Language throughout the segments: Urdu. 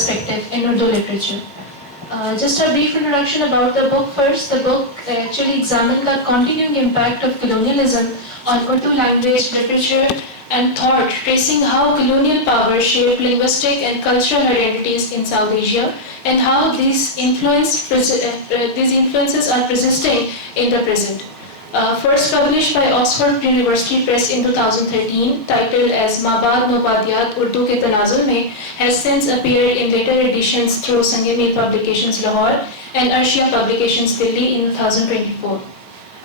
perspective in Urdu literature. Just a brief introduction about the book first. The book actually examined the continuing impact of colonialism on Urdu language, literature, and thought, tracing how colonial power shaped linguistic and cultural identities in South Asia and how these influences are persisting in the present. First published by Oxford University Press in 2013, titled as Mabad Mubadiyat Urdu ke Tanazul mein, has since appeared in later editions through Sange Mir Publications Lahore and Arshia Publications Delhi in 2024.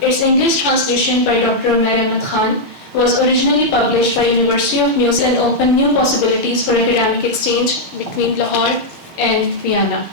Its English translation by Dr. Umair Ahmed Khan was originally published by University of Music and opened new possibilities for academic exchange between Lahore and Vienna.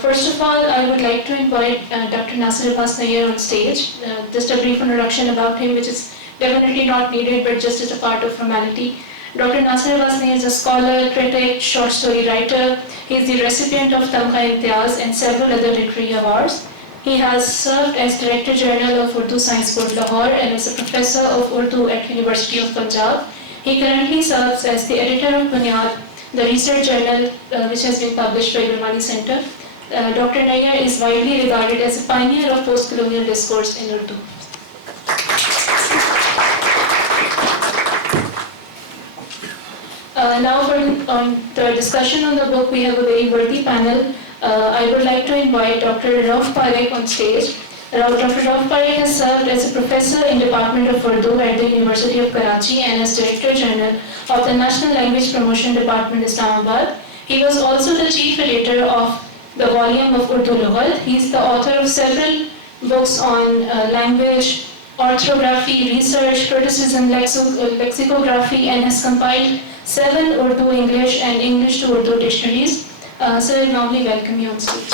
First of all, I would like to invite Dr. Nasir Abbas Nayyar on stage. Just a brief introduction about him, which is definitely not needed, but just as a part of formality. Dr. Nasir Abbas Nayyar is a scholar, critic, short story writer. He is the recipient of Tamgha-e-Imtiaz and several other literary awards. He has served as Director General of Urdu Science Board Lahore and as a Professor of Urdu at University of Punjab. He currently serves as the editor of Bunyad, the research journal which has been published by Gurmani Center. Dr. Nayyar is widely regarded as a pioneer of post-colonial discourse in Urdu. Now for the discussion on the book, we have a very worthy panel. I would like to invite Dr. Rauf Parekh on stage. Dr. Rauf Parekh has served as a professor in Department of Urdu at the University of Karachi and as Director General of the National Language Promotion Department, Islamabad. He was also the chief editor of the volume of Urdu Lughat. He is the author of several books on language, orthography, research, criticism, lexicography, and has compiled 7 Urdu English and English to Urdu dictionaries. So I warmly welcome you on stage.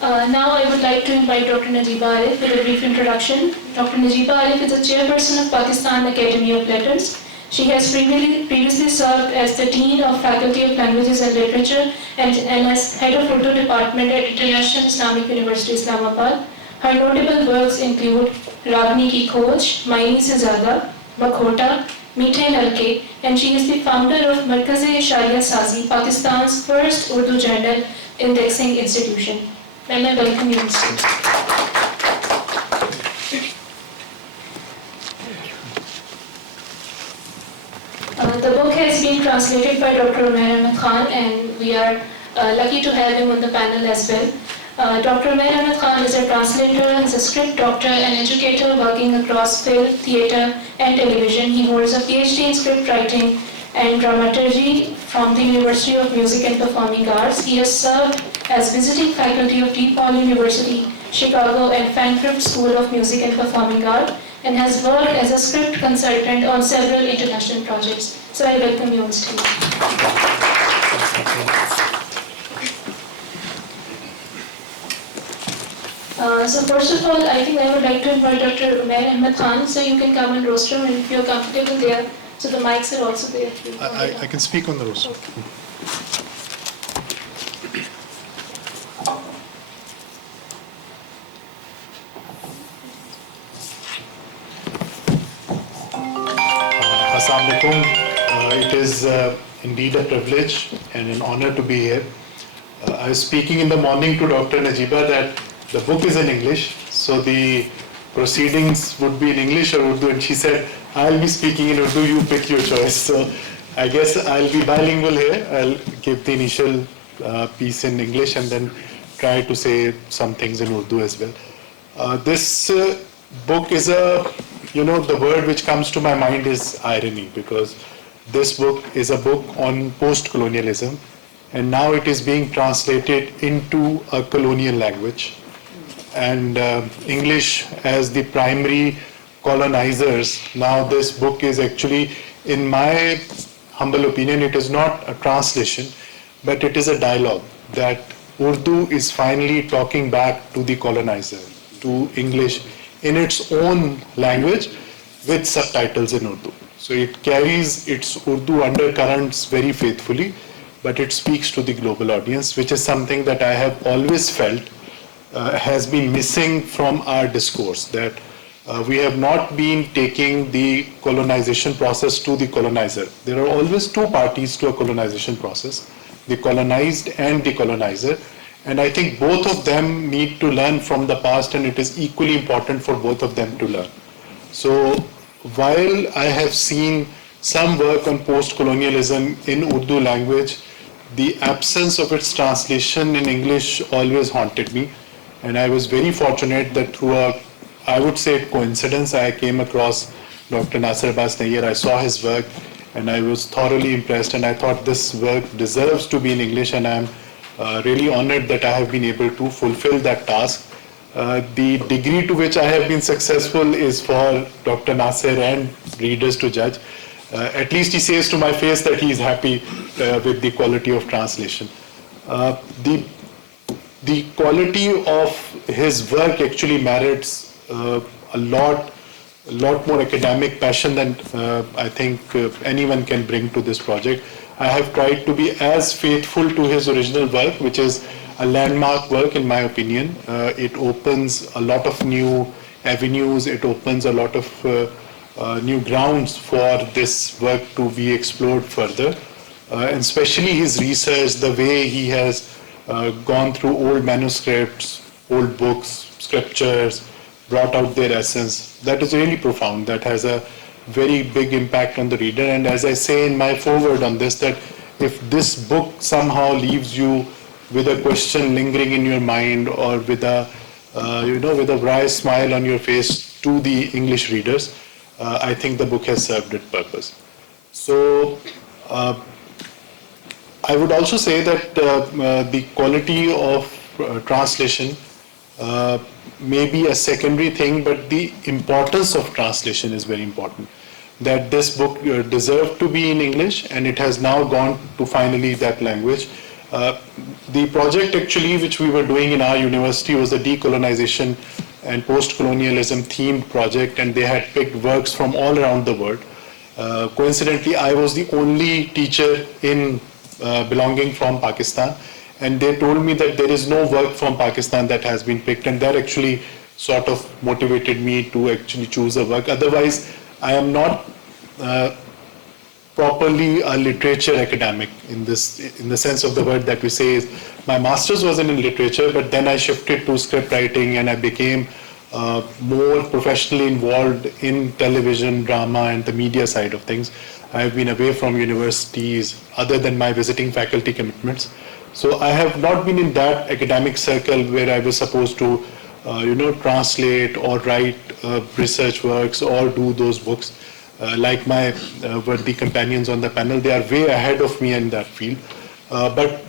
Now I would like to invite Dr. Najeeba Arif with a brief introduction. Dr. Najeeba Arif is a chairperson of Pakistan Academy of Letters. She has previously served as the Dean of Faculty of Languages and Literature and as Head of Urdu Department at International Islamic University, Islamabad. Her notable works include Ragni Ki Khoj, Maini Se Zyada, Makhota, Meethe Nalke, and she is the founder of Markaz-e Sazi, Pakistan's first Urdu journal indexing institution. May I welcome you on stage. The book has been translated by Dr. Umair Ahmed Khan, and we are lucky to have him on the panel as well. Dr. Umair Ahmed Khan is a translator, is a script doctor, and educator working across film, theatre, and television. He holds a PhD in script writing and dramaturgy from the University of Music and Performing Arts. He has served as visiting faculty of DePaul University, Chicago, and Frankfurt School of Music and Performing Arts, and has worked as a script consultant on several international projects. So I welcome you on stage. So first of all, I think I would like to invite Dr. Umair Ahmed Khan, so you can come and rostrum, and if you're comfortable there, so the mics are also there. I can speak on the rostrum. Okay. Assalamu alaikum. It is indeed a privilege and an honor to be here. I was speaking in the morning to Dr. Najeeba that the book is in English, so the proceedings would be in English or Urdu, and she said, I'll be speaking in Urdu, you pick your choice. So I guess I'll be bilingual here. I'll give the initial piece in English and then try to say some things in Urdu as well. This book is the word which comes to my mind is irony, because this book is a book on post-colonialism, and now it is being translated into a colonial language. And English as the primary colonizers, now this book is actually, in my humble opinion, it is not a translation, but it is a dialogue that Urdu is finally talking back to the colonizer, to English in its own language with subtitles in Urdu. So it carries its Urdu undercurrents very faithfully, but it speaks to the global audience, which is something that I have always felt has been missing from our discourse, that we have not been taking the colonization process to the colonizer. There are always two parties to a colonization process, the colonized and the colonizer. And I think both of them need to learn from the past, and it is equally important for both of them to learn. So while I have seen some work on post-colonialism in Urdu language, the absence of its translation in English always haunted me. And I was very fortunate that through a, I would say, coincidence, I came across Dr. Nasir Abbas Nayyar. I saw his work and I was thoroughly impressed, and I thought this work deserves to be in English, and I'm really honored that I have been able to fulfill that task. The degree to which I have been successful is for Dr. Nasir and readers to judge. At least he says to my face that he is happy with the quality of translation. The quality of his work actually merits a lot more academic passion than I think anyone can bring to this project. I have tried to be as faithful to his original work, which is a landmark work in my opinion. It opens a lot of new avenues, it opens a lot of new grounds for this work to be explored further. And especially his research, the way he has gone through old manuscripts, old books, scriptures, brought out their essence. That is really profound. That has a very big impact on the reader. And as I say in my foreword on this, that if this book somehow leaves you with a question lingering in your mind, or with a with a wry smile on your face to the English readers, I think the book has served its purpose. So I would also say that the quality of translation may be a secondary thing, but the importance of translation is very important. That this book deserved to be in English, and it has now gone to finally that language. The project actually which we were doing in our university was a decolonization and post-colonialism themed project, and they had picked works from all around the world. Coincidentally, I was the only teacher in belonging from Pakistan, and they told me that there is no work from Pakistan that has been picked, and that actually sort of motivated me to actually choose a work. Otherwise, I am not properly a literature academic in the sense of the word that we say. My master's was in literature, but then I shifted to script writing, and I became more professionally involved in television, drama, and the media side of things. I have been away from universities other than my visiting faculty commitments. So I have not been in that academic circle where I was supposed to, translate or write research works or do those books. Like my worthy companions on the panel, they are way ahead of me in that field. But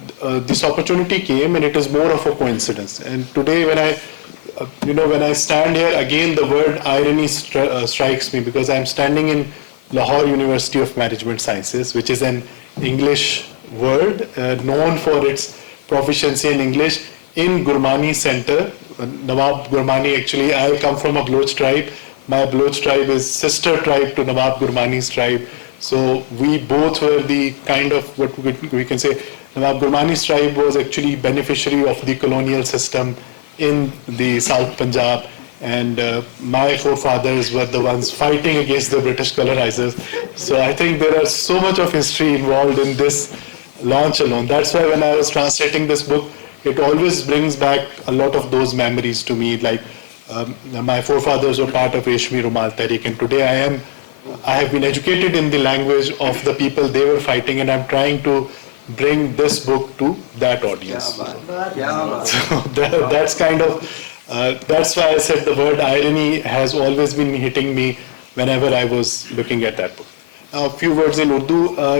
this opportunity came, and it is more of a coincidence. And today, when I stand here, again the word irony strikes me, because I am standing in Lahore University of Management Sciences, which is an English word known for its proficiency in English, in Gurmani Center. Nawab Gurmani, actually, I come from a Baloch tribe. My Baloch tribe is sister tribe to Nawab Gurmani's tribe. So we both were the kind of, what we can say, Nawab Gurmani's tribe was actually beneficiary of the colonial system in the South Punjab, and my forefathers were the ones fighting against the British colonizers. So I think there are so much of history involved in this launch alone. That's why when I was translating this book, it always brings back a lot of those memories to me. Like my forefathers were part of Reshmi Rumal Tehreek, and today I have been educated in the language of the people they were fighting, and I'm trying to bring this book to that audience. So that's kind of, that's why I said the word irony has always been hitting me whenever I was looking at that book. Now, a few words in Urdu.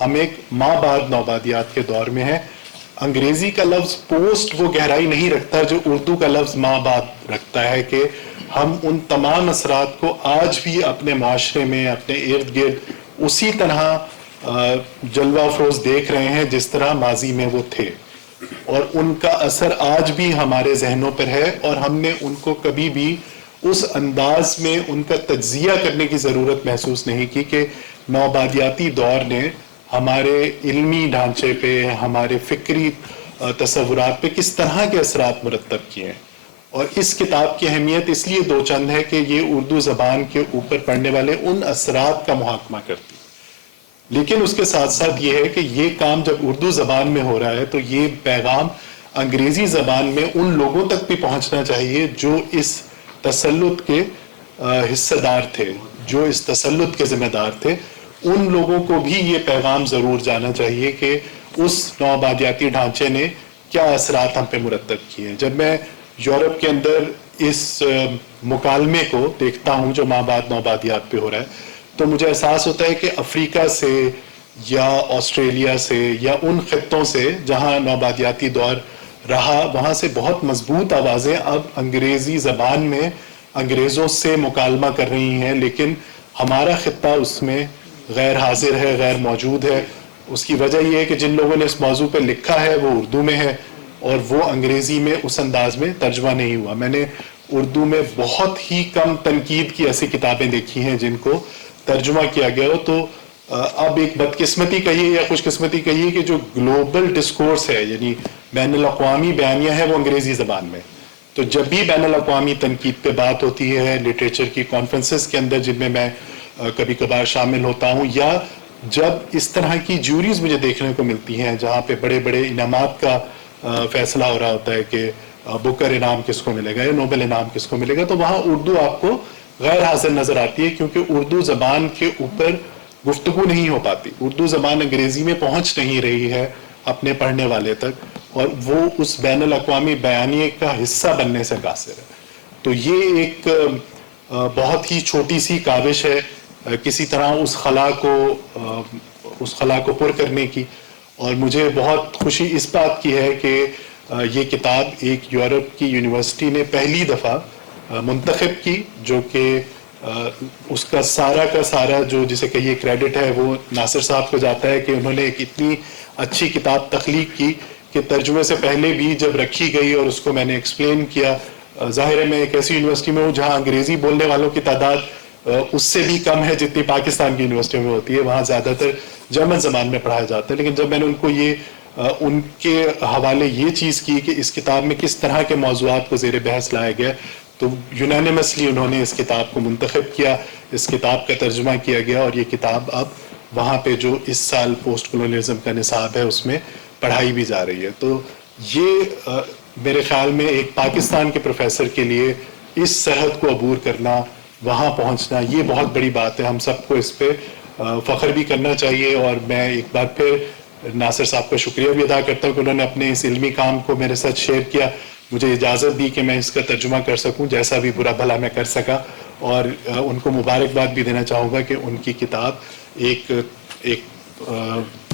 ہم ایک ماں بعد نوبادیات کے دور میں ہیں. انگریزی کا لفظ پوسٹ وہ گہرائی نہیں رکھتا جو اردو کا لفظ ماں بعد رکھتا ہے, کہ ہم ان تمام اثرات کو آج بھی اپنے معاشرے میں, اپنے ارد گرد اسی طرح جلوہ افروز دیکھ رہے ہیں جس طرح ماضی میں وہ تھے, اور ان کا اثر آج بھی ہمارے ذہنوں پر ہے, اور ہم نے ان کو کبھی بھی اس انداز میں ان کا تجزیہ کرنے کی ضرورت محسوس نہیں کی کہ نوبادیاتی دور نے ہمارے علمی ڈھانچے پہ, ہمارے فکری تصورات پہ کس طرح کے اثرات مرتب کیے ہیں. اور اس کتاب کی اہمیت اس لیے دو چند ہے کہ یہ اردو زبان کے اوپر پڑنے والے ان اثرات کا محاکمہ کرتی ہے. لیکن اس کے ساتھ ساتھ یہ ہے کہ یہ کام جب اردو زبان میں ہو رہا ہے تو یہ پیغام انگریزی زبان میں ان لوگوں تک بھی پہنچنا چاہیے جو اس تسلط کے حصہ دار تھے, جو اس تسلط کے ذمہ دار تھے. ان لوگوں کو بھی یہ پیغام ضرور جانا چاہیے کہ اس نوآبادیاتی ڈھانچے نے کیا اثرات ہم پہ مرتب کیے ہیں. جب میں یورپ کے اندر اس مکالمے کو دیکھتا ہوں جو ماں بعد نوآبادیات پہ ہو رہا ہے, تو مجھے احساس ہوتا ہے کہ افریقہ سے یا آسٹریلیا سے یا ان خطوں سے جہاں نوآبادیاتی دور رہا, وہاں سے بہت مضبوط آوازیں اب انگریزی زبان میں انگریزوں سے مکالمہ کر رہی ہیں, لیکن ہمارا خطہ اس میں غیر حاضر ہے, غیر موجود ہے. اس کی وجہ یہ ہے کہ جن لوگوں نے اس موضوع پہ لکھا ہے وہ اردو میں ہے, اور وہ انگریزی میں اس انداز میں ترجمہ نہیں ہوا. میں نے اردو میں بہت ہی کم تنقید کی ایسی کتابیں دیکھی ہیں جن کو ترجمہ کیا گیا ہو. تو اب ایک بدقسمتی کہیے یا خوش قسمتی کہیے کہ جو گلوبل ڈسکورس ہے, یعنی بین الاقوامی بیانیہ ہے, وہ انگریزی زبان میں. تو جب بھی بین الاقوامی تنقید پہ بات ہوتی ہے لٹریچر کی کانفرنسز کے اندر جن میں میں کبھی کبھار شامل ہوتا ہوں, یا جب اس طرح کی جوریز مجھے دیکھنے کو ملتی ہیں جہاں پہ بڑے بڑے انعامات کا فیصلہ ہو رہا ہوتا ہے کہ بکر انعام کس کو ملے گا یا نوبل انعام کس کو ملے گا, تو وہاں اردو آپ کو غیر حاضر نظر آتی ہے, کیونکہ اردو زبان کے اوپر گفتگو نہیں ہو پاتی. اردو زبان انگریزی میں پہنچ نہیں رہی ہے اپنے پڑھنے والے تک, اور وہ اس بین الاقوامی بیانیے کا حصہ بننے سے قاصر ہے. تو یہ ایک بہت ہی چھوٹی سی کاوش ہے کسی طرح اس خلا کو پر کرنے کی. اور مجھے بہت خوشی اس بات کی ہے کہ یہ کتاب ایک یورپ کی یونیورسٹی نے پہلی دفعہ منتخب کی, جو کہ اس کا سارا جو جسے کہیے کریڈٹ ہے وہ ناصر صاحب کو جاتا ہے کہ انہوں نے ایک اتنی اچھی کتاب تخلیق کی کہ ترجمے سے پہلے بھی جب رکھی گئی اور اس کو میں نے ایکسپلین کیا. ظاہر ہے میں ایک ایسی یونیورسٹی میں ہوں جہاں انگریزی بولنے والوں کی تعداد اس سے بھی کم ہے جتنی پاکستان کی یونیورسٹیوں میں ہوتی ہے, وہاں زیادہ تر جرمن زبان میں پڑھایا جاتا ہے. لیکن جب میں نے ان کو ان کے حوالے یہ چیز کی کہ اس کتاب میں کس طرح کے موضوعات کو زیر بحث لایا گیا, تو یونانیمسلی انہوں نے اس کتاب کو منتخب کیا, اس کتاب کا ترجمہ کیا گیا, اور یہ کتاب اب وہاں پہ جو اس سال پوسٹ کولونیلزم کا نصاب ہے اس میں پڑھائی بھی جا رہی ہے. تو یہ میرے خیال میں ایک پاکستان کے پروفیسر کے لیے اس سرحد کو عبور کرنا, وہاں پہنچنا, یہ بہت بڑی بات ہے. ہم سب کو اس پہ فخر بھی کرنا چاہیے. اور میں ایک بار پھر ناصر صاحب کا شکریہ بھی ادا کرتا ہوں کہ انہوں نے اپنے اس علمی کام کو میرے ساتھ شیئر کیا, مجھے اجازت دی کہ میں اس کا ترجمہ کر سکوں, جیسا بھی برا بھلا میں کر سکا. اور ان کو مبارکباد بھی دینا چاہوں گا کہ ان کی کتاب ایک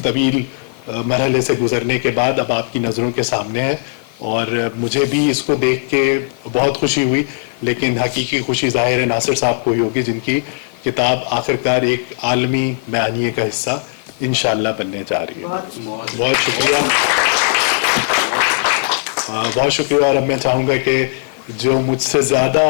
طویل مرحلے سے گزرنے کے بعد اب آپ کی نظروں کے سامنے ہے. اور مجھے بھی اس کو دیکھ کے بہت خوشی ہوئی, لیکن حقیقی خوشی ظاہر ہے ناصر صاحب کو ہی ہوگی جن کی کتاب آخرکار ایک عالمی بیانیے کا حصہ انشاءاللہ بننے جا رہی ہے. بہت شکریہ, بہت شکریہ. اور اب میں چاہوں گا کہ جو مجھ سے زیادہ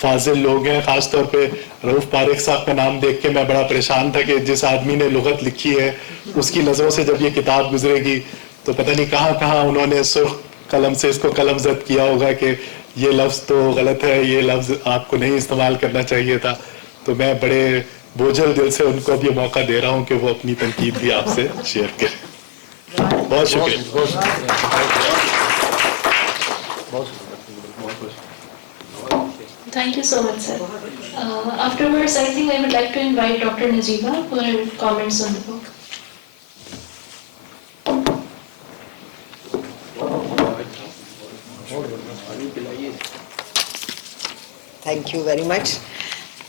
فاضل لوگ ہیں, خاص طور پہ رؤف پاریخ صاحب کا نام دیکھ کے میں بڑا پریشان تھا کہ جس آدمی نے لغت لکھی ہے اس کی نظروں سے جب یہ کتاب گزرے گی تو پتہ نہیں کہاں کہاں انہوں نے سرخ قلم سے اس کو قلم زد کیا ہوگا کہ یہ لفظ تو غلط ہے, یہ لفظ آپ کو نہیں استعمال کرنا چاہیے تھا. تو میں بڑے بوجھل دل سے ان کو اب یہ موقع دے رہا ہوں کہ وہ اپنی تنقید بھی آپ سے شیئر کریں. بہت شکریہ. Thank you so much, sir. Afterwards, I think I would like to invite Dr. Najeeba for her comments on the book. Thank you very much.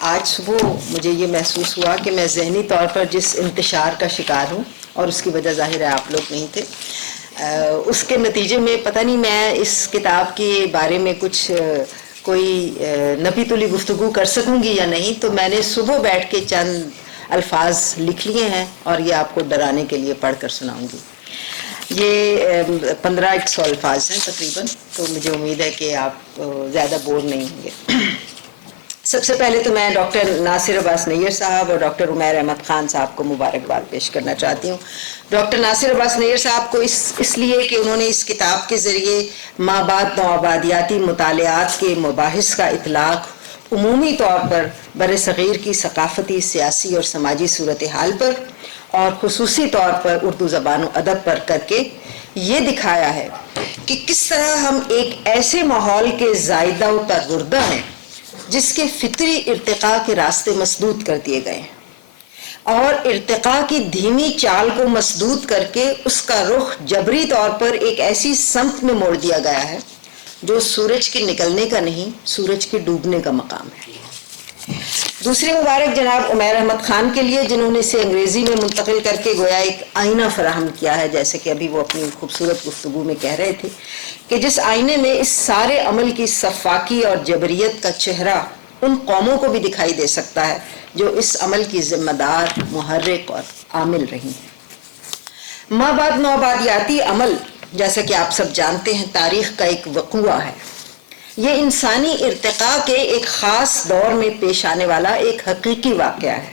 آج صبح مجھے یہ محسوس ہوا کہ میں ذہنی طور پر جس انتشار کا شکار ہوں اور اس کی وجہ ظاہر ہے آپ لوگ نہیں تھے. اس کے نتیجے میں پتہ نہیں میں اس کتاب کے بارے میں کچھ کوئی نپی تلی گفتگو کر سکوں گی یا نہیں, تو میں نے صبح بیٹھ کے چند الفاظ لکھ لیے ہیں اور یہ آپ کو ڈرانے کے لیے پڑھ کر سناؤں گی. یہ 1500 الفاظ ہیں تقریباً, تو مجھے امید ہے کہ آپ زیادہ بور نہیں ہوں گے. سب سے پہلے تو میں ڈاکٹر ناصر عباس نیر صاحب اور ڈاکٹر عمیر احمد خان صاحب کو مبارکباد پیش کرنا چاہتی ہوں. ڈاکٹر ناصر عباس نیر صاحب کو اس لیے کہ انہوں نے اس کتاب کے ذریعے مابعد نوآبادیاتی مطالعات کے مباحث کا اطلاق عمومی طور پر بر صغیر کی ثقافتی, سیاسی اور سماجی صورتحال پر اور خصوصی طور پر اردو زبان و ادب پر کر کے یہ دکھایا ہے کہ کس طرح ہم ایک ایسے ماحول کے زائدہ و تغردہ ہیں جس کے فطری ارتقاء کے راستے مسدود کر دیے گئے ہیں, اور ارتقاء کی دھیمی چال کو مسدود کر کے اس کا رخ جبری طور پر ایک ایسی سمت میں موڑ دیا گیا ہے جو سورج کے نکلنے کا نہیں, سورج کے ڈوبنے کا مقام ہے. دوسری مبارک جناب عمیر احمد خان کے لیے, جنہوں نے اسے انگریزی میں منتقل کر کے گویا ایک آئینہ فراہم کیا ہے, جیسے کہ ابھی وہ اپنی خوبصورت گفتگو میں کہہ رہے تھے کہ جس آئینے میں اس سارے عمل کی سفاکی اور جبریت کا چہرہ ان قوموں کو بھی دکھائی دے سکتا ہے جو اس عمل کی ذمہ دار, محرک اور عامل رہی ہیں. مابعد نوآبادیاتی عمل, جیسا کہ آپ سب جانتے ہیں, تاریخ کا ایک وقوعہ ہے. یہ انسانی ارتقاء کے ایک خاص دور میں پیش آنے والا ایک حقیقی واقعہ ہے.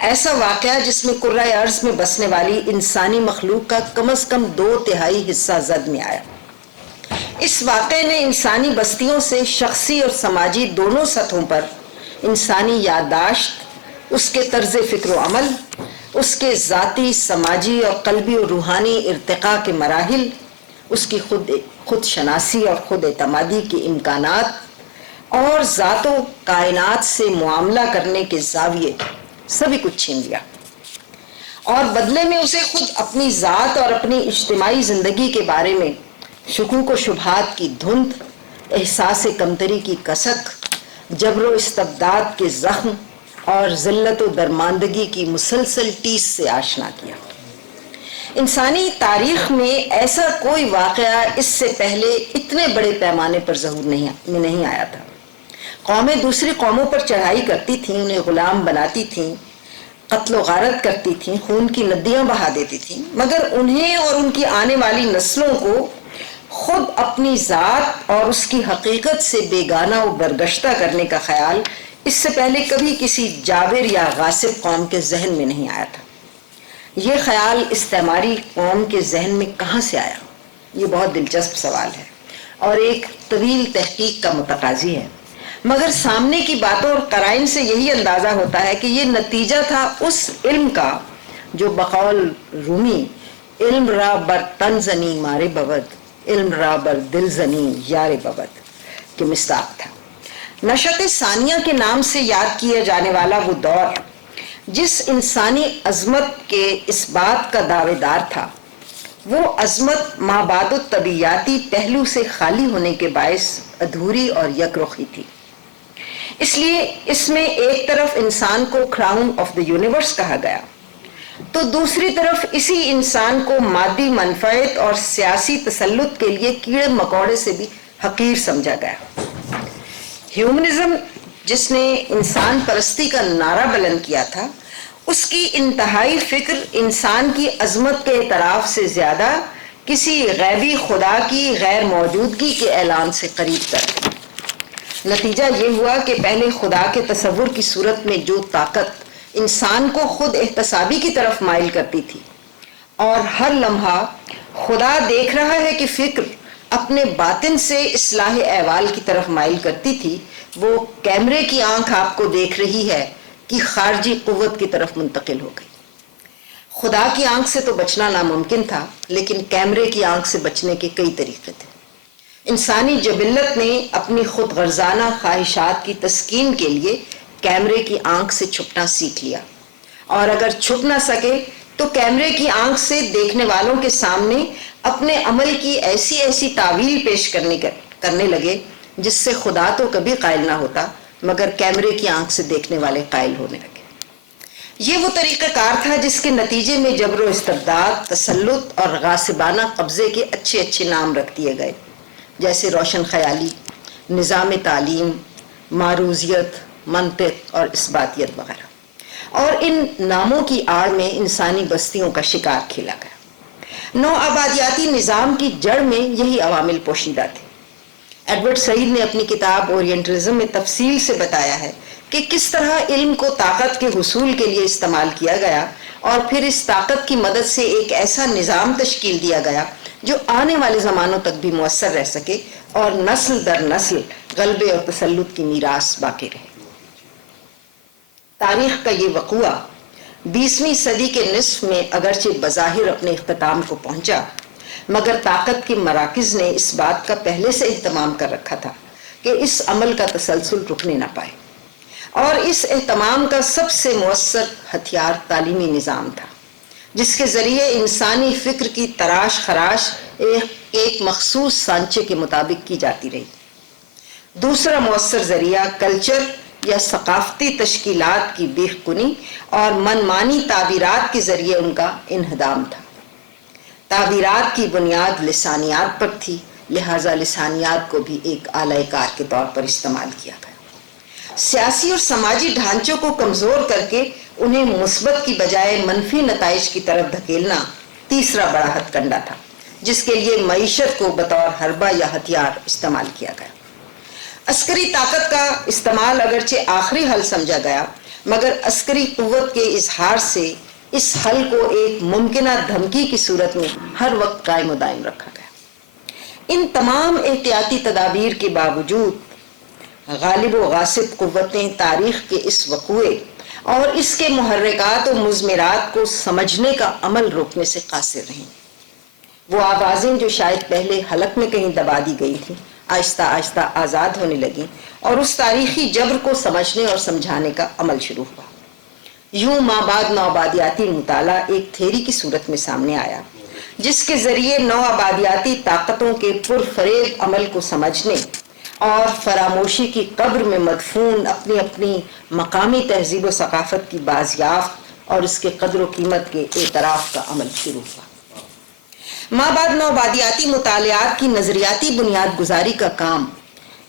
ایسا واقعہ جس میں کرۂ ارض میں بسنے والی انسانی مخلوق کا کم از کم 2/3 حصہ زد میں آیا. اس واقعے نے انسانی بستیوں سے شخصی اور سماجی دونوں سطحوں پر انسانی یادداشت, اس کے طرز فکر و عمل, اس کے ذاتی, سماجی اور قلبی و روحانی ارتقاء کے مراحل, اس کی خود شناسی اور خود اعتمادی کے امکانات اور ذات و کائنات سے معاملہ کرنے کے زاویے سبھی کچھ چھین لیا, اور بدلے میں اسے خود اپنی ذات اور اپنی اجتماعی زندگی کے بارے میں شکوک و شبہات کی دھند, احساس کمتری کی کسک, جبر و استبداد کے زخم اور ذلت و درماندگی کی مسلسل ٹیس سے آشنا کیا. انسانی تاریخ میں ایسا کوئی واقعہ اس سے پہلے اتنے بڑے پیمانے پر ظہور نہیں آیا تھا. قومیں دوسری قوموں پر چڑھائی کرتی تھیں, انہیں غلام بناتی تھیں, قتل و غارت کرتی تھیں, خون کی ندیاں بہا دیتی تھیں, مگر انہیں اور ان کی آنے والی نسلوں کو خود اپنی ذات اور اس کی حقیقت سے بیگانہ و برگشتہ کرنے کا خیال اس سے پہلے کبھی کسی جابر یا غاصب قوم کے ذہن میں نہیں آیا تھا. یہ خیال استعماری قوم کے ذہن میں کہاں سے آیا؟ یہ بہت دلچسپ سوال ہے اور ایک طویل تحقیق کا متقاضی ہے, مگر سامنے کی باتوں اور قرائن سے یہی اندازہ ہوتا ہے کہ یہ نتیجہ تھا اس علم کا جو بقول رومی علم را بر تن زنی مارے بود, علم را بر دل زنی یار بود کے مصداق تھا. نشأت ثانیہ کے نام سے یاد کیا جانے والا وہ دور جس انسانی عظمت کے اس بات کا دعوے دار تھا, وہ عظمت مابعد الطبیعیاتی پہلو سے خالی ہونے کے باعث ادھوری اور یک رخی تھی. اس لیے اس میں ایک طرف انسان کو کراؤن آف دا یونیورس کہا گیا, تو دوسری طرف اسی انسان کو مادی منفعت اور سیاسی تسلط کے لیے کیڑے مکوڑے سے بھی حقیر سمجھا گیا. ہیومنزم جس نے انسان پرستی کا نعرہ بلند کیا تھا, اس کی انتہائی فکر انسان کی عظمت کے اعتراف سے زیادہ کسی غیبی خدا کی غیر موجودگی کے اعلان سے قریب تر. نتیجہ یہ ہوا کہ پہلے خدا کے تصور کی صورت میں جو طاقت انسان کو خود احتسابی کی طرف مائل کرتی تھی, اور ہر لمحہ خدا دیکھ رہا ہے کہ فکر اپنے باطن سے اصلاح احوال کی طرف مائل کرتی تھی, وہ کیمرے کی آنکھ آپ کو دیکھ رہی ہے کہ خارجی قوت کی طرف منتقل ہو گئی. خدا کی آنکھ سے تو بچنا ناممکن تھا, لیکن کیمرے کی آنکھ سے بچنے کے کئی طریقے تھے. انسانی جبلت نے اپنی خود غرضانہ خواہشات کی تسکین کے لیے کیمرے کی آنکھ سے چھپنا سیکھ لیا, اور اگر چھپ نہ سکے تو کیمرے کی آنکھ سے دیکھنے والوں کے سامنے اپنے عمل کی ایسی تعویل پیش کرنے لگے جس سے خدا تو کبھی قائل نہ ہوتا, مگر کیمرے کی آنکھ سے دیکھنے والے قائل ہونے لگے. یہ وہ طریقہ کار تھا جس کے نتیجے میں جبر و استبداد، تسلط اور غاصبانہ قبضے کے اچھے اچھے نام رکھ دیے گئے، جیسے روشن خیالی، نظام تعلیم، معروضیت، منطق اور اثباتیت وغیرہ، اور ان ناموں کی آڑ میں انسانی بستیوں کا شکار کھیلا گیا۔ نو آبادیاتی نظام کی جڑ میں یہی عوامل پوشیدہ تھے۔ ایڈورڈ سعید نے اپنی کتاب اورینٹلزم میں تفصیل سے بتایا ہے کہ کس طرح علم کو طاقت کے حصول کے لیے استعمال کیا گیا، اور پھر اس طاقت کی مدد سے ایک ایسا نظام تشکیل دیا گیا جو آنے والے زمانوں تک بھی مؤثر رہ سکے اور نسل در نسل غلبے اور تسلط کی میراث باقی رہے۔ تاریخ کا یہ وقوعہ 20ویں صدی کے نصف میں اگرچہ بظاہر اپنے اختتام کو پہنچا، مگر طاقت کے مراکز نے اس بات کا پہلے سے اہتمام کر رکھا تھا کہ اس عمل کا تسلسل رکنے نہ پائے، اور اس اہتمام کا سب سے مؤثر ہتھیار تعلیمی نظام تھا، جس کے ذریعے انسانی فکر کی تراش خراش ایک مخصوص سانچے کے مطابق کی جاتی رہی۔ دوسرا مؤثر ذریعہ کلچر یا ثقافتی تشکیلات کی بیخ کنی اور منمانی تعبیرات کے ذریعے ان کا انہدام تھا۔ تعبیرات کی بنیاد لسانیات پر تھی، لہذا لسانیات کو بھی ایک آلہ کار کے طور پر استعمال کیا گیا۔ سیاسی اور سماجی ڈھانچوں کو کمزور کر کے انہیں مثبت کی بجائے منفی نتائج کی طرف دھکیلنا تیسرا بڑا ہتھ کنڈا تھا، جس کے لیے معیشت کو بطور حربہ یا ہتھیار استعمال کیا گیا۔ عسکری طاقت کا استعمال اگرچہ آخری حل سمجھا گیا، مگر عسکری قوت کے اظہار سے اس حل کو ایک ممکنہ دھمکی کی صورت میں ہر وقت قائم و دائم رکھا گیا۔ ان تمام احتیاطی تدابیر کے باوجود غالب و غاصب قوتیں تاریخ کے اس وقوعے اور اس کے محرکات و مضمرات کو سمجھنے کا عمل روکنے سے قاصر رہیں۔ وہ آوازیں جو شاید پہلے حلق میں کہیں دبا دی گئی تھیں، آہستہ آہستہ آزاد ہونے لگیں اور اس تاریخی جبر کو سمجھنے اور سمجھانے کا عمل شروع ہوا۔ یوں مابعد نوآبادیاتی مطالعہ ایک تھیری کی صورت میں سامنے آیا، جس کے ذریعے نوآبادیاتی طاقتوں کے پرفریب عمل کو سمجھنے اور فراموشی کی قبر میں مدفون اپنی اپنی مقامی تہذیب و ثقافت کی بازیافت اور اس کے قدر و قیمت کے اعتراف کا عمل شروع ہوا۔ مابعد نوآبادیاتی مطالعات کی نظریاتی بنیاد گزاری کا کام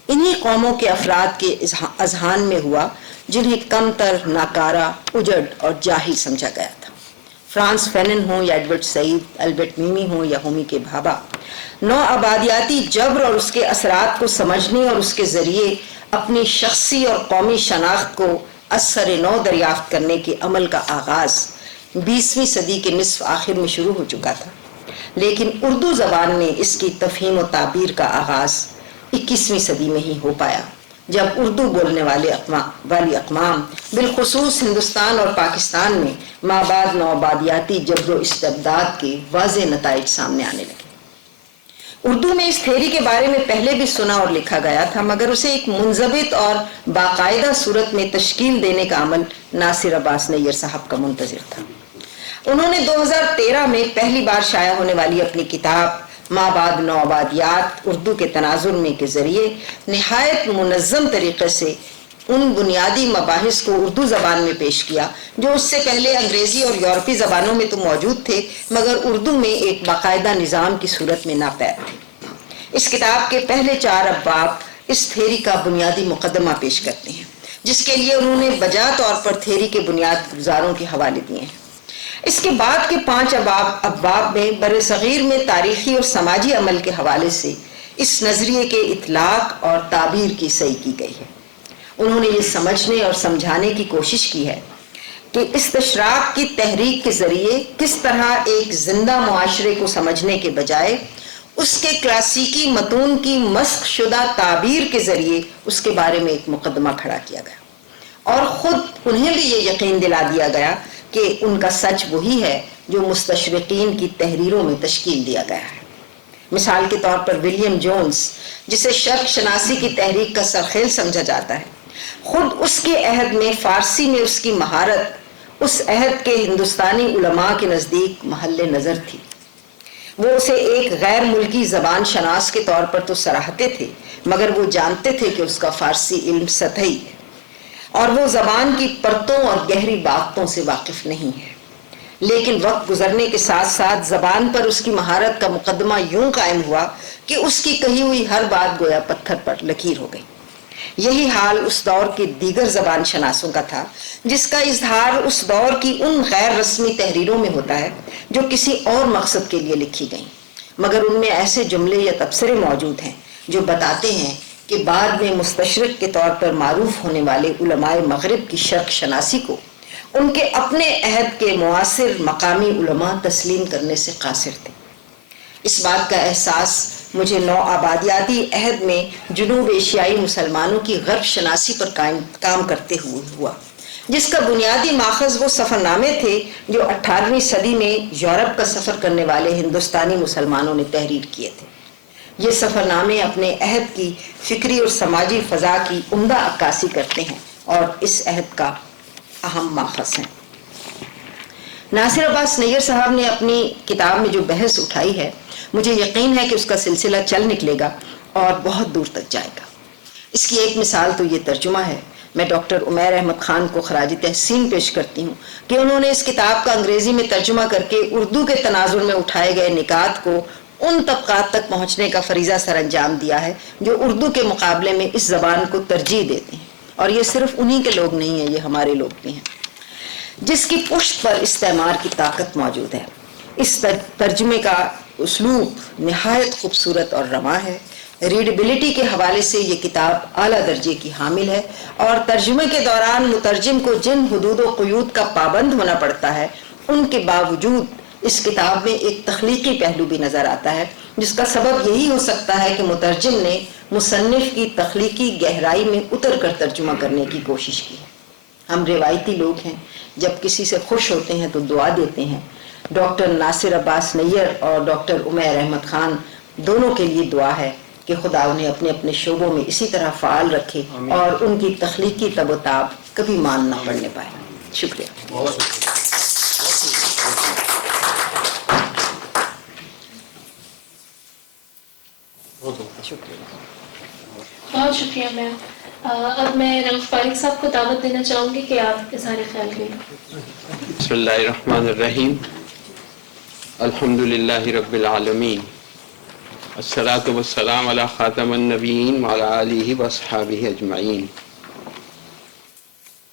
انہی قوموں کے افراد کے اذہان میں ہوا جنہیں کم تر، ناکارہ، اجڑ اور جاہل سمجھا گیا تھا۔ فرانس فینن ہوں یا ایڈورڈ سعید، البرٹ میمی ہوں یا ہومی کے بھابا، نو آبادیاتی جبر اور اس کے اثرات کو سمجھنے اور اس کے ذریعے اپنی شخصی اور قومی شناخت کو اثر نو دریافت کرنے کے عمل کا آغاز 20ویں صدی کے نصف آخر میں شروع ہو چکا تھا، لیکن اردو زبان میں اس کی تفہیم و تعبیر کا آغاز 21ویں صدی میں ہی ہو پایا، جب اردو بولنے والی اقوام بالخصوص ہندوستان اور پاکستان میں مابعد نوآبادیاتی جبر و استبداد کے واضح نتائج سامنے آنے لگے۔ اردو میں اس تھیری کے بارے میں پہلے بھی سنا اور لکھا گیا تھا، مگر اسے ایک منضبط اور باقاعدہ صورت میں تشکیل دینے کا عمل ناصر عباس نیر صاحب کا منتظر تھا۔ انہوں نے 2013 میں پہلی بار شائع ہونے والی اپنی کتاب مابعد نوآبادیات اردو کے تناظر میں کے ذریعے نہایت منظم طریقے سے ان بنیادی مباحث کو اردو زبان میں پیش کیا جو اس سے پہلے انگریزی اور یورپی زبانوں میں تو موجود تھے، مگر اردو میں ایک باقاعدہ نظام کی صورت میں ناپید تھے۔ اس کتاب کے پہلے 4 ابواب اس تھیری کا بنیادی مقدمہ پیش کرتے ہیں، جس کے لیے انہوں نے بجا طور پر تھیری کے بنیاد گزاروں کے حوالے دیے ہیں۔ اس کے بعد کے 5 ابواب میں بر صغیر میں تاریخی اور سماجی عمل کے حوالے سے اس نظریے کے اطلاق اور تعبیر کی صحیح کی گئی ہے۔ انہوں نے یہ سمجھنے اور سمجھانے کی کوشش کی ہے کہ استشراق کی تحریک کے ذریعے کس طرح ایک زندہ معاشرے کو سمجھنے کے بجائے اس کے کلاسیکی متون کی مسخ شدہ تعبیر کے ذریعے اس کے بارے میں ایک مقدمہ کھڑا کیا گیا، اور خود انہیں بھی یہ یقین دلا دیا گیا کہ ان کا سچ وہی ہے جو مستشرقین کی تحریروں میں تشکیل دیا گیا ہے۔ مثال کے طور پر ولیم جونز، جسے شرق شناسی کی تحریک کا سرخیل سمجھا جاتا ہے، خود اس کے عہد میں فارسی میں اس کی مہارت اس عہد کے ہندوستانی علماء کے نزدیک محل نظر تھی۔ وہ اسے ایک غیر ملکی زبان شناس کے طور پر تو سراہتے تھے، مگر وہ جانتے تھے کہ اس کا فارسی علم سطحی ہے، اور وہ زبان کی پرتوں اور گہری باختوں سے واقف نہیں ہے، لیکن وقت گزرنے کے ساتھ ساتھ زبان پر اس کی مہارت کا مقدمہ یوں قائم ہوا کہ اس کی کہی ہوئی ہر بات گویا پتھر پر لکیر ہو گئی۔ یہی حال اس دور کے دیگر زبان شناسوں کا تھا، جس کا اظہار اس دور کی ان غیر رسمی تحریروں میں ہوتا ہے جو کسی اور مقصد کے لیے لکھی گئیں، مگر ان میں ایسے جملے یا تبصرے موجود ہیں جو بتاتے ہیں کہ بعد میں مستشرق کے طور پر معروف ہونے والے علماء مغرب کی شرق شناسی کو ان کے اپنے عہد کے معاصر مقامی علماء تسلیم کرنے سے قاصر تھے۔ اس بات کا احساس مجھے نو آبادیاتی عہد میں جنوب ایشیائی مسلمانوں کی غرب شناسی پر کام کرتے ہوئے ہوا، جس کا بنیادی ماخذ وہ سفر نامے تھے جو 18ویں صدی میں یورپ کا سفر کرنے والے ہندوستانی مسلمانوں نے تحریر کیے تھے۔ یہ سفر نامے اپنے عہد کی فکری اور سماجی فضا کی عمدہ عکاسی کرتے ہیں اور اس عہد کا اہم ماخذ ہیں۔ ناصر عباس نیر صاحب نے اپنی کتاب میں جو بحث اٹھائی ہے، مجھے یقین ہے کہ اس کا سلسلہ چل نکلے گا اور بہت دور تک جائے گا۔ اس کی ایک مثال تو یہ ترجمہ ہے۔ میں ڈاکٹر عمیر احمد خان کو خراج تحسین پیش کرتی ہوں کہ انہوں نے اس کتاب کا انگریزی میں ترجمہ کر کے اردو کے تناظر میں اٹھائے گئے نکات کو ان طبقات تک پہنچنے کا فریضہ سر انجام دیا ہے جو اردو کے مقابلے میں اس زبان کو ترجیح دیتے ہیں، اور یہ صرف انہی کے لوگ نہیں ہیں، یہ ہمارے لوگ بھی ہیں، جس کی پشت پر استعمار کی طاقت موجود ہے۔ اس ترجمے کا اسلوب نہایت خوبصورت اور رواں ہے۔ ریڈیبلٹی کے حوالے سے یہ کتاب اعلیٰ درجے کی حامل ہے، اور ترجمے کے دوران مترجم کو جن حدود و قیود کا پابند ہونا پڑتا ہے، ان کے باوجود اس کتاب میں ایک تخلیقی پہلو بھی نظر آتا ہے، جس کا سبب یہی ہو سکتا ہے کہ مترجم نے مصنف کی تخلیقی گہرائی میں اتر کر ترجمہ کرنے کی کوشش کی ہے۔ ہم روایتی لوگ ہیں، جب کسی سے خوش ہوتے ہیں تو دعا دیتے ہیں۔ ڈاکٹر ناصر عباس نیر اور ڈاکٹر عمیر احمد خان دونوں کے لیے دعا ہے کہ خدا انہیں اپنے اپنے شعبوں میں اسی طرح فعال رکھے اور ان کی تخلیقی تب و تاب کبھی مان نہ پڑنے پائے۔ شکریہ۔ بہت شکریہ میم۔ اب میں رؤف فاروق صاحب کو دعوت دینا چاہوں گی کہ آپ اظہار خیال کریں۔ بسم اللہ الرحمن الرحیم، الحمد للہ رب العالمین، الصلاۃ والسلام علی خاتم النبیین وعلی آلہ واصحابہ اجمعین۔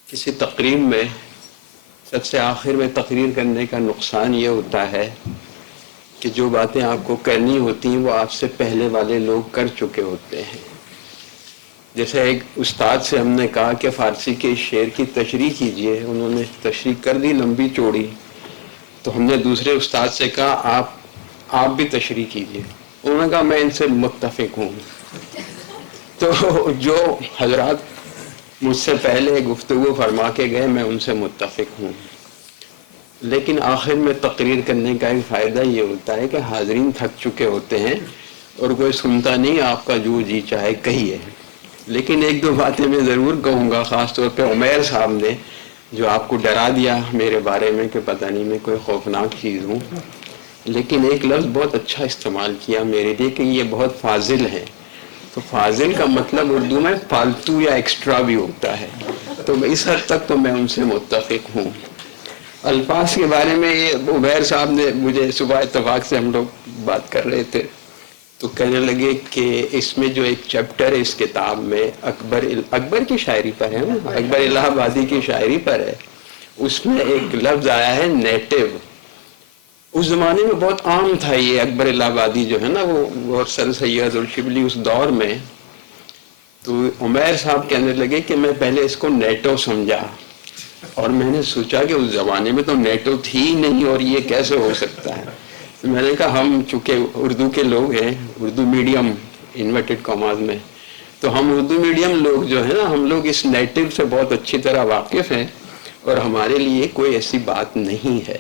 کسی تقریر میں سب سے آخر میں تقریر کرنے کا نقصان یہ ہوتا ہے کہ جو باتیں آپ کو کرنی ہوتی ہیں وہ آپ سے پہلے والے لوگ کر چکے ہوتے ہیں۔ جیسے ایک استاد سے ہم نے کہا کہ فارسی کے شعر کی تشریح کیجئے، انہوں نے تشریح کر دی لمبی چوڑی، تو ہم نے دوسرے استاد سے کہا آپ بھی تشریح کیجئے، انہوں نے کہا میں ان سے متفق ہوں۔ تو جو حضرات مجھ سے پہلے گفتگو فرما کے گئے میں ان سے متفق ہوں، لیکن آخر میں تقریر کرنے کا ایک فائدہ یہ ہوتا ہے کہ حاضرین تھک چکے ہوتے ہیں اور کوئی سنتا نہیں، آپ کا جو جی چاہے کہیے۔ لیکن ایک دو باتیں میں ضرور کہوں گا، خاص طور پہ عمیر صاحب نے جو آپ کو ڈرا دیا میرے بارے میں کہ پتہ نہیں میں کوئی خوفناک چیز ہوں، لیکن ایک لفظ بہت اچھا استعمال کیا میرے لیے کہ یہ بہت فاضل ہے۔ تو فاضل کا مطلب اردو میں فالتو یا ایکسٹرا بھی ہوتا ہے، تو اس حد تک تو میں ان سے متفق ہوں۔ الفاظ کے بارے میں یہ عمیر صاحب نے مجھے صبح اتفاق سے ہم لوگ بات کر رہے تھے تو کہنے لگے کہ اس میں جو ایک چیپٹر ہے اس کتاب میں اکبر کی شاعری پر ہے، اکبر الہ آبادی کی شاعری پر ہے، اس میں ایک لفظ آیا ہے نیٹو۔ اس زمانے میں بہت عام تھا یہ اکبر الہ آبادی جو ہے نا، وہ سر سید اور شبلی اس دور میں۔ تو عمیر صاحب کہنے لگے کہ میں پہلے اس کو نیٹو سمجھا، اور میں نے سوچا کہ اس زمانے میں تو نیٹو تھی ہی نہیں اور یہ کیسے ہو سکتا ہے۔ میں نے کہا ہم چونکہ اردو کے لوگ ہیں، اردو میڈیم انورٹڈ کاماز میں، تو ہم اردو میڈیم لوگ جو ہیں نا، ہم لوگ اس نیٹو سے بہت اچھی طرح واقف ہیں اور ہمارے لیے کوئی ایسی بات نہیں ہے۔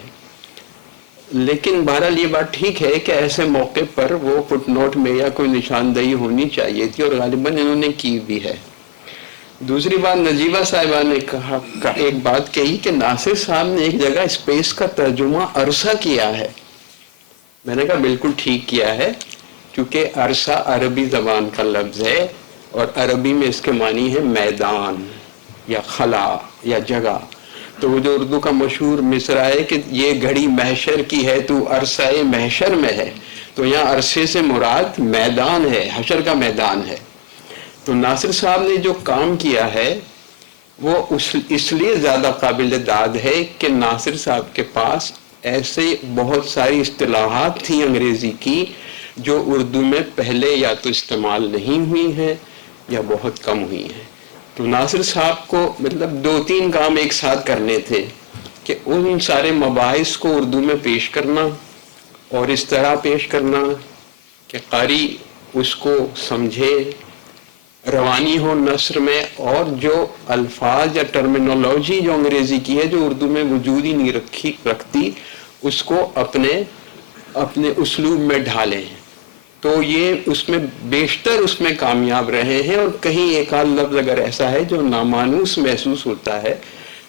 لیکن بہرحال یہ بات ٹھیک ہے کہ ایسے موقع پر وہ فٹ نوٹ میں یا کوئی نشاندہی ہونی چاہیے تھی، اور غالباً انہوں نے کی بھی ہے۔ دوسری بات نجیبہ صاحبہ نے ایک بات کہی کہ ناصر صاحب نے ایک جگہ اسپیس کا ترجمہ عرصہ کیا ہے۔ میں نے کہا بالکل ٹھیک کیا ہے، کیونکہ عرصہ عربی زبان کا لفظ ہے اور عربی میں اس کے معنی ہے میدان۔ یا خلا یا جگہ. تو وہ جو اردو کا مشہور مصرع ہے کہ یہ گھڑی محشر کی ہے تو عرصہ محشر میں ہے، تو یہاں عرصے سے مراد میدان ہے، حشر کا میدان ہے. تو ناصر صاحب نے جو کام کیا ہے وہ اس لیے زیادہ قابل داد ہے کہ ناصر صاحب کے پاس ایسے بہت ساری اصطلاحات تھیں انگریزی کی جو اردو میں پہلے یا تو استعمال نہیں ہوئی ہیں یا بہت کم ہوئی ہیں. تو ناصر صاحب کو مطلب 2-3 کام ایک ساتھ کرنے تھے کہ ان سارے مباحث کو اردو میں پیش کرنا اور اس طرح پیش کرنا کہ قاری اس کو سمجھے، روانی ہو نثر میں، اور جو الفاظ یا ٹرمینولوجی جو انگریزی کی ہے جو اردو میں وجود ہی نہیں رکھتی اس کو اپنے اسلوب میں ڈھالیں. تو یہ اس میں بیشتر اس میں کامیاب رہے ہیں، اور کہیں ایک آدھ لفظ اگر ایسا ہے جو نامانوس محسوس ہوتا ہے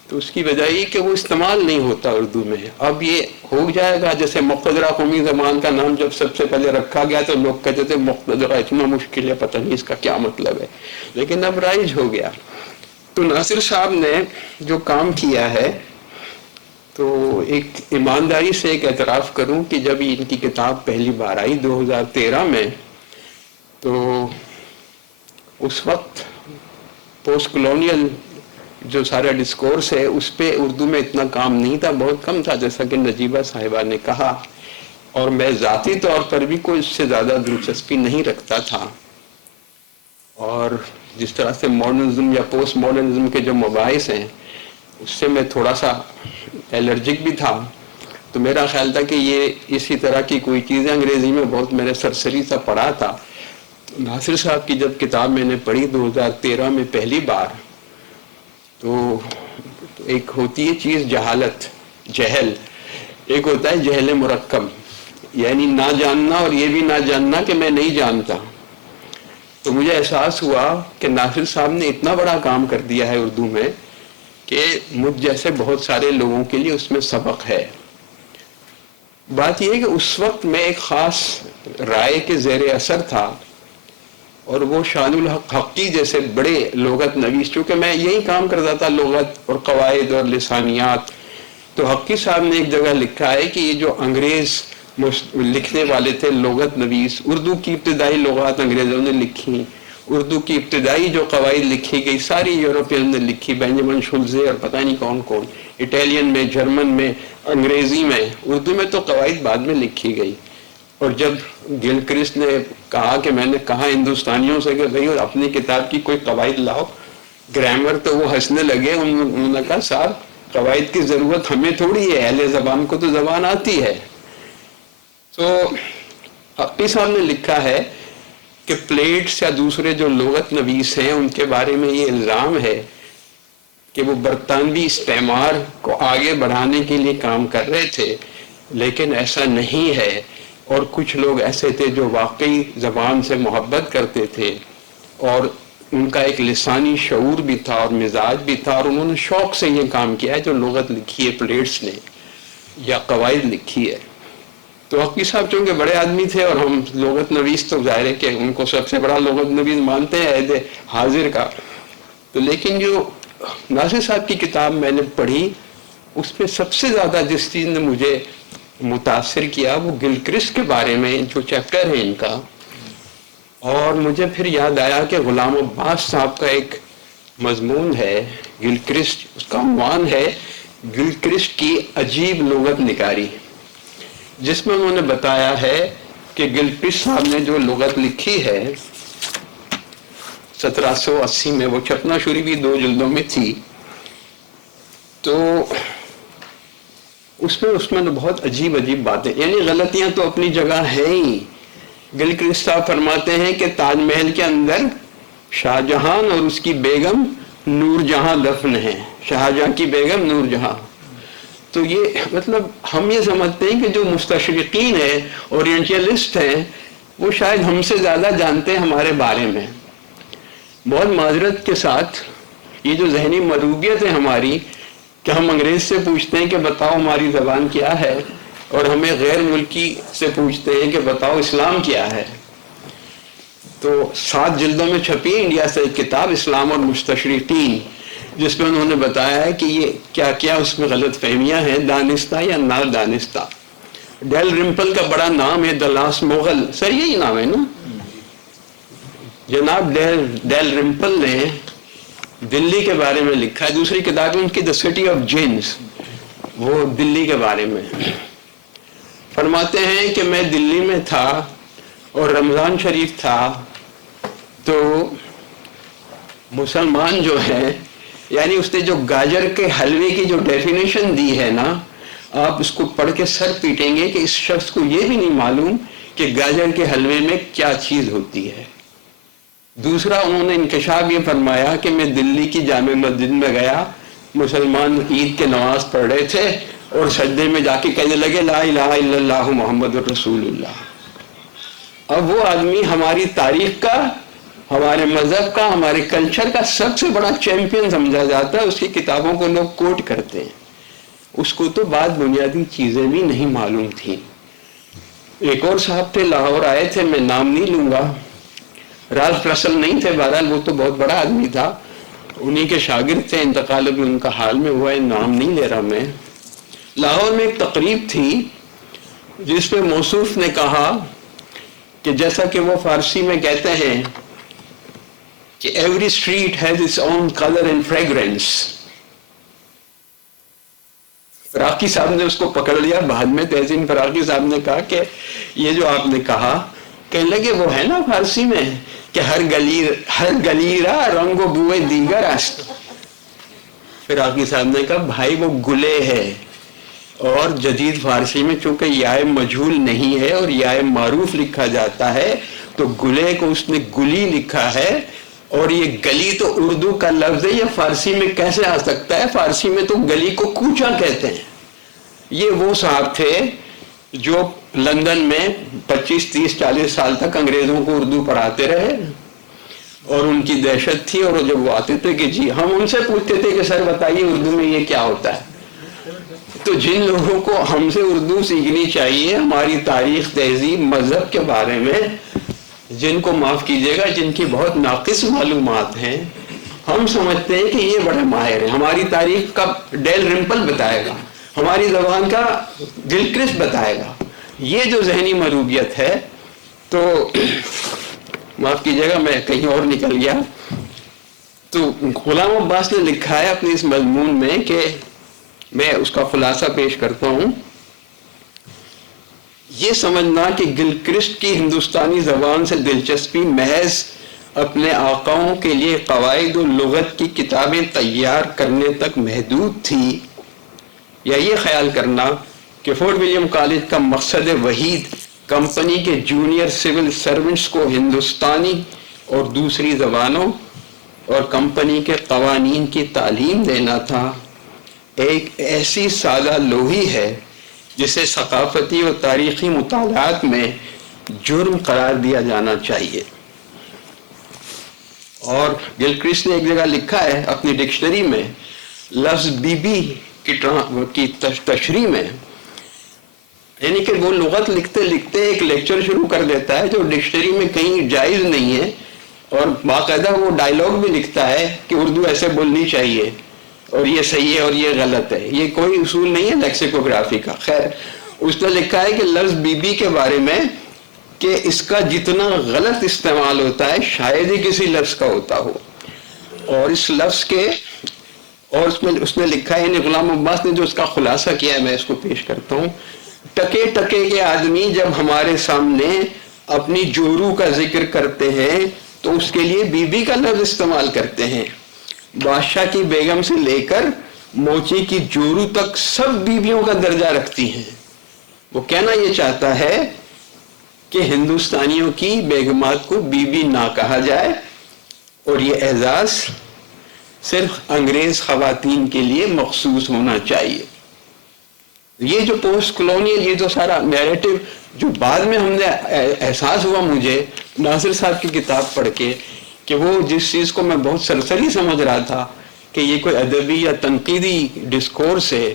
تو اس کی وجہ یہ کہ وہ استعمال نہیں ہوتا اردو میں. اب یہ ہو جائے گا، جیسے مقتدرہ قومی زبان کا نام جب سب سے پہلے رکھا گیا تو لوگ کہتے تھے مقتدرہ اتنا مشکل ہے، پتہ نہیں اس کا کیا مطلب ہے، لیکن اب رائج ہو گیا. تو ناصر صاحب نے جو کام کیا ہے، تو ایک ایمانداری سے ایک اعتراف کروں کہ جب ان کی کتاب پہلی بار آئی 2013 میں، تو اس وقت پوسٹ کلونیل جو سارا ڈسکورس ہے اس پہ اردو میں اتنا کام نہیں تھا، بہت کم تھا، جیسا کہ نجیبہ صاحبہ نے کہا، اور میں ذاتی طور پر بھی کوئی اس سے زیادہ دلچسپی نہیں رکھتا تھا. اور جس طرح سے ماڈرنزم یا پوسٹ ماڈرنزم کے جو مباحث ہیں اس سے میں تھوڑا سا الرجک بھی تھا. تو میرا خیال تھا کہ یہ اسی طرح کی کوئی چیزیں انگریزی میں بہت میں نے سرسری سا پڑھا تھا. ناصر صاحب کی جب کتاب میں نے پڑھی 2013 میں پہلی بار، تو ایک ہوتی ہے چیز جہالت، جہل، ایک ہوتا ہے جہل مرکب، یعنی نہ جاننا اور یہ بھی نہ جاننا کہ میں نہیں جانتا. تو مجھے احساس ہوا کہ ناصر صاحب نے اتنا بڑا کام کر دیا ہے اردو میں کہ مجھ جیسے بہت سارے لوگوں کے لیے اس میں سبق ہے. بات یہ ہے کہ اس وقت میں ایک خاص رائے کے زیر اثر تھا، اور وہ شان الحق حقی جیسے بڑے لغت نویس، چونکہ میں یہی کام کرتا تھا لغت اور قواعد اور لسانیات. تو حقی صاحب نے ایک جگہ لکھا ہے کہ یہ جو انگریز لکھنے والے تھے لغت نویس، اردو کی ابتدائی لغات انگریزوں نے لکھی، اردو کی ابتدائی جو قواعد لکھی گئی ساری یورپین نے لکھی، بینجامن شولزے اور پتہ نہیں کون کون، اٹیلین میں، جرمن میں، انگریزی میں. اردو میں تو قواعد بعد میں لکھی گئی. اور جب گلکرسٹ نے کہا کہ میں نے کہا ہندوستانیوں سے کہ بھئی اپنی کتاب کی کوئی قواعد لاؤ گرامر، تو وہ ہنسنے لگے. انہوں نے کہا صاحب قواعد کی ضرورت ہمیں تھوڑی ہے، اہل زبان کو تو زبان آتی ہے. تو حقی صاحب نے لکھا ہے کہ پلیٹس یا دوسرے جو لغت نویس ہیں ان کے بارے میں یہ الزام ہے کہ وہ برطانوی استعمار کو آگے بڑھانے کے لیے کام کر رہے تھے، لیکن ایسا نہیں ہے. اور کچھ لوگ ایسے تھے جو واقعی زبان سے محبت کرتے تھے، اور ان کا ایک لسانی شعور بھی تھا اور مزاج بھی تھا، اور انہوں نے شوق سے یہ کام کیا ہے جو لغت لکھی ہے پلیٹس نے یا قواعد لکھی ہے. تو حقی صاحب چونکہ بڑے آدمی تھے، اور ہم لغت نویس تو ظاہر ہے کہ ان کو سب سے بڑا لغت نویس مانتے ہیں عہد حاضر کا. تو لیکن جو ناصر صاحب کی کتاب میں نے پڑھی اس میں سب سے زیادہ جس چیز نے مجھے متاثر کیا وہ گلکرسٹ کے بارے میں جو چیپٹر ہے ان کا. اور مجھے پھر یاد آیا کہ غلام عباس صاحب کا ایک مضمون ہے گلکرسٹ، اس کا عنوان ہے گلکرسٹ کی عجیب لغت نگاری، جس میں انہوں نے بتایا ہے کہ گلکرسٹ صاحب نے جو لغت لکھی ہے 1780 میں، وہ چھپنا شروع بھی 2 جلدوں میں تھی. تو اس میں بہت عجیب باتیں، یعنی غلطیاں تو اپنی جگہ ہیں ہی. گلکرسٹ صاحب فرماتے ہیں کہ تاج محل کے اندر شاہ جہان اور اس کی بیگم نور جہاں دفن ہیں، شاہجہاں کی بیگم نور جہاں. تو یہ مطلب ہم یہ سمجھتے ہیں کہ جو مستشرقین ہیں، اورینٹلسٹ ہیں، وہ شاید ہم سے زیادہ جانتے ہیں ہمارے بارے میں. بہت معذرت کے ساتھ یہ جو ذہنی مروبیت ہے ہماری کہ ہم انگریز سے پوچھتے ہیں کہ بتاؤ ہماری زبان کیا ہے، اور ہمیں غیر ملکی سے پوچھتے ہیں کہ بتاؤ اسلام کیا ہے. تو 7 جلدوں میں چھپی انڈیا سے ایک کتاب اسلام اور مستشرقین، جس میں انہوں نے بتایا ہے کہ یہ کیا کیا اس میں غلط فہمیاں ہیں، دانستہ یا نادانستہ۔ ڈیل رمپل کا بڑا نام ہے دی لاسٹ مغل، سر یہی نام ہے نا؟ جناب ڈیل رمپل نے دلی کے بارے میں لکھا ہے، دوسری کتاب ان کی دی سٹی آف جینز، وہ دلی کے بارے میں فرماتے ہیں کہ میں دلی میں تھا اور رمضان شریف تھا، تو مسلمان جو ہیں، یعنی اس نے جو گاجر کے حلوے کی جو ڈیفینیشن دی ہے نا، آپ اس کو پڑھ کے سر پیٹیں گے کہ اس شخص کو یہ بھی نہیں معلوم کہ گاجر کے حلوے میں کیا چیز ہوتی ہے۔ دوسرا انہوں نے انکشاف یہ فرمایا کہ میں دلی کی جامع مسجد میں گیا، مسلمان عید کے نماز پڑھ رہے تھے اور سجدے میں جا کے کہنے لگے لا الہ الا اللہ محمد رسول اللہ۔ اب وہ آدمی ہماری تاریخ کا، ہمارے مذہب کا، ہمارے کلچر کا سب سے بڑا چیمپئن سمجھا جاتا ہے، اس کی کتابوں کو لوگ کوٹ کرتے ہیں، اس کو تو بعد بنیادی چیزیں بھی نہیں معلوم تھیں۔ ایک اور صاحب تھے، لاہور آئے تھے، میں نام نہیں لوں گا، رالف رسل نہیں تھے، بہرحال وہ تو بہت بڑا آدمی تھا، انہی کے شاگرد تھے، انتقال ابھی ان کا حال میں ہوا ہے، نام نہیں لے رہا میں۔ لاہور میں ایک تقریب تھی جس میں موصوف نے کہا کہ جیسا کہ وہ فارسی میں کہتے ہیں کہ every street has its own colour and fragrance. Firaqi صاحب نے اس کو پکڑ لیا، بعد میں تحسین فراقی صاحب نے کہا کہ یہ جو آپ نے کہا، کہنے لگے وہ ہے نا فارسی میں کہ ہر گلیرہ رنگ و بوئے دیگر است۔ فراقی صاحب نے کہا بھائی وہ گلے ہے، اور جدید فارسی میں چونکہ یائے مجہول نہیں ہے اور یائے معروف لکھا جاتا ہے، تو گلے کو اس نے گلی لکھا ہے، اور یہ گلی تو اردو کا لفظ ہے، یہ فارسی میں کیسے آ سکتا ہے؟ فارسی میں تو گلی کو کوچا کہتے ہیں۔ یہ وہ صاحب تھے جو لندن میں 25 30 40 سال تک انگریزوں کو اردو پڑھاتے رہے، اور ان کی دہشت تھی، اور جب وہ آتے تھے کہ جی، ہم ان سے پوچھتے تھے کہ سر بتائیے اردو میں یہ کیا ہوتا ہے؟ تو جن لوگوں کو ہم سے اردو سیکھنی چاہیے، ہماری تاریخ، تہذیب، مذہب کے بارے میں، جن کو معاف کیجیے گا، جن کی بہت ناقص معلومات ہیں، ہم سمجھتے ہیں کہ یہ بڑے ماہر ہیں، ہماری تاریخ کا ڈیل رمپل بتائے گا، ہماری زبان کا گلکرسٹ بتائے گا۔ یہ جو ذہنی مروبیت ہے، تو معاف کیجیے گا میں کہیں اور نکل گیا۔ تو غلام عباس نے لکھا ہے اپنے اس مضمون میں، کہ میں اس کا خلاصہ پیش کرتا ہوں، یہ سمجھنا کہ گلکرسٹ کی ہندوستانی زبان سے دلچسپی محض اپنے آقاؤں کے لیے قواعد و لغت کی کتابیں تیار کرنے تک محدود تھی، یا یہ خیال کرنا کہ فورٹ ولیم کالج کا مقصد وحید کمپنی کے جونیئر سول سرونٹس کو ہندوستانی اور دوسری زبانوں اور کمپنی کے قوانین کی تعلیم دینا تھا، ایک ایسی سادہ لوحی ہے جسے ثقافتی و تاریخی مطالعات میں جرم قرار دیا جانا چاہیے۔ اور گلکرسٹ نے ایک جگہ لکھا ہے اپنی ڈکشنری میں، لفظ بی بی کی تشریح میں، یعنی کہ وہ لغت لکھتے لکھتے ایک لیکچر شروع کر دیتا ہے جو ڈکشنری میں کہیں جائز نہیں ہے، اور باقاعدہ وہ ڈائیلاگ بھی لکھتا ہے کہ اردو ایسے بولنی چاہیے، اور یہ صحیح ہے اور یہ غلط ہے، یہ کوئی اصول نہیں ہے لیکسیکوگرافی کا۔ خیر، اس نے لکھا ہے کہ لفظ بی بی کے بارے میں کہ اس کا جتنا غلط استعمال ہوتا ہے شاید ہی کسی لفظ کا ہوتا ہو، اور اس لفظ کے، اور اس نے لکھا ہے، یعنی غلام عباس نے جو اس کا خلاصہ کیا ہے میں اس کو پیش کرتا ہوں، ٹکے ٹکے کے آدمی جب ہمارے سامنے اپنی جورو کا ذکر کرتے ہیں تو اس کے لیے بی بی کا لفظ استعمال کرتے ہیں۔ بادشاہ کی بیگم سے لے کر موچی کی جورو تک سب بیویوں کا درجہ رکھتی ہیں۔ وہ کہنا یہ چاہتا ہے کہ ہندوستانیوں کی بیگمات کو بی بی نہ کہا جائے، اور یہ اعزاز صرف انگریز خواتین کے لیے مخصوص ہونا چاہیے۔ یہ جو پوسٹ کلونیل، یہ جو سارا نیریٹو جو بعد میں ہم نے احساس ہوا مجھے ناصر صاحب کی کتاب پڑھ کے، کہ وہ جس چیز کو میں بہت سرسری سمجھ رہا تھا کہ یہ کوئی ادبی یا تنقیدی ڈسکورس ہے،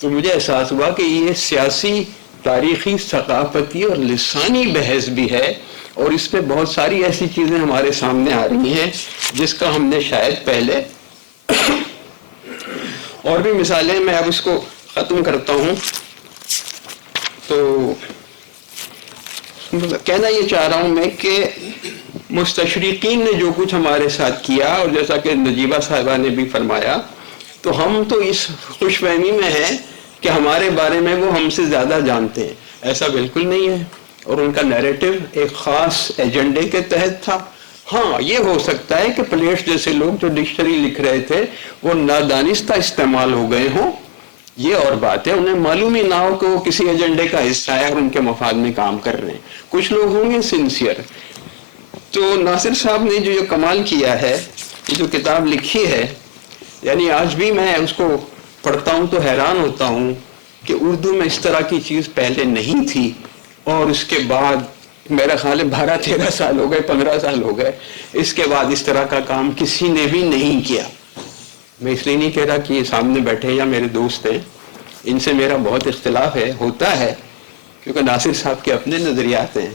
تو مجھے احساس ہوا کہ یہ سیاسی، تاریخی، ثقافتی اور لسانی بحث بھی ہے، اور اس پہ بہت ساری ایسی چیزیں ہمارے سامنے آ رہی ہیں جس کا ہم نے شاید پہلے اور بھی مثالیں. میں اب اس کو ختم کرتا ہوں. تو کہنا یہ چاہ رہا ہوں میں کہ مستشرقین نے جو کچھ ہمارے ساتھ کیا، اور جیسا کہ نجیبہ صاحبہ نے بھی فرمایا، تو ہم تو اس خوش فہمی میں ہیں کہ ہمارے بارے میں وہ ہم سے زیادہ جانتے ہیں. ایسا بالکل نہیں ہے. اور ان کا نیریٹو ایک خاص ایجنڈے کے تحت تھا. ہاں یہ ہو سکتا ہے کہ پلیٹس جیسے لوگ جو ڈکشنری لکھ رہے تھے وہ نادانستہ استعمال ہو گئے ہوں، یہ اور بات ہے. انہیں معلوم ہی نہ ہو کہ وہ کسی ایجنڈے کا حصہ ہے اور ان کے مفاد میں کام کر رہے ہیں. کچھ لوگ ہوں گے سنسیئر. تو ناصر صاحب نے جو یہ کمال کیا ہے، یہ جو کتاب لکھی ہے، یعنی آج بھی میں اس کو پڑھتا ہوں تو حیران ہوتا ہوں کہ اردو میں اس طرح کی چیز پہلے نہیں تھی، اور اس کے بعد میرا خیال ہے 12-13 سال ہو گئے، 15 سال ہو گئے، اس کے بعد اس طرح کا کام کسی نے بھی نہیں کیا. میں اس لیے نہیں کہہ رہا کہ یہ سامنے بیٹھے یا میرے دوست ہیں، ان سے میرا بہت اختلاف ہے، ہوتا ہے، کیونکہ ناصر صاحب کے اپنے نظریات ہیں،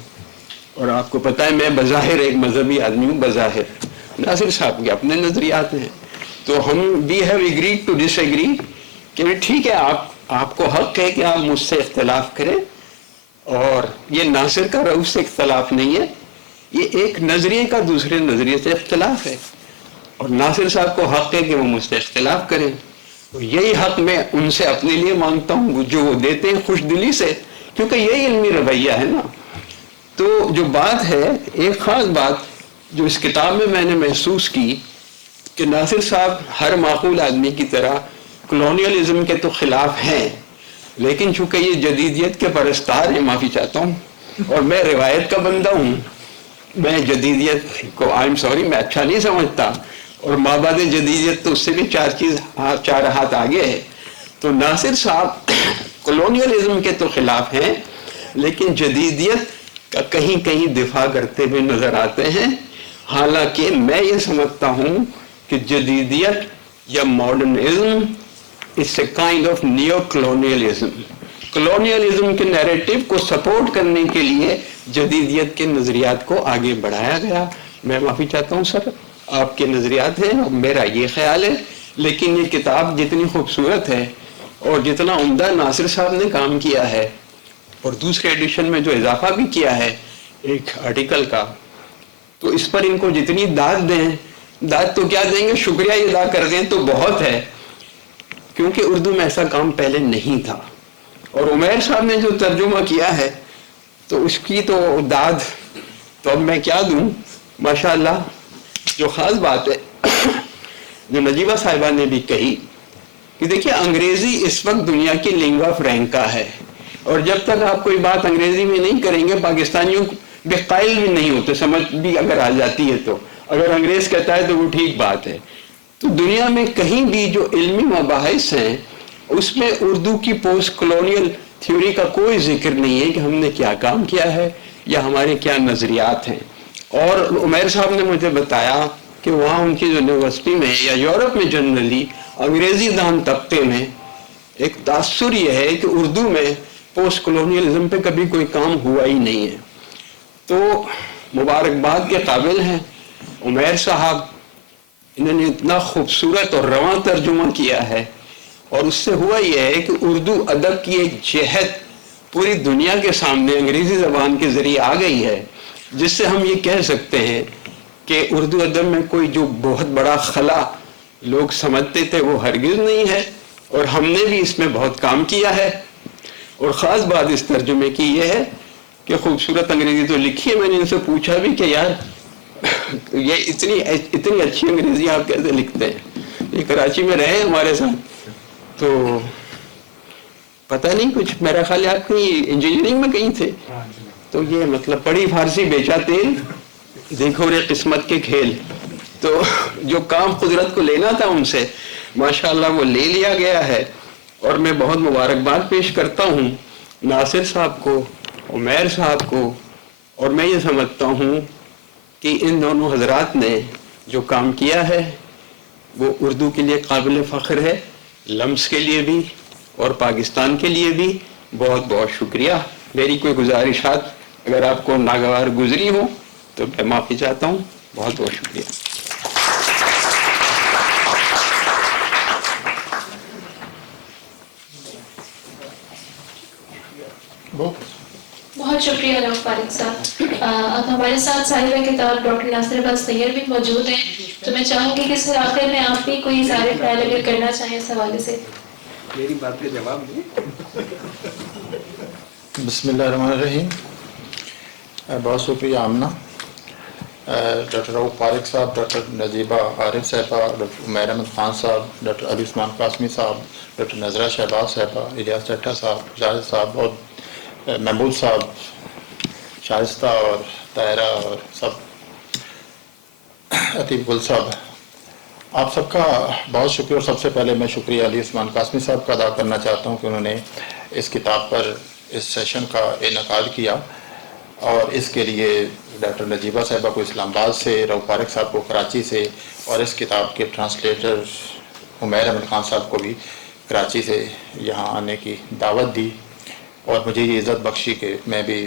اور آپ کو پتہ ہے میں بظاہر ایک مذہبی آدمی ہوں. بظاہر ناصر صاحب کے اپنے نظریات ہیں. تو ہم we have agreed to disagree کہ ٹھیک ہے، آپ کو حق ہے کہ آپ مجھ سے اختلاف کریں، اور یہ ناصر کا روح سے اختلاف نہیں ہے، یہ ایک نظریے کا دوسرے نظریے سے اختلاف ہے. اور ناصر صاحب کو حق ہے کہ وہ مجھ سے اختلاف کریں. یہی حق میں ان سے اپنے لیے مانگتا ہوں جو وہ دیتے ہیں خوش دلی سے، کیونکہ یہی علمی رویہ ہے نا. تو جو بات ہے، ایک خاص بات جو اس کتاب میں نے محسوس کی کہ ناصر صاحب ہر معقول آدمی کی طرح کلونیلزم کے تو خلاف ہیں، لیکن چونکہ یہ جدیدیت کے پرستار ہیں، معافی چاہتا ہوں، اور میں روایت کا بندہ ہوں، میں جدیدیت کو میں اچھا نہیں سمجھتا، اور مابعد جدیدیت تو اس سے بھی چار ہاتھ آگے ہے. تو ناصر صاحب کلونیلزم کے تو خلاف ہیں، لیکن جدیدیت کا کہیں کہیں دفاع کرتے ہوئے نظر آتے ہیں. حالانکہ میں یہ سمجھتا ہوں کہ جدیدیت یا modernism it's a kind of neo-colonialism. Colonialism کے نیریٹو کو سپورٹ کرنے کے لیے جدیدیت کے نظریات کو آگے بڑھایا گیا. میں معافی چاہتا ہوں سر، آپ کے نظریات ہیں اور میرا یہ خیال ہے، لیکن یہ کتاب جتنی خوبصورت ہے اور جتنا عمدہ ناصر صاحب نے کام کیا ہے، اور دوسرے ایڈیشن میں جو اضافہ بھی کیا ہے ایک آرٹیکل کا، تو اس پر ان کو جتنی داد دیں، داد تو کیا دیں گے، شکریہ ادا کر دیں تو بہت ہے، کیونکہ اردو میں ایسا کام پہلے نہیں تھا. اور عمیر صاحب نے جو ترجمہ کیا ہے تو اس کی تو داد تو اب میں کیا دوں. ماشاءاللہ جو خاص بات ہے جو نجیبہ صاحبہ نے بھی کہی کہ دیکھیے انگریزی اس وقت دنیا کی لنگوا فرینکا ہے، اور جب تک آپ کوئی بات انگریزی میں نہیں کریں گے پاکستانیوں بے قائل بھی نہیں ہوتے، سمجھ بھی اگر آ جاتی ہے تو اگر انگریز کہتا ہے تو وہ ٹھیک بات ہے. تو دنیا میں کہیں بھی جو علمی مباحث ہیں اس میں اردو کی پوسٹ کلونیل تھیوری کا کوئی ذکر نہیں ہے کہ ہم نے کیا کام کیا ہے یا ہمارے کیا نظریات ہیں. اور عمیر صاحب نے مجھے بتایا کہ وہاں ان کی یونیورسٹی میں یا یورپ میں جنرلی انگریزی دان طبقے میں ایک تاثر یہ ہے کہ اردو میں پوسٹ کلونیلزم پہ کبھی کوئی کام ہوا ہی نہیں ہے. تو مبارکباد کے قابل ہیں عمیر صاحب، انہوں نے اتنا خوبصورت اور رواں ترجمہ کیا ہے، اور اس سے ہوا یہ ہے کہ اردو ادب کی ایک جہت پوری دنیا کے سامنے انگریزی زبان کے ذریعے آ گئی ہے، جس سے ہم یہ کہہ سکتے ہیں کہ اردو ادب میں کوئی جو بہت بڑا خلا لوگ سمجھتے تھے وہ ہرگز نہیں ہے، اور ہم نے بھی اس میں بہت کام کیا ہے. اور خاص بات اس ترجمے کی یہ ہے کہ خوبصورت انگریزی تو لکھی ہے. میں نے ان سے پوچھا بھی کہ یار یہ اتنی اچھی انگریزی آپ کیسے لکھتے ہیں؟ یہ کراچی میں رہے ہمارے ساتھ تو پتہ نہیں کچھ، میرا خیال ہے آپ کہیں انجینئرنگ میں کہیں تھے. تو یہ مطلب پڑھی فارسی بیچا تیل، دیکھو رے قسمت کے کھیل. تو جو کام قدرت کو لینا تھا ان سے ماشاءاللہ وہ لے لیا گیا ہے. اور میں بہت مبارکباد پیش کرتا ہوں ناصر صاحب کو، عمیر صاحب کو، اور میں یہ سمجھتا ہوں کہ ان دونوں حضرات نے جو کام کیا ہے وہ اردو کے لیے قابل فخر ہے، لمس کے لیے بھی اور پاکستان کے لیے بھی. بہت بہت شکریہ. میری کوئی گزارشات اگر آپ کو ناگوار گزری ہوں تو میں معافی چاہتا ہوں. بہت بہت شکریہ. بہت شکریہ رؤف فارغ صاحب. اب ہمارے ساتھ صاحب کتاب ڈاکٹر ناصر عباس طیار بھی موجود ہیں, تو میں چاہوں گی کہ اس آخر میں آپ بھی کوئی اظہار خیال اگر کرنا چاہیں اس حوالے سے. میری بات کا جواب دیں. بسم اللہ الرحمن الرحیم. بہت شکریہ آمنہ, ڈاکٹر رؤف فارغ صاحب, ڈاکٹر نجیبہ عارف صاحبہ, ڈاکٹر عمیر احمد خان صاحب, ڈاکٹر علی عثمان قاسمی صاحب, ڈاکٹر نظرہ شہباز صاحبہ, الیاس چٹھا صاحب, جاہد صاحب اور محمود صاحب, شائستہ اور طاہرہ اور سب, عتیب گل صاحب, آپ سب کا بہت شکریہ. اور سب سے پہلے میں شکریہ علی عثمان قاسمی صاحب کا ادا کرنا چاہتا ہوں کہ انہوں نے اس کتاب پر اس سیشن کا انعقاد کیا, اور اس کے لیے ڈاکٹر نجیبہ صاحبہ کو اسلام آباد سے, رؤف فارغ صاحب کو کراچی سے, اور اس کتاب کے ٹرانسلیٹر عمیر احمد خان صاحب کو بھی کراچی سے یہاں آنے کی دعوت دی, اور مجھے یہ عزت بخشی کہ میں بھی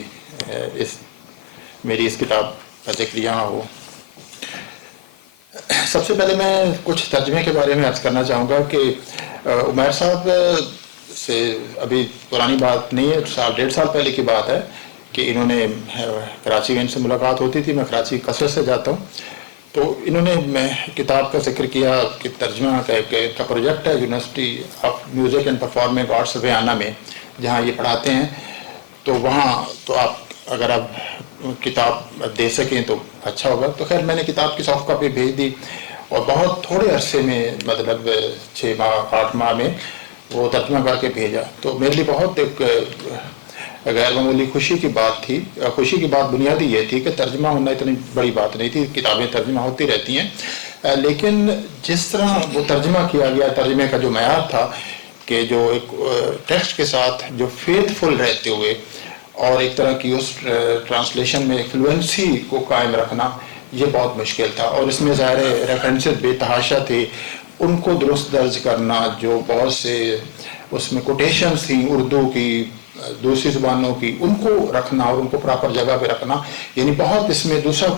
میری اس کتاب کا ذکر یہاں ہو. سب سے پہلے میں کچھ ترجمے کے بارے میں عرض کرنا چاہوں گا کہ عمیر صاحب سے ابھی پرانی بات نہیں ہے, سال ڈیڑھ سال پہلے کی بات ہے کہ انہوں نے کراچی میں ان سے ملاقات ہوتی تھی. میں کراچی کثرت سے جاتا ہوں, تو انہوں نے کتاب کا ذکر کیا کہ ترجمہ کا پروجیکٹ ہے university of music and performing arts Vienna میں, جہاں یہ پڑھاتے ہیں. تو وہاں تو آپ اگر آپ کتاب دے سکیں تو اچھا ہوگا. تو خیر میں نے کتاب کی سافٹ کاپی بھیج دی, اور بہت تھوڑے عرصے میں, مطلب 6 ماہ 8 ماہ میں وہ ترجمہ کر کے بھیجا. تو میرے لیے بہت ایک غیر معمولی خوشی کی بات تھی. خوشی کی بات بنیادی یہ تھی کہ ترجمہ ہونا اتنی بڑی بات نہیں تھی, کتابیں ترجمہ ہوتی رہتی ہیں, لیکن جس طرح وہ ترجمہ کیا گیا, ترجمے کا جو معیار تھا کہ جو ایک ٹیکسٹ کے ساتھ جو فیتھ فل رہتے ہوئے اور ایک طرح کی اس ٹرانسلیشن میں فلوئنسی کو قائم رکھنا, یہ بہت مشکل تھا. اور اس میں ظاہر ریفرنسز بے تحاشا تھے, ان کو درست درج کرنا, جو بہت سے اس میں کوٹیشنز تھیں اردو کی, دوسری زبانوں کی, ان کو رکھنا اور ان کو پراپر جگہ پہ رکھنا, یعنی بہت اس میں دوسرا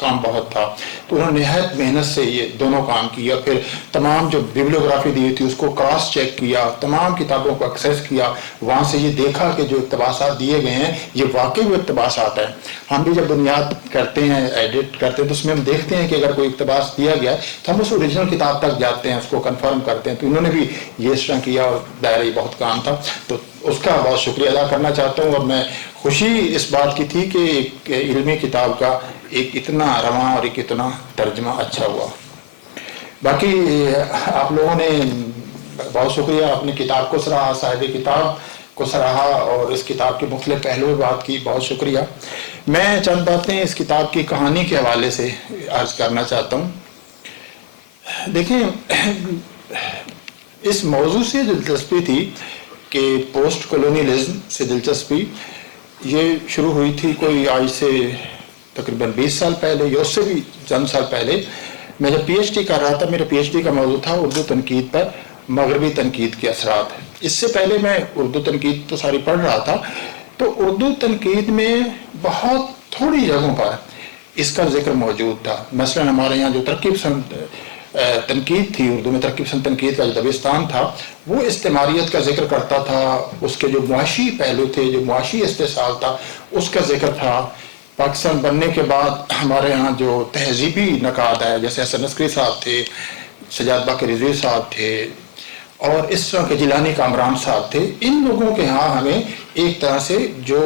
کام بہت تھا. تو انہوں نے نہایت محنت سے یہ دونوں کام کیا. پھر تمام جو بیبلیوگرافی دی تھی اس کو کراس چیک کیا, تمام کتابوں کو ایکسیس کیا, وہاں سے یہ دیکھا کہ جو اقتباسات دیے گئے ہیں یہ واقعی وہ اقتباسات ہیں. ہم بھی جب بنیاد کرتے ہیں, ایڈٹ کرتے ہیں, تو اس میں ہم دیکھتے ہیں کہ اگر کوئی اقتباس دیا گیا ہے تو ہم اس اوریجنل کتاب تک جاتے ہیں, اس کو کنفرم کرتے ہیں. تو انہوں نے بھی یہ اس طرح کیا, اور دائرہ یہ بہت کام تھا, تو اس کا بہت شکریہ ادا کرنا چاہتا ہوں. اور میں خوشی اس بات کی تھی کہ ایک علمی کتاب کا ایک اتنا رواں اور ایک اتنا ترجمہ اچھا ہوا. باقی آپ لوگوں نے بہت شکریہ, اپنی کتاب کو سراہا, صاحب کتاب کو سراہا, اور اس کتاب کے مختلف پہلوؤں بات کی, بہت شکریہ. میں چند باتیں اس کتاب کی کہانی کے حوالے سے عرض کرنا چاہتا ہوں. دیکھیں, اس موضوع سے جو دلچسپی تھی کہ پوسٹ کولونیلزم سے دلچسپی, یہ شروع ہوئی تھی کوئی آج سے تقریباً 20 سال پہلے, یا اس سے بھی چند سال پہلے. میں جب پی ایچ ڈی کر رہا تھا, میرا پی ایچ ڈی کا موضوع تھا اردو تنقید پر مغربی تنقید کے اثرات. اس سے پہلے میں اردو تنقید تو ساری پڑھ رہا تھا, تو اردو تنقید میں بہت تھوڑی جگہوں پر اس کا ذکر موجود تھا. مثلا ہمارے یہاں جو ترکیب پسند تنقید تھی, اردو میں ترکیب پسند تنقید کا جو دبستان تھا, وہ استعماریت کا ذکر کرتا تھا, اس کے جو معاشی پہلو تھے, جو معاشی استحصال تھا, اس کا ذکر تھا. پاکستان بننے کے بعد ہمارے ہاں جو تہذیبی نکات ہے, جیسے حسن عسکری صاحب تھے, سجاد باقر رضوی صاحب تھے, اور اس طرح کے جیلانی کامران صاحب تھے, ان لوگوں کے ہاں ہمیں ایک طرح سے جو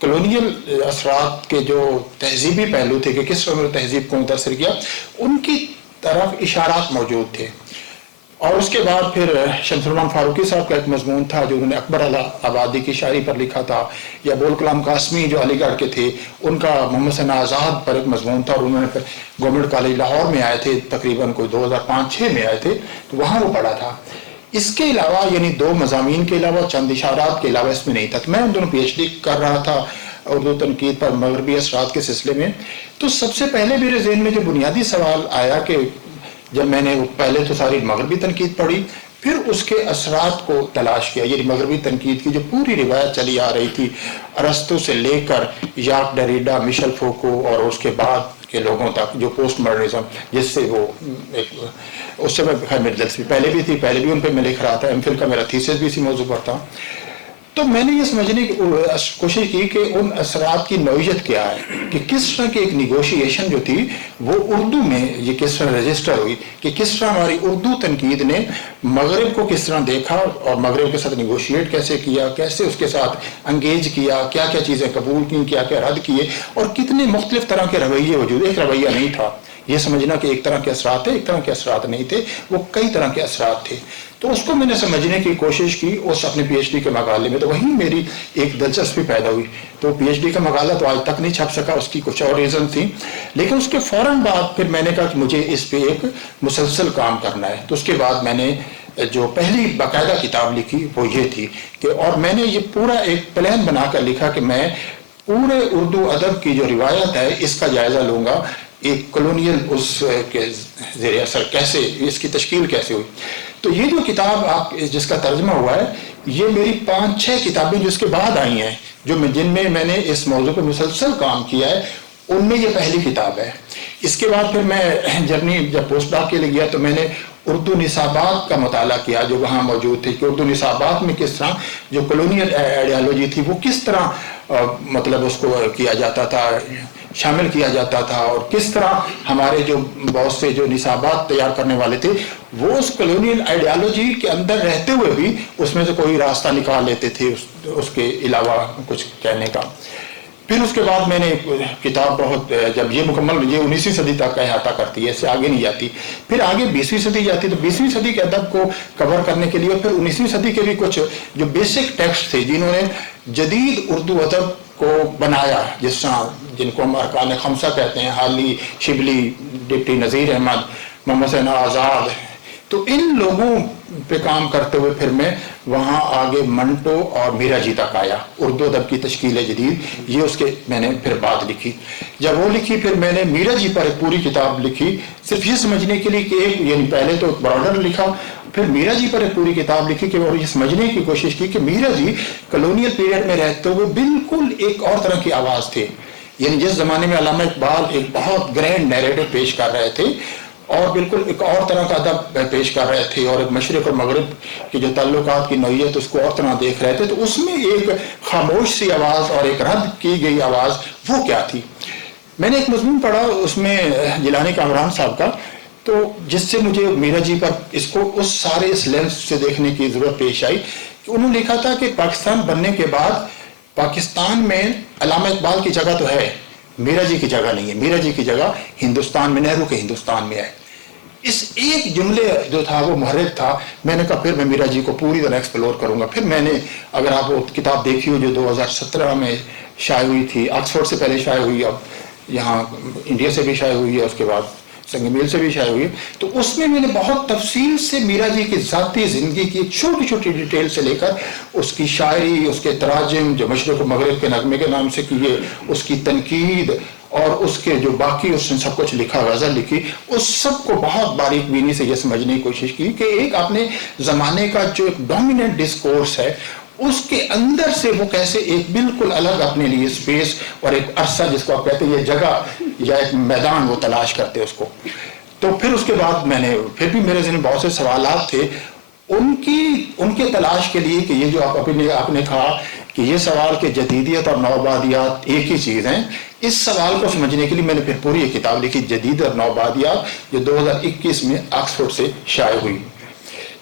کلونیل اثرات کے جو تہذیبی پہلو تھے کہ کس طرح تہذیب کو متاثر کیا, ان کی طرف اشارات موجود تھے. اور اس کے بعد پھر شمس الرحمان فاروقی صاحب کا ایک مضمون تھا جو انہوں نے اکبر آبادی کی شاعری پر لکھا تھا, یا ابو الکلام قاسمی جو علی گڑھ کے تھے, ان کا محمد ثنا آزاد پر ایک مضمون تھا, اور انہوں نے پھر گورنمنٹ کالج لاہور میں آئے تھے, تقریباً کوئی 2005-06 میں آئے تھے, تو وہاں وہ پڑھا تھا. اس کے علاوہ یعنی 2 مضامین کے علاوہ چند اشارات کے علاوہ اس میں نہیں تھا. تو میں ان دونوں پی ایچ ڈی کر رہا تھا اردو تنقید پر مغربی اثرات کے سلسلے میں. تو سب سے پہلے میرے ذہن میں جو بنیادی سوال آیا کہ جب میں نے پہلے تو ساری مغربی تنقید پڑھی, پھر اس کے اثرات کو تلاش کیا, یعنی مغربی تنقید کی جو پوری روایت چلی آ رہی تھی ارسطو سے لے کر یاک ڈریڈا, مشل فوکو, اور اس کے بعد کے لوگوں تک جو پوسٹ ماڈرنزم, جس سے وہ اس سے میں خیر میری دلچسپی پہلے بھی تھی, پہلے بھی ان پہ میں لکھ رہا تھا, ایم فل کا میرا تھیسس بھی اسی موضوع پر تھا. تو میں نے یہ سمجھنے کی کوشش کی کہ ان اثرات کی نوعیت کیا ہے، کہ کس طرح کی ایک نیگوشیشن جو تھی وہ اردو میں یہ کس طرح رجسٹر ہوئی، کہ کس طرح ہماری اردو تنقید نے مغرب کو کس طرح دیکھا اور مغرب کے ساتھ نیگوشیٹ کیسے کیا، کیسے اس کے ساتھ انگیج کیا، کیا کیا چیزیں قبول کی، کیا کیا رد کیے، اور کتنے مختلف طرح کے رویے وجود، ایک رویہ نہیں تھا یہ سمجھنا کہ ایک طرح کے اثرات تھے، ایک طرح کے اثرات نہیں تھے، وہ کئی طرح کے اثرات تھے. تو اس کو میں نے سمجھنے کی کوشش کی اس اپنے پی ایچ ڈی کے مقالے میں. تو وہیں میری ایک دلچسپی پیدا ہوئی. تو پی ایچ ڈی کا مقالہ تو آج تک نہیں چھپ سکا، اس کی کچھ اور ریزن تھی، لیکن اس کے فوراً بعد پھر میں نے کہا کہ مجھے اس پہ ایک مسلسل کام کرنا ہے. تو اس کے بعد میں نے جو پہلی باقاعدہ کتاب لکھی وہ یہ تھی کہ، اور میں نے یہ پورا ایک پلان بنا کر لکھا کہ میں پورے اردو ادب کی جو روایت ہے اس کا جائزہ لوں گا، ایک کلونیل اس کے زیر اثر کیسے اس کی تشکیل کیسے ہوئی. تو یہ جو کتاب آپ جس کا ترجمہ ہوا ہے، یہ میری 5-6 کتابیں جو اس کے بعد آئی ہیں، جن میں میں نے اس موضوع پہ مسلسل کام کیا ہے، ان میں یہ پہلی کتاب ہے. اس کے بعد پھر میں جب پوسٹ ڈاک کے لیے گیا تو میں نے اردو نصابات کا مطالعہ کیا جو وہاں موجود تھے، کہ اردو نصابات میں کس طرح جو کلونیل آئیڈیالوجی تھی وہ کس طرح مطلب اس کو کیا جاتا تھا، شامل کیا جاتا تھا، اور کس طرح ہمارے جو بہت سے جو نصابات تیار کرنے والے تھے وہ اس کلونیل آئیڈیالوجی کے اندر رہتے ہوئے بھی اس میں سے کوئی راستہ نکال لیتے تھے اس کے علاوہ کچھ کہنے کا. پھر اس کے بعد میں نے کتاب بہت، جب یہ مکمل، یہ 19ویں صدی تک کا احاطہ کرتی ہے، اس سے آگے نہیں جاتی، پھر آگے 20ویں صدی جاتی. تو 20ویں صدی کے ادب کو کور کرنے کے لیے پھر 19ویں صدی کے بھی کچھ جو بیسک ٹیکسٹ تھے جنہوں نے جدید اردو ادب کو بنایا، جس طرح جن کو ہم ارکان خمسہ کہتے ہیں، حالی، شبلی، ڈپٹی نذیر احمد، محمد حسین آزاد. تو ان لوگوں پہ کام کرتے ہوئے پھر میں وہاں آگے منٹو اور میرا جی تک آیا. اردو ادب کی تشکیل جدید، یہ اس کے میں نے پھر بات لکھی. جب وہ لکھی پھر میں نے میرا جی پر ایک پوری کتاب لکھی، صرف یہ سمجھنے کے لیے کہ ایک، یعنی پہلے تو براڈر لکھا، پھر میرا جی پر ایک پوری کتاب لکھی کہ اور یہ سمجھنے کی کوشش کی کہ میرا جی کلونیل پیریڈ میں رہتے ہوئے بالکل ایک اور طرح کی آواز تھے. یعنی جس زمانے میں علامہ اقبال ایک بہت گرینڈ نیریٹو پیش کر رہے تھے اور بالکل ایک اور طرح کا ادب پیش کر رہے تھے، اور ایک مشرق اور مغرب کے جو تعلقات کی نوعیت اس کو اور طرح دیکھ رہے تھے، تو اس میں ایک خاموش سی آواز اور ایک رد کی گئی آواز وہ کیا تھی. میں نے ایک مضمون پڑھا اس میں جیلانی کامران صاحب کا، تو جس سے مجھے میرا جی پر اس کو اس سارے اس لینس سے دیکھنے کی ضرورت پیش آئی کہ انہوں نے لکھا تھا کہ پاکستان بننے کے بعد پاکستان میں علامہ اقبال کی جگہ تو ہے، میرا جی کی جگہ نہیں ہے. میرا جی کی جگہ ہندوستان میں، نہرو کے ہندوستان میں ہے. اس ایک جملے جو تھا وہ محرک تھا. میں نے کہا پھر میں میرا جی کو پوری طرح ایکسپلور کروں گا. پھر میں نے، اگر آپ وہ کتاب دیکھی ہو جو 2017 میں شائع ہوئی تھی، آکسفورڈ سے پہلے شائع ہوئی، اب یہاں انڈیا سے بھی شائع ہوئی ہے، اس کے بعد سنگ میل سے بھی شائع ہوئی، تو اس میں میں نے بہت تفصیل سے میرا جی کی ذاتی زندگی کی چھوٹی چھوٹی ڈیٹیل سے لے کر اس کی شاعری، اس کے تراجم جو مشرق و مغرب کے نغمے کے نام سے کیے، اس کی تنقید اور اس کے جو باقی اس نے سب کچھ لکھا، غزل لکھی، اس سب کو بہت باریک بینی سے یہ سمجھنے کی کوشش کی کہ ایک اپنے زمانے کا جو ایک ڈومیننٹ ڈسکورس ہے اس کے اندر سے وہ کیسے ایک بالکل الگ اپنے لیے سپیس اور ایک عرصہ، جس کو آپ کہتے ہیں یہ جگہ یا ایک میدان، وہ تلاش کرتے اس کو. تو پھر اس کے بعد میں نے، پھر بھی میرے ذہن میں بہت سے سوالات تھے ان کے تلاش کے لیے، کہ یہ جو آپ نے کہا کہ یہ سوال کہ جدیدیت اور نوآبادیات ایک ہی چیز ہیں، اس سوال کو سمجھنے کے لیے میں نے پھر پوری ایک کتاب لکھی، جدید اور نوآبادیات، جو 2021 میں آکسفورڈ سے شائع ہوئی.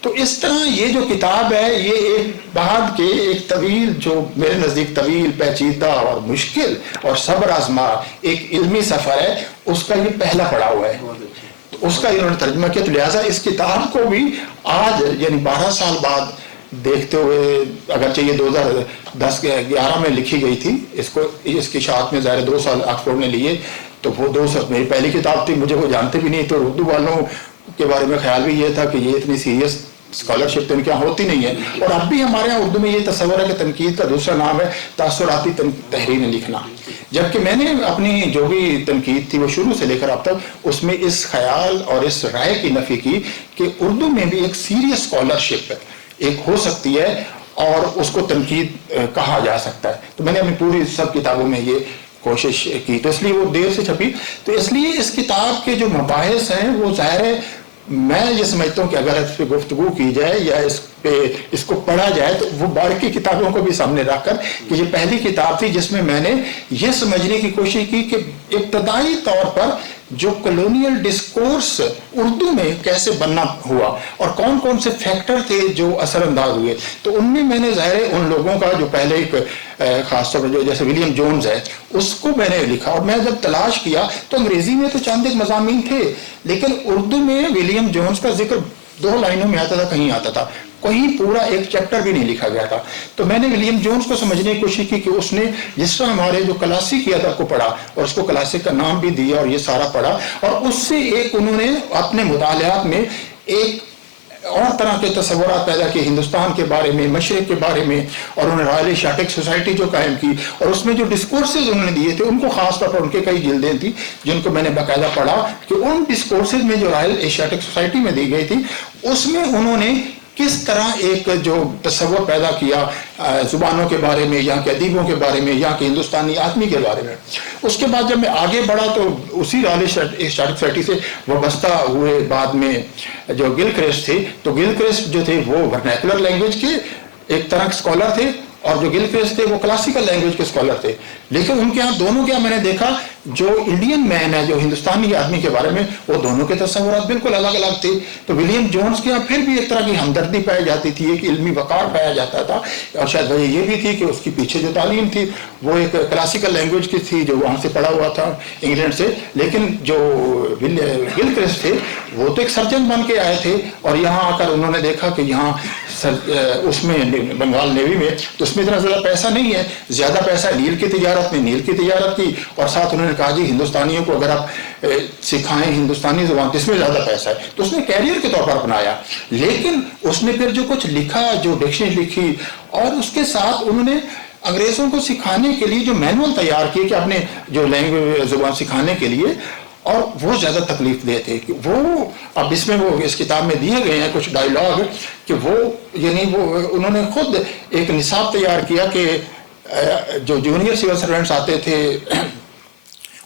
تو اس طرح یہ جو کتاب ہے یہ ایک بعد کے ایک طویل، جو میرے نزدیک طویل، پیچیدہ اور مشکل اور صبر آزما ایک علمی سفر ہے، اس کا یہ پہلا پڑاؤ ہے. تو اس کا انہوں نے ترجمہ کیا. تو لہٰذا اس کتاب کو بھی آج، یعنی 12 سال بعد دیکھتے ہوئے، اگرچہ یہ 2010-11 میں لکھی گئی تھی، اس کی اشاعت میں ظاہر 2 سال آکسفورڈ نے لیے، تو وہ 2 سال میری پہلی کتاب تھی، مجھے وہ جانتے بھی نہیں، تو اردو والوں کے بارے میں خیال بھی یہ تھا کہ یہ اتنی سیریس اسکالرشپ تو ان کے یہاں ہوتی نہیں ہے. اور اب بھی ہمارے یہاں اردو میں یہ تصور ہے کہ تنقید کا دوسرا نام ہے تاثراتی تحریریں لکھنا، جبکہ میں نے اپنی جو بھی تنقید تھی وہ شروع سے لے کر اب تک اس میں اس خیال اور اس رائے کی نفی کی کہ اردو میں بھی ایک سیریس اسکالرشپ ایک ہو سکتی ہے اور اس کو تنقید کہا جا سکتا ہے. تو میں نے اپنی پوری سب کتابوں میں یہ کوشش کی، تو اس لیے وہ دیر سے چھپی. تو اس لیے اس کتاب کے جو مباحث ہیں وہ ظاہر ہے، میں یہ سمجھتا ہوں کہ اگر اس پہ گفتگو کی جائے یا اس پہ اس کو پڑھا جائے تو وہ باقی کتابوں کو بھی سامنے رکھ کر کہ یہ پہلی کتاب تھی جس میں میں نے یہ سمجھنے کی کوشش کی کہ ابتدائی طور پر جو کلونیل ڈسکورس اردو میں کیسے بننا ہوا اور کون کون سے فیکٹر تھے جو اثر انداز ہوئے. تو ان میں نے ظاہر ان لوگوں کا جو پہلے ایک خاص طور پر جو جیسے ولیم جونز ہے اس کو میں نے لکھا, اور میں جب تلاش کیا تو انگریزی میں تو چند ایک مضامین تھے لیکن اردو میں ولیم جونز کا ذکر 2 لائنوں میں آتا تھا, کہیں آتا تھا, کہیں پورا ایک چیپٹر بھی نہیں لکھا گیا تھا. تو میں نے ولیم جونز کو سمجھنے کی کوشش کی کہ اس نے جس طرح ہمارے جو کلاسک ادب کو پڑھا اور اس کو کلاسک کا نام بھی دیا اور یہ سارا پڑھا, اور اس سے ایک انہوں نے اپنے مطالعات میں ایک اور طرح کے تصورات پیدا کیے ہندوستان کے بارے میں, مشرق کے بارے میں, اور انہوں نے رائل ایشیاٹک سوسائٹی جو قائم کی اور اس میں جو ڈسکورسز انہوں نے دیے تھے ان کو خاص طور پر ان کے کئی جلدیں تھیں جن کو میں نے باقاعدہ پڑھا کہ ان ڈسکورسز میں جو رائل ایشیاٹک سوسائٹی میں دی گئی تھی اس میں انہوں نے کس طرح ایک جو تصور پیدا کیا زبانوں کے بارے میں, یہاں کے ادیبوں کے بارے میں, یہاں کے ہندوستانی آدمی کے بارے میں. اس کے بعد جب میں آگے بڑھا تو اسی رائل ایشیاٹک سوسائٹی سے وابستہ ہوئے بعد میں جو گلکرسٹ تھے, تو گلکرسٹ جو تھے وہ ورنیکولر لینگویج کے ایک طرح کے اسکالر تھے اور جو گلکرسٹ تھے وہ کلاسیکل لینگویج کے اسکالر تھے. لیکن ان کے ہاں دونوں کے میں نے دیکھا جو انڈین مین ہے جو ہندوستانی آدمی کے بارے میں وہ دونوں کے تصورات بالکل الگ الگ تھے. تو ولیم جونز کے ہاں پھر بھی ایک طرح کی ہمدردی پائی جاتی تھی, ایک علمی وقار پایا جاتا تھا, اور شاید وجہ یہ بھی تھی کہ اس کی پیچھے جو تعلیم تھی وہ ایک کلاسیکل لینگویج کی تھی جو وہاں سے پڑھا ہوا تھا انگلینڈ سے. لیکن جو گلکرسٹ تھے وہ تو ایک سرجن بن کے آئے تھے اور یہاں آ کر انہوں نے دیکھا کہ یہاں اس میں بنگال نیوی میں تو اس میں اتنا زیادہ پیسہ نہیں ہے, زیادہ پیسہ نیل کی تجارت میں, نیل کی تجارت کی, اور ساتھ انہوں نے کہا جی ہندوستانیوں کو اگر آپ سکھائیں ہندوستانی زبان تو اس میں زیادہ پیسہ ہے. تو اس نے کیریئر کے طور پر اپنایا. لیکن اس نے پھر جو کچھ لکھا, جو ڈکشنری لکھی, اور اس کے ساتھ انہوں نے انگریزوں کو سکھانے کے لیے جو مینول تیار کیے کہ اپنے جو لینگویج زبان سکھانے کے لیے, اور وہ زیادہ تکلیف دہ تھے کہ وہ اب اس میں وہ اس کتاب میں دیے گئے ہیں کچھ ڈائیلاگ کہ وہ یعنی وہ انہوں نے خود ایک نصاب تیار کیا کہ جو جونیئر سول سروینٹس آتے تھے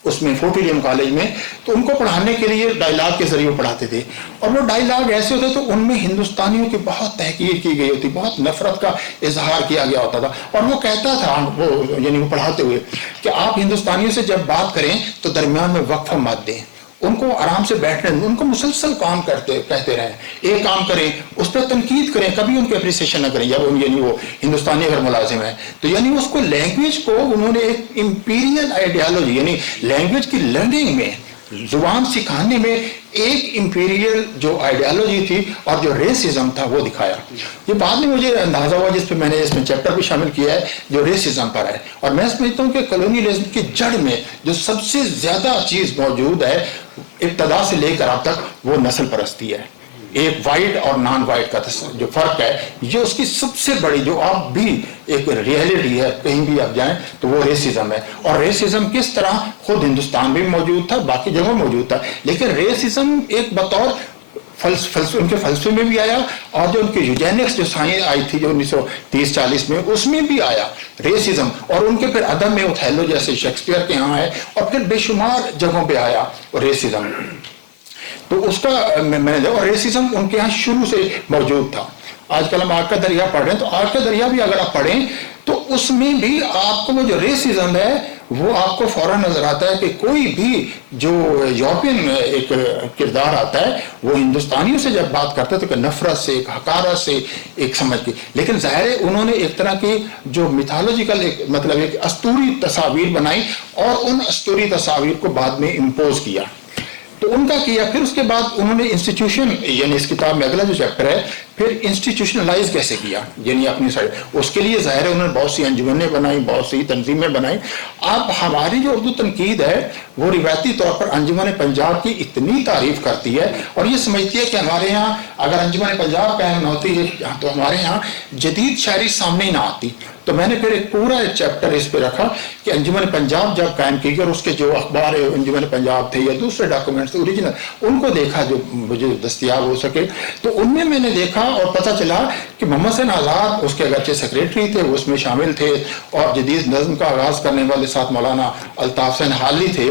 اس میں فورٹ ولیم کالج میں تو ان کو پڑھانے کے لیے ڈائیلاگ کے ذریعے پڑھاتے تھے, اور وہ ڈائیلاگ ایسے ہوتے تو ان میں ہندوستانیوں کی بہت تحقیر کی گئی ہوتی, بہت نفرت کا اظہار کیا گیا ہوتا تھا. اور وہ کہتا تھا وہ یعنی وہ پڑھاتے ہوئے کہ آپ ہندوستانیوں سے جب بات کریں تو درمیان میں وقفہ مت دیں, ان کو آرام سے بیٹھنے دیں, ان کو مسلسل کام کہتے رہیں, ایک کام کریں اس پہ تنقید کریں, کبھی ان کی اپریسیشن نہ کریں. جب یعنی وہ ہندوستانی اگر ملازم ہے تو یعنی اس کو لینگویج کو انہوں نے ایک امپیریل آئیڈیالوجی یعنی لینگویج کی لرننگ میں, زبان سکھانے میں ایک امپیریل جو آئیڈیالوجی تھی اور جو ریسزم تھا وہ دکھایا. یہ بعد میں مجھے اندازہ ہوا جس پہ میں نے اس میں چیپٹر بھی شامل کیا ہے جو ریسزم پر ہے. اور میں سمجھتا ہوں کہ کلونیلزم کی جڑ میں جو سب سے زیادہ چیز موجود ہے ابتدا سے لے کر اب تک وہ نسل پرستی ہے. ایک وائٹ اور نان وائٹ کا جو فرق ہے یہ اس کی سب سے بڑی جو آپ بھی ایک ریئلٹی ہے, کہیں بھی آپ جائیں تو وہ ریسزم ہے. اور ریسزم کس طرح خود ہندوستان میں موجود تھا, باقی جگہوں میں موجود تھا, لیکن ریسزم ایک بطور ان کے فلسفے میں بھی آیا, اور جو ان کی یوجینکس جو سائنس آئی تھی جو 1930-40 میں اس میں بھی آیا ریسزم, اور ان کے پھر ادب میں اوتھیلو جیسے شیکسپیئر کے ہاں ہے, اور پھر بے شمار جگہوں پہ آیا ریسزم. تو اس کا میں نے اور ریسزم ان کے ہاں شروع سے موجود تھا. آج کل ہم آگ کا دریا پڑھ رہے ہیں تو آگ کا دریا بھی اگر آپ پڑھیں تو اس میں بھی آپ کو وہ جو ریسزم ہے وہ آپ کو فوراً نظر آتا ہے کہ کوئی بھی جو یورپین ایک کردار آتا ہے وہ ہندوستانیوں سے جب بات کرتا ہے تو کہ نفرت سے, ایک حقارت سے, ایک سمجھ کی. لیکن ظاہر ہے انہوں نے ایک طرح کی جو میتھالوجیکل مطلب ایک اسطوری تصاویر بنائی اور ان اسطوری تصاویر کو بعد میں امپوز کیا. تو ان کا کیا, پھر اس کے بعد انہوں نے انسٹیٹیوشن یعنی اس کتاب میں اگلا جو چیپٹر ہے پھر انسٹیٹیوشنلائز کیسے کیا یعنی اپنی سائڈ, اس کے لیے ظاہر ہے انہوں نے بہت سی انجمنیں بنائی, بہت سی تنظیمیں بنائی. اب ہماری جو اردو تنقید ہے وہ روایتی طور پر انجمن پنجاب کی اتنی تعریف کرتی ہے اور یہ سمجھتی ہے کہ ہمارے یہاں اگر انجمن پنجاب قائم نہ ہوتی ہے تو ہمارے یہاں جدید شاعری سامنے ہی نہ آتی. تو میں نے پھر ایک پورا چیپٹر اس پہ رکھا کہ انجمن پنجاب جب قائم کی گئی اور اس کے جو اخبار انجمن پنجاب تھے یا دوسرے ڈاکومنٹس اوریجنل ان کو دیکھا جو مجھے دستیاب ہو سکے. تو ان میں نے دیکھا اور پتہ چلا کہ محمد حسین آزاد اس کے اگرچہ سیکریٹری تھے, وہ اس میں شامل تھے, اور جدید نظم کا آغاز کرنے والے ساتھ مولانا الطاف حسین حالی تھے.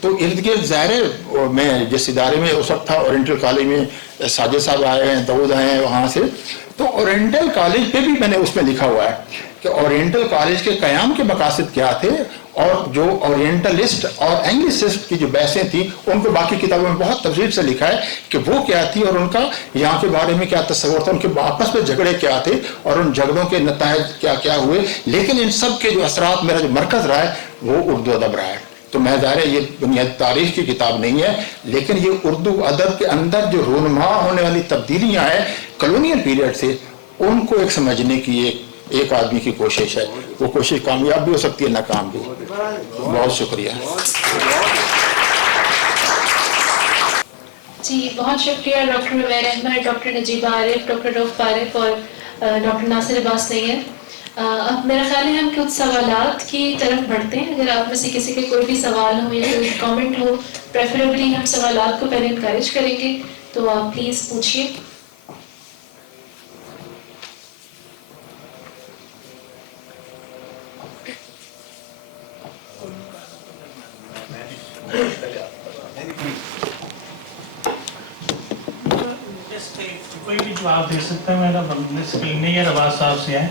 تو ارد گرد ظاہر ہے میں جس ادارے میں اس وقت تھا اورینٹل کالج میں ساجد صاحب آئے ہیں، داؤد آئے ہیں وہاں سے، تو اورینٹل کالج پہ بھی میں نے اس میں لکھا ہوا ہے کہ اورینٹل کالج کے قیام کے مقاصد کیا تھے، اور جو اورینٹلسٹ اور انگلسسٹ کی جو بحثیں تھیں ان کو باقی کتابوں میں بہت تفصیل سے لکھا ہے کہ وہ کیا تھی اور ان کا یہاں کے بارے میں کیا تصور تھا، ان کے آپس میں جھگڑے کیا تھے اور ان جھگڑوں کے نتائج کیا کیا ہوئے، لیکن ان سب کے جو اثرات میرا جو مرکز رہا ہے وہ اردو ادب رہا ہے. تو میں ظاہر ہے یہ بنیادی تاریخ کی کتاب نہیں ہے، لیکن یہ اردو ادب کے اندر جو رونما ہونے والی تبدیلیاں ہیں کلونیل پیریڈ سے، ان کو ایک سمجھنے کی ایک آدمی کی کوشش ہے. وہ کوشش کامیاب بھی ہو سکتی ہے، ناکام بھی. بہت شکریہ. جی بہت شکریہ ڈاکٹر عمیر احمد، ڈاکٹر نجیبہ عارف، ڈاکٹر رؤف فارق اور ڈاکٹر ناصر عباس نیر. اب میرا خیال ہے ہم کچھ سوالات کی طرف بڑھتے ہیں. اگر آپ میں سے کسی کے کوئی بھی سوال ہو یا کوئی کامنٹ ہو، پریفریبلی ہم سوالات کو پہلے انکریج کریں گے، تو آپ پلیز پوچھیے. کوئی بھی جواب دے سکتا ہے. میرا نہیں رواز صاحب سے ہے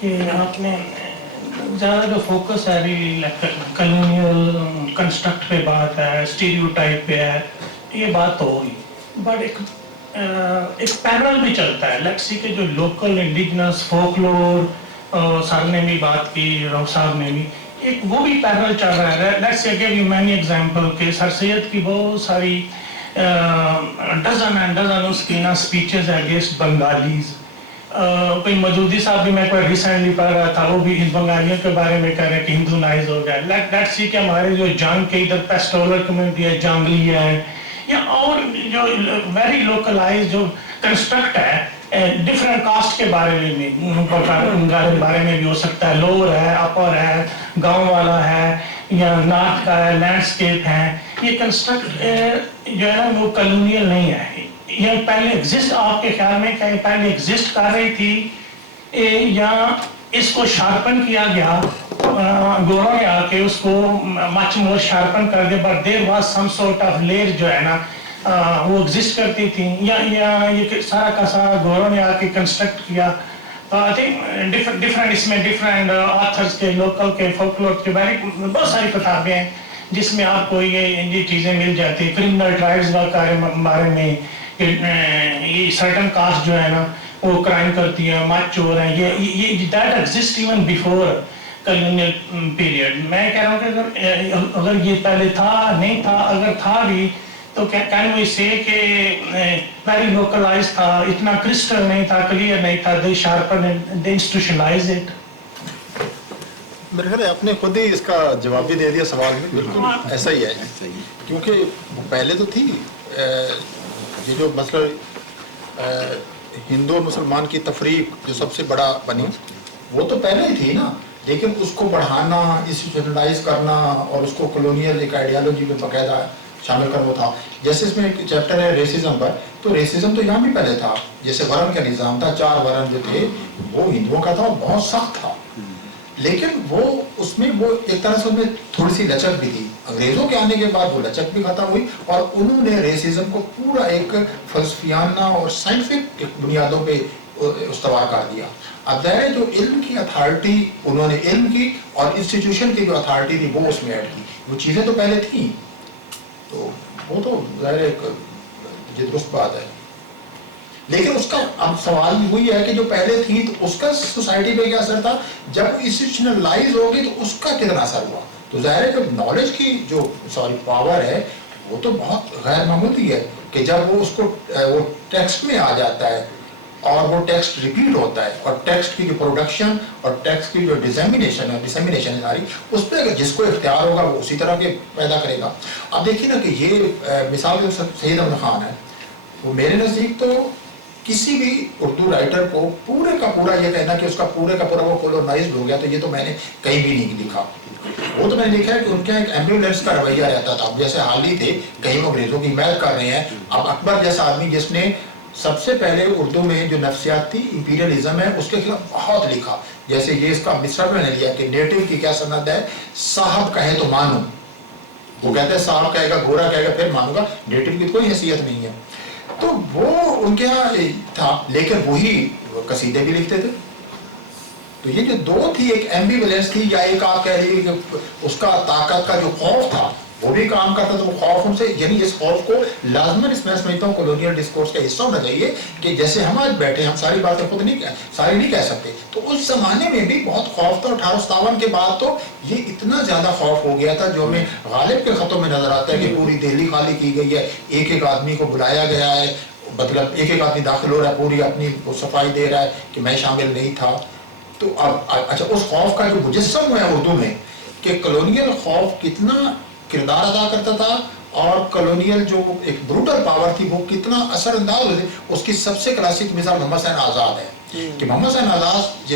کہ آپ نے زیادہ جو فوکس ہے کلونیل کنسٹرکٹ پہ بات ہے، اسٹیریوٹائپ پہ ہے، یہ بات تو ہوگی، بٹ ایک پیرل بھی چلتا ہے. لیٹس سی کہ جو لوکل انڈیجنس فولکلور، سر نے بھی بات کی، رؤف صاحب نے بھی، ایک وہ بھی پیرل چل رہا ہے. Let's see give you many example کہ سر سید کی بہت ساری ڈزن اینڈ ڈزن اس کی نا اسپیچز اگینسٹ بنگالیز. کوئی مودودی صاحب بھی میں کوئی ریسنٹلی پڑھ رہا تھا، وہ بھی بنگالیوں کے بارے میں کہہ رہے ہیں کہ ہندونائز ہو گیا. لیٹس سی کہ ہمارے جو جنگ کے ادھر پیسٹورل کمیونٹی ہے، جانگلی ہے، یا اور جو ویری لوکلائز جو کنسٹرکٹ ہے ڈفرینٹ کاسٹ کے بارے میں بارے میں بھی ہو سکتا ہے، لوور ہے، اپر ہے، گاؤں والا ہے، یا نارتھ کا ہے، لینڈسکیپ ہے. یہ کنسٹرکٹ جو ہے نا وہ کلونیل نہیں ہے. یہ پہلے ایگزسٹ، آپ کے خیال میں کیا یہ پہلے ایگزسٹ کر رہی تھی یا اس کو شارپن کیا گیا گوروں نے آ کے اس کو مچ مور شارپن کر دیا، but there was some sort of layer جو ہے نا وہ ایگزسٹ کرتی تھی، یا یہ سارا کا سارا گوروں نے آ کے کنسٹرکٹ کیا. آئی تھنک ڈفرینٹ اس میں ڈفرینٹ آتھرس کے، لوکل کے، فولکلور کے بہت ساری کتابیں ہیں جس میں آپ کو یہ چیزیں مل جاتی ہیں. کرمنل ٹرائبس کے بارے میں یہ سرٹن کاسٹ جو ہے نا وہ کرائم کرتی ہیں، مچ چور ہیں، یہ that exist even before colonial period. میں کہہ رہا ہوں کہ اگر یہ پہلے تھا نہیں تھا، اگر تھا بھی تو کین وی سے کہ ویری لوکلائز تھا، اتنا کرسٹل نہیں تھا، کلیئر نہیں تھا، دے شارپن دے انسٹیٹوشنلائز اٹ. میرے خیال ہے آپ نے خود ہی اس کا جواب بھی دے دیا سوال میں. بالکل ایسا ہی ہے، کیونکہ پہلے تو تھی یہ جو مسئلہ ہندو اور مسلمان کی تفریق جو سب سے بڑا بنی، وہ تو پہلے ہی تھی نا، لیکن اس کو بڑھانا، انسٹیٹیوشنلائز کرنا اور اس کو کلونیل ایک آئیڈیالوجی میں باقاعدہ شامل کرنا تھا. جیسے اس میں ایک چیپٹر ہے ریسزم پر، تو ریسزم تو یہاں بھی پہلے تھا. جیسے ورن کا نظام تھا، 4 ورن جو تھے وہ ہندوؤں کا تھا، وہ بہت سخت تھا، لیکن وہ اس میں وہ ایک طرح سے میں تھوڑی سی لچک بھی تھی. انگریزوں کے آنے کے بعد وہ لچک بھی ختم ہوئی اور انہوں نے ریسزم کو پورا ایک فلسفیانہ اور سائنٹفک بنیادوں پہ استوار کر دیا. اب ظاہر جو علم کی اتھارٹی انہوں نے علم کی اور انسٹیٹیوشن کی جو اتھارٹی تھی وہ اس میں ایڈ کی. وہ چیزیں تو پہلے تھیں، تو وہ تو ظاہر ایک درست بات ہے. لیکن اس کا اب سوال ہوئی ہے کہ جو پہلے تھی تو اس کا سوسائٹی پہ کیا اثر تھا، جب انسٹیٹیوشنلائز ہو گئی تو اس کا کتنا اثر ہوا. تو ظاہر ہے جب نالج کی جو پاور ہے وہ تو بہت غیر معمولی ہے کہ جب وہ اس کو وہ ٹیکسٹ میں آ جاتا ہے اور وہ ٹیکسٹ ریپیٹ ہوتا ہے، اور ٹیکسٹ کی جو پروڈکشن اور ٹیکسٹ کی جو ڈسیمینیشن ہے ساری، اس پہ جس کو اختیار ہوگا وہ اسی طرح کے پیدا کرے گا. اب دیکھیے نا کہ یہ مثال جو سید احمد خان ہے، وہ میرے نزدیک تو کسی بھی اردو رائٹر کو پورے کا پورا یہ کہنا کہ اس کا پورے کا پورا وہ کولونائزڈ ہو گیا، تو یہ تو میں نے کہیں بھی نہیں لکھا. وہ تو میں نے دیکھا ہے کہ ان کا ایک ایمبیولینس کا رویہ رہتا تھا. جیسے حال ہی تھے کہیں وہ انگریزوں کی حمایت کر رہے ہیں. اب اکبر جیسا آدمی جس نے سب سے پہلے اردو میں جو نفسیاتی امپیریلزم ہے اس کے خلاف بہت لکھا. جیسے یہ اس کا مصرع میں نے لیا کہ نیٹو کی کیا سند ہے، صاحب کہے تو مانو. وہ کہتے ہیں صاحب کہے گا گورا کہے گا پھر مانوں گا, نیٹو کی کوئی حیثیت نہیں ہے. تو وہ ان کے یہاں تھا, لیکن وہی قصیدے بھی لکھتے تھے. تو یہ جو دو تھی, ایک ایمبیویلنس تھی, یا ایک آپ کہہ لیجیے کہ اس کا طاقت کا جو خوف تھا وہ بھی کام کرتا تھا. وہ خوف ان سے, یعنی اس خوف کو لازماً اس میں سمجھتا ہوں کولونیل ڈسکورس کا حصہ ہونا چاہیے کہ جیسے ہم آج بیٹھے, ہم ساری باتیں خود ساری نہیں کہہ سکتے. تو اس زمانے میں بھی بہت خوف تھا. 1857 کے بعد تو یہ اتنا زیادہ خوف ہو گیا تھا, جو ہمیں غالب کے خطوں میں نظر آتا ہے کہ پوری دہلی خالی کی گئی ہے, ایک ایک آدمی کو بلایا گیا ہے, مطلب ایک ایک آدمی داخل ہو رہا ہے, پوری اپنی صفائی دے رہا ہے کہ میں شامل نہیں تھا. تو اب اچھا, اس خوف کا جو مجسم ہوا ہے اردو میں کہ کلونیل خوف کتنا کردار ادا کرتا تھا, اور کلونیل جو ایک بروٹل پاور تھی وہ کتنا اثر انداز ہوتے, اس کی سب سے کلاسک مثال محمد حسین آزاد ہے. کہ محمد حسین آزاد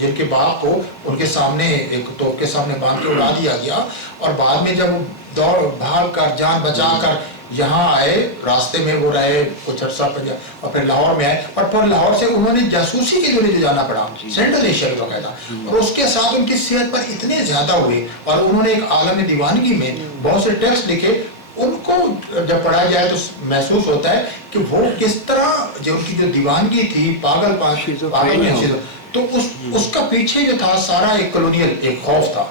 جن کے باپ کو ان کے سامنے ایک توپ کے سامنے باندھ کے اڑا دیا گیا, اور بعد میں جب دوڑ بھاگ کر جان بچا کر یہاں آئے, راستے میں وہ رہے کچھ عرصہ اور پھر لاہور میں آئے, اور پھر لاہور سے انہوں نے جاسوسی کے لیے جانا پڑا سینٹرل ایشیا کا قاعدہ, اور اس کے ساتھ ان کی صحت پر اتنے زیادہ ہوئے, اور انہوں نے ایک عالم دیوانگی میں بہت سے ٹیکسٹ لکھے. ان کو جب پڑھا جائے تو محسوس ہوتا ہے کہ وہ کس طرح جو ان کی جو دیوانگی تھی, پاگل تو اس کا پیچھے جو تھا سارا ایک کلونیل ایک خوف تھا.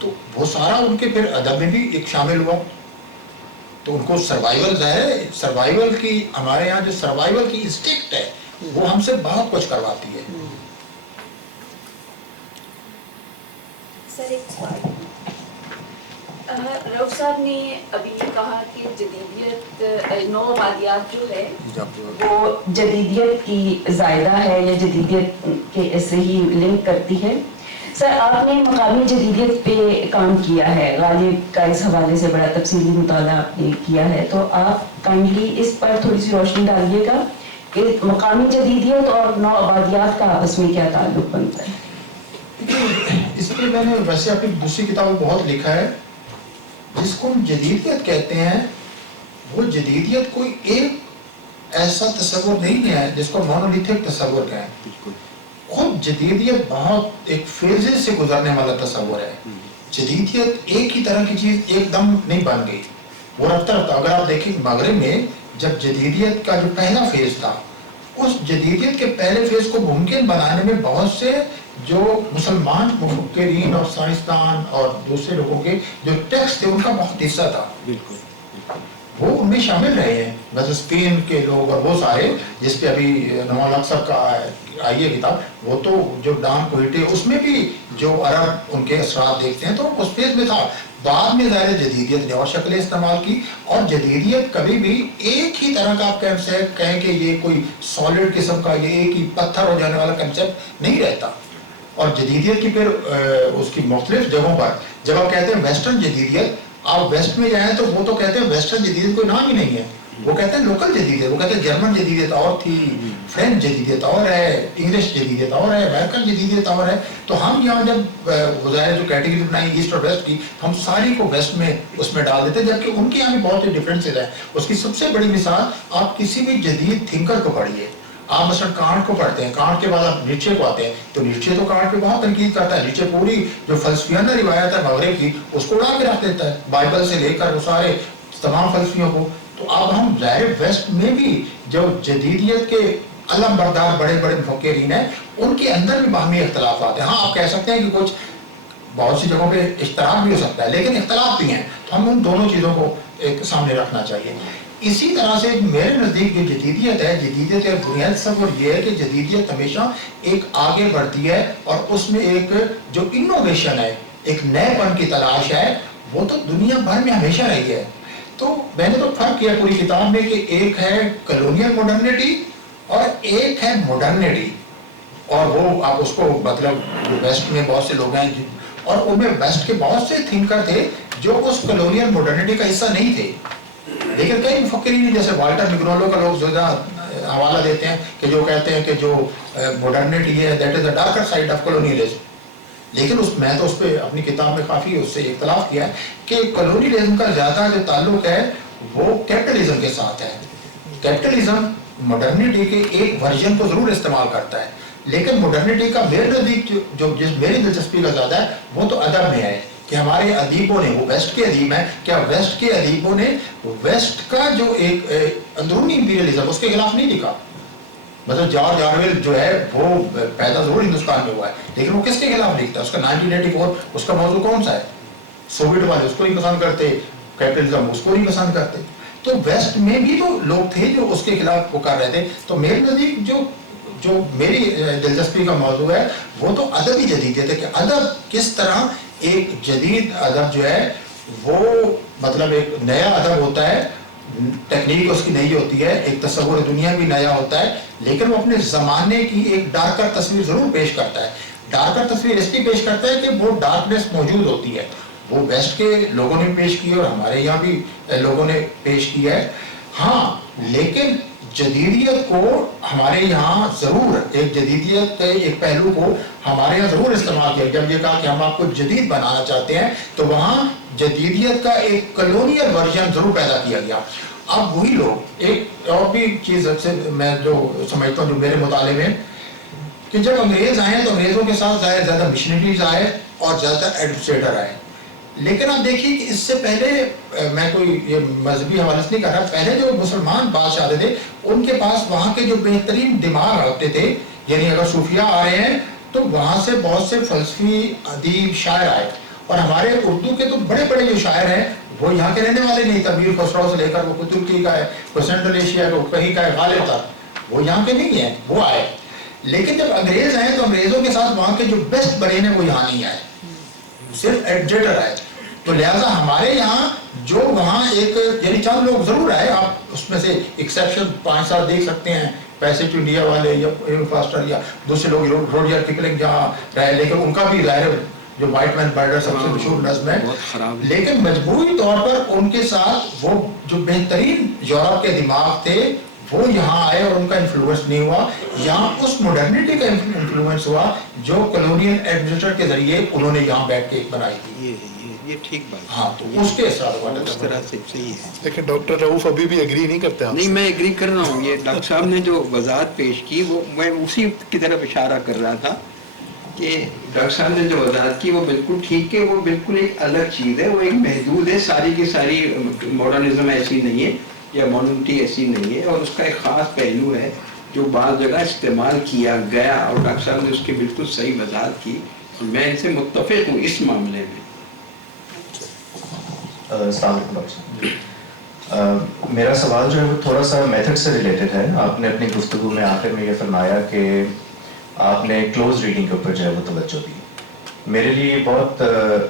تو وہ سارا ان کے پھر ادب میں بھی ایک شامل ہوا. تو ان کو سروائیول ظاہر ہے, سروائیول کی ہمارے یہاں جو سروائیول کی انسٹنکٹ ہے وہ ہم سے بہت کچھ کرواتی ہے. سر ایک سوال, رؤف صاحب نے ابھی کہا کہ جدیدیت نو آبادیات جو ہے وہ جدیدیت کی زائدہ ہے یا جدیدیت کے ایسے ہی لنک کرتی ہے. سر آپ نے مقامی جدیدیت پہ کام کیا ہے, غالب کا اس حوالے سے بڑا تفصیلی مطالعہ آپ نے کیا ہے, تو آپ کائنڈلی اس پر تھوڑی سی روشنی ڈالیے گا کہ مقامی جدیدیت اور نو آبادیات کا آپس میں کیا تعلق بنتا ہے. اس پہ میں نے ویسے اپنی دوسری کتاب میں بہت لکھا ہے. جس کو ہم جدیدیت کہتے ہیں وہ جدیدیت کوئی ایک ایسا تصور نہیں ہے جس کو مونولیتھک تصور کہیں. خود جدیدیت بہت ایک فیزز سے گزرنے والا تصور ہے. جدیدیت ایک ہی طرح کی چیز ایک دم نہیں بن گئی, وہ رفتہ رفتہ. اگر آپ دیکھیں مغرب میں جب جدیدیت کا جو پہلا فیز تھا, اس جدیدیت کے پہلے فیز کو ممکن بنانے میں بہت سے جو مسلمان مفکرین اور سائنسدان اور دوسرے لوگوں کے جو ٹیکسٹ تھے ان کا بہت حصہ تھا. وہ ان میں شامل رہے ہیں, بس اسپین کے لوگ اور وہ سارے, جس پہ ابھی نوال حق صاحب کا آئی ہے کتاب, وہ تو جو ڈان کوئٹے اس میں بھی جو عرب ان کے اثرات دیکھتے ہیں تو اس فیز میں تھا. بعد میں ظاہر جدیدیت نے اور شکلیں استعمال کی, اور جدیدیت کبھی بھی ایک ہی طرح کا آپ کہیں کہ یہ کوئی سالڈ قسم کا, یہ ایک ہی پتھر ہو جانے والا کنسیپٹ نہیں رہتا. اور جدیدیت کی پھر اس کی مختلف جگہوں پر جب آپ کہتے ہیں ویسٹرن جدیدیت, آپ ویسٹ میں جائیں تو وہ تو کہتے ہیں ویسٹرن جدیدیت کوئی نام ہی نہیں ہے, وہ کہتے ہیں لوکل جدیدیت. وہ کہتے ہیں جرمن جدیدیت اور تھی, فرینچ جدیدیت اور ہے, انگلش جدیدیت اور ہے, امریکن جدیدیت اور ہے. تو ہم یہاں جب ظاہر جو کیٹیگری بنائی ایسٹ اور ویسٹ کی, ہم ساری کو ویسٹ میں اس میں ڈال دیتے, جبکہ ان کے یہاں بھی بہت سے ڈفرینسز ہیں. اس کی سب سے بڑی مثال آپ کسی بھی جدید تھنکر کو پڑھیے. آپ مثلا کانٹ کو پڑھتے ہیں, کانٹ کے بعد آپ نیچے کو آتے ہیں, تو نیچے تو کانٹ پہ بہت تنقید کرتا ہے. نیچے پوری جو فلسفیانہ روایت ہے مغرب کی اس کو اڑا کے رکھ دیتا ہے, بائبل سے لے کر وہ سارے تمام فلسفیوں کو. تو اب ہم ظاہر ویسٹ میں بھی جو جدیدیت کے علم بردار بڑے بڑے مفکرین ہیں ان کے اندر بھی باہمی اختلافات ہیں. ہاں آپ کہہ سکتے ہیں کہ کچھ بہت سی جگہوں پہ اشتراک بھی ہو سکتا ہے, لیکن اختلاف بھی ہیں. تو ہم ان دونوں چیزوں کو ایک سامنے رکھنا چاہیے. اسی طرح سے میرے نزدیک جو جدیدیت ہے, جدیدیت کا بنیادی تصور یہ ہے کہ جدیدیت ہمیشہ ایک آگے بڑھتی ہے, اور اس میں ایک جو انوویشن ہے, ایک نئے پن کی تلاش ہے, وہ تو دنیا بھر میں ہمیشہ رہی ہے. تو میں نے تو فرق کیا پوری کتاب میں کہ ایک ہے کلونیل ماڈرنٹی اور ایک ہے ماڈرنٹی. اور وہ آپ اس کو مطلب ویسٹ میں بہت سے لوگ ہیں, اور ان میں ویسٹ کے بہت سے تھنکر تھے جو اس کلونیل ماڈرنٹی کا حصہ نہیں تھے. لیکن کئی مفکرین جیسے والٹر میگنولو کا لوگ زیادہ حوالہ دیتے ہیں کہ جو کہتے ہیں کہ جو ماڈرنٹی ہے that is a darker side of colonialism. لیکن میں تو اس پہ اپنی کتاب میں کافی اس سے اختلاف کیا ہے کہ کولونیلزم کا زیادہ جو تعلق ہے وہ کیپٹلزم کے ساتھ ہے. کیپٹلزم ماڈرنٹی کے ایک ورژن کو ضرور استعمال کرتا ہے, لیکن ماڈرنٹی کا میرے نزدیک جو میری دلچسپی کا زیادہ ہے وہ تو ادب میں ہے کہ ہمارے ادیبوں نے, وہ ویسٹ کے ادیب ہیں, کیا ویسٹ کے ادیبوں نے ویسٹ کا جو ایک اندرونی امپیریلزم اس کے خلاف نہیں لکھا. مطلب جارج آرویل جو ہے وہ پیدا ضرور ہندوستان میں ہوا ہے, لیکن وہ کس کے خلاف لکھتا ہے؟ اس کا 1984 اس کا موضوع کون سا ہے؟ سوویٹ والے اس کو نہیں پسند کرتے, کیپٹلزم اس کو نہیں پسند کرتے. تو ویسٹ میں بھی تو لوگ تھے جو اس کے خلاف وہ کر رہے تھے. تو میرے نزدیک جو میری دلچسپی کا موضوع ہے وہ تو ادبی جدیدیت ہے, کہ ادب کس طرح ایک جدید ادب جو ہے وہ مطلب ایک نیا ادب ہوتا ہے, ٹیکنیک اس کی نئی ہوتی ہے, ایک تصور دنیا بھی نیا ہوتا ہے, لیکن وہ اپنے زمانے کی ایک ڈارکر تصویر ضرور پیش کرتا ہے. ڈارکر تصویر اس لیے پیش کرتا ہے کہ وہ ڈارکنیس موجود ہوتی ہے. وہ ویسٹ کے لوگوں نے پیش کی اور ہمارے یہاں بھی لوگوں نے پیش کی ہے. ہاں, لیکن جدیدیت کو ہمارے یہاں ضرور, ایک جدیدیت ایک پہلو کو ہمارے یہاں ضرور استعمال کیا. جب یہ کہا کہ ہم آپ کو جدید بنانا چاہتے ہیں تو وہاں جدیدیت کا ایک کلونیل ورژن ضرور پیدا کیا گیا. اب وہی لوگ, ایک اور بھی چیز سے میں جو سمجھتا ہوں جو میرے مطالعے میں, کہ جب انگریز آئے تو انگریزوں کے ساتھ زیادہ مشنریز آئے اور زیادہ ایڈمنسٹریٹر آئے. لیکن آپ دیکھیے کہ اس سے پہلے, میں کوئی یہ مذہبی حوالے سے نہیں کر رہا, پہلے جو مسلمان بادشاہ تھے ان کے پاس وہاں کے جو بہترین دماغ ہوتے تھے, یعنی اگر صوفیاء آ رہے ہیں تو وہاں سے بہت سے فلسفی ادیب شاعر آئے. اور ہمارے اردو کے تو بڑے بڑے جو شاعر ہیں وہ یہاں کے رہنے والے نہیں. تبیر خسرو سے لے کر وہ کوئی ترکی کا ہے, کوئی سینٹرل ایشیا کا, کہیں کا ہے, غالب تھا, وہ یہاں کے نہیں ہیں, وہ آئے. لیکن جب انگریز آئے تو انگریزوں کے ساتھ وہاں کے جو بیسٹ برین ہیں وہ یہاں نہیں آئے, صرف ایڈجسٹر آئے. تو لہٰذا ہمارے یہاں جو وہاں ایک یعنی چند لوگ ضرور آئے, آپ اس میں سے ایکسیپشن 5-7 دیکھ سکتے ہیں, پیسج ٹو انڈیا والے یا فاسٹر یا دوسرے لوگ, روڈیارڈ کپلنگ جہاں رہے, لیکن ان کا بھی ظاہر جو وائٹ مین برڈر سب سے مشہور نظم ہے. لیکن مجموعی طور پر ان کے ساتھ وہ جو بہترین یورپ کے دماغ تھے وہ یہاں آئے اور ان کا انفلوئنس نہیں ہوا. یہاں اس ماڈرنٹی کا انفلوئنس ہوا جو کلونیل ایڈمنسٹریٹر کے ذریعے انہوں نے یہاں بیٹھ کے بنائی تھی. یہ ٹھیک بات. ہاں, تو اس کے اثرات اس طرح سے صحیح ہے. لیکن ڈاکٹر رؤوف ابھی بھی ایگری نہیں کرتے ہیں. نہیں, میں ایگری کر رہا ہوں. یہ ڈاکٹر صاحب نے جو وضاحت پیش کی وہ میں اسی کی طرف اشارہ کر رہا تھا کہ ڈاکٹر صاحب نے جو وضاحت کی وہ بالکل ٹھیک ہے. وہ بالکل ایک الگ چیز ہے, وہ ایک محدود ہے. ساری کی ساری ماڈرنزم ایسی نہیں ہے یا ماڈرنٹی ایسی نہیں ہے, اور اس کا ایک خاص پہلو ہے جو بعض جگہ استعمال کیا گیا, اور ڈاکٹر صاحب نے اس کی بالکل صحیح وضاحت کی, اور میں ان سے متفق ہوں اس معاملے میں. السلام علیکم ڈاکٹر صاحب. میرا سوال جو ہے وہ تھوڑا سا میتھڈ سے ریلیٹڈ ہے. آپ نے اپنی گفتگو میں آخر میں یہ فرمایا کہ آپ نے کلوز ریڈنگ کے اوپر جو ہے وہ توجہ دی. میرے لیے یہ بہت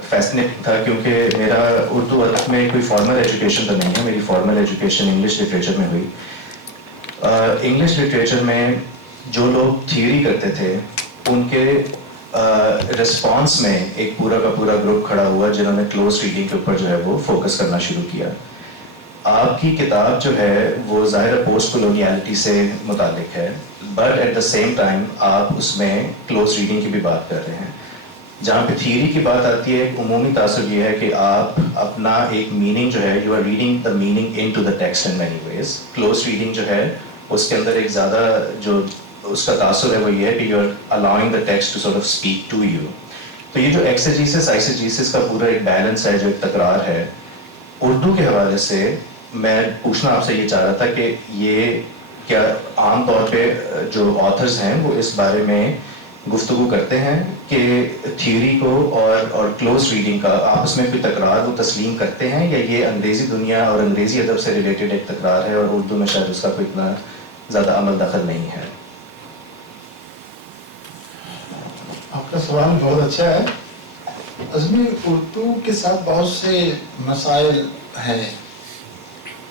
فیسنیٹنگ تھا, کیونکہ میرا اردو ادب میں کوئی فارمل ایجوکیشن تو نہیں ہے. میری فارمل ایجوکیشن انگلش لٹریچر میں ہوئی. انگلش لٹریچر میں جو لوگ تھیوری کرتے تھے ان کے رسپانس میں ایک پورا کا پورا گروپ کھڑا ہوا جنہوں نے کلوز ریڈنگ کے اوپر جو ہے وہ فوکس کرنا شروع کیا. آپ کی کتاب جو ہے وہ ظاہر پوسٹ کولونیالٹی سے متعلق ہے, but at the same time آپ اس میں کلوز ریڈنگ کی بھی بات کر رہے ہیں. جہاں پہ تھیوری کی بات آتی ہے, ایک عمومی تاثر یہ ہے کہ آپ اپنا ایک میننگ جو ہے, you are reading the meaning into the text in many ways. Close reading جو ہے اس کے اندر ایک زیادہ جو اس کا تاثر ہے وہ یہ ہے کہ you are allowing the text to sort of speak to you. تو یہ جو ایکسیجیسس آئیسیجیسس کا پورا ایک بیلنس ہے, جو ایک تکرار ہے, اردو کے حوالے سے میں پوچھنا آپ سے یہ چاہ رہا تھا کہ یہ کیا عام طور پہ جو آتھرز ہیں وہ اس بارے میں گفتگو کرتے ہیں کہ تھیوری کو اور کلوز ریڈنگ کا آپس میں کوئی تکرار وہ تسلیم کرتے ہیں, یا یہ انگریزی دنیا اور انگریزی ادب سے ریلیٹڈ ایک تکرار ہے اور اردو میں شاید اس کا کوئی اتنا زیادہ عمل دخل نہیں ہے؟ آپ کا سوال بہت اچھا ہے. اصل میں اردو کے ساتھ بہت سے مسائل ہیں,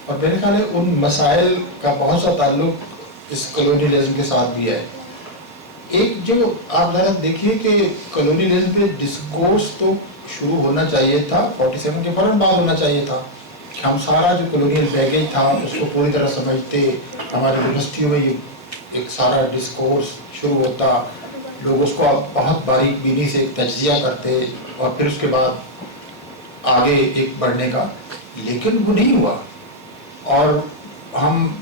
اور میرے خیال ہے ان مسائل کا بہت سا تعلق اس کلونیلزم کے ساتھ بھی ہے. ایک جو آپ ذرا دیکھیے کہ کلونیلزم پہ ڈسکورس تو شروع ہونا چاہیے تھا 47 کے فوراً بعد ہونا چاہیے تھا, کہ ہم سارا جو کلونیل بیگیج تھا اس کو پوری طرح سمجھتے, ہماری یونیورسٹیوں میں یہ ایک سارا ڈسکورس شروع ہوتا, لوگ اس کو بہت باریک بینی سے تجزیہ کرتے اور پھر اس کے بعد آگے ایک بڑھنے کا. لیکن وہ نہیں ہوا. اور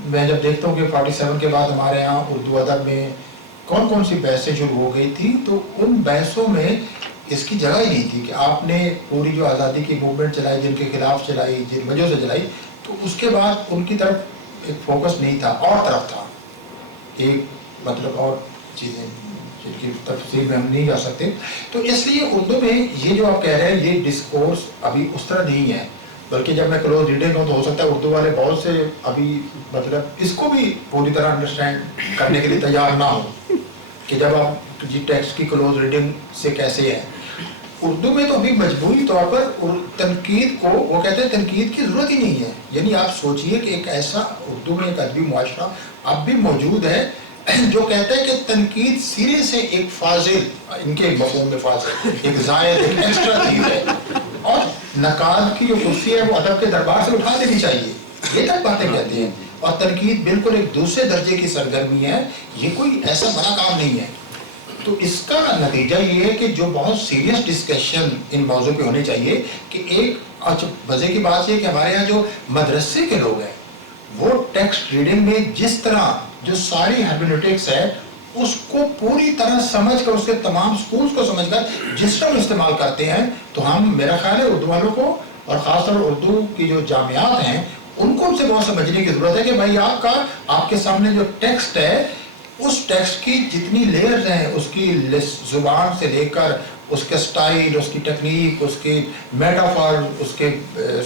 میں جب دیکھتا ہوں کہ 47 کے بعد ہمارے یہاں اردو ادب میں کون کون سی بحثیں شروع ہو گئی تھی, تو ان بحثوں میں اس کی جگہ ہی نہیں تھی کہ آپ نے پوری جو آزادی کی موومنٹ چلائی، جن کے خلاف چلائی، جن وجہ سے چلائی، تو اس کے بعد ان کی طرف ایک فوکس نہیں تھا، اور طرف تھا ایک مطلب اور چیزیں جن کی تفصیل میں ہم نہیں جا سکتے. تو اس لیے اردو میں یہ جو آپ کہہ رہے ہیں یہ ڈسکورس ابھی اس طرح نہیں ہے، بلکہ جب میں کلوز ریڈنگ ہوں تو ہو سکتا ہے اردو والے بہت سے ابھی مطلب اس کو بھی پوری طرح انڈرسٹینڈ کرنے کے لیے تیار نہ ہوں کہ جب آپ جی ٹیکسٹ کی کلوز ریڈنگ سے کیسے ہے. اردو میں تو ابھی مجموعی طور پر تنقید کو وہ کہتے ہیں تنقید کی ضرورت ہی نہیں ہے. یعنی آپ سوچئے کہ ایک ایسا اردو میں ایک ادبی معاشرہ اب بھی موجود ہے جو کہتا ہے کہ تنقید سرے سے ایک فاضل، ان کے مفہوم میں فاضل، ایک زائد، ایک ایکسٹرا چیز ہے، اور نقاد کی جو کرسی ہے وہ ادب کے دربار سے اٹھا دینی چاہیے. یہ تک باتیں کہتے ہیں. اور تنقید بالکل ایک دوسرے درجے کی سرگرمی ہے، یہ کوئی ایسا بڑا کام نہیں ہے. تو اس کا نتیجہ یہ ہے کہ جو بہت سیریس ڈسکشن ان موضوع پہ ہونے چاہیے کہ ایک مزے کی بات یہ کہ ہمارے یہاں جو مدرسے کے لوگ ہیں وہ ٹیکسٹ ریڈنگ میں جس طرح جو ساری ہرمینوٹکس ہے اس کو پوری طرح سمجھ کر، اس کے تمام سکولز کو سمجھ کر جس طرح استعمال کرتے ہیں، تو ہم میرا خیال ہے اردو والوں کو اور خاص طور اردو کی جو جامعات ہیں ان کو ہم سے بہت سمجھنے کی ضرورت ہے کہ بھائی آپ کے سامنے جو ٹیکسٹ ہے اس ٹیکسٹ کی جتنی لیئرز ہیں، اس کی زبان سے لے کر اس کے سٹائل، اس کی ٹیکنیک، اس کی میٹافر، اس کے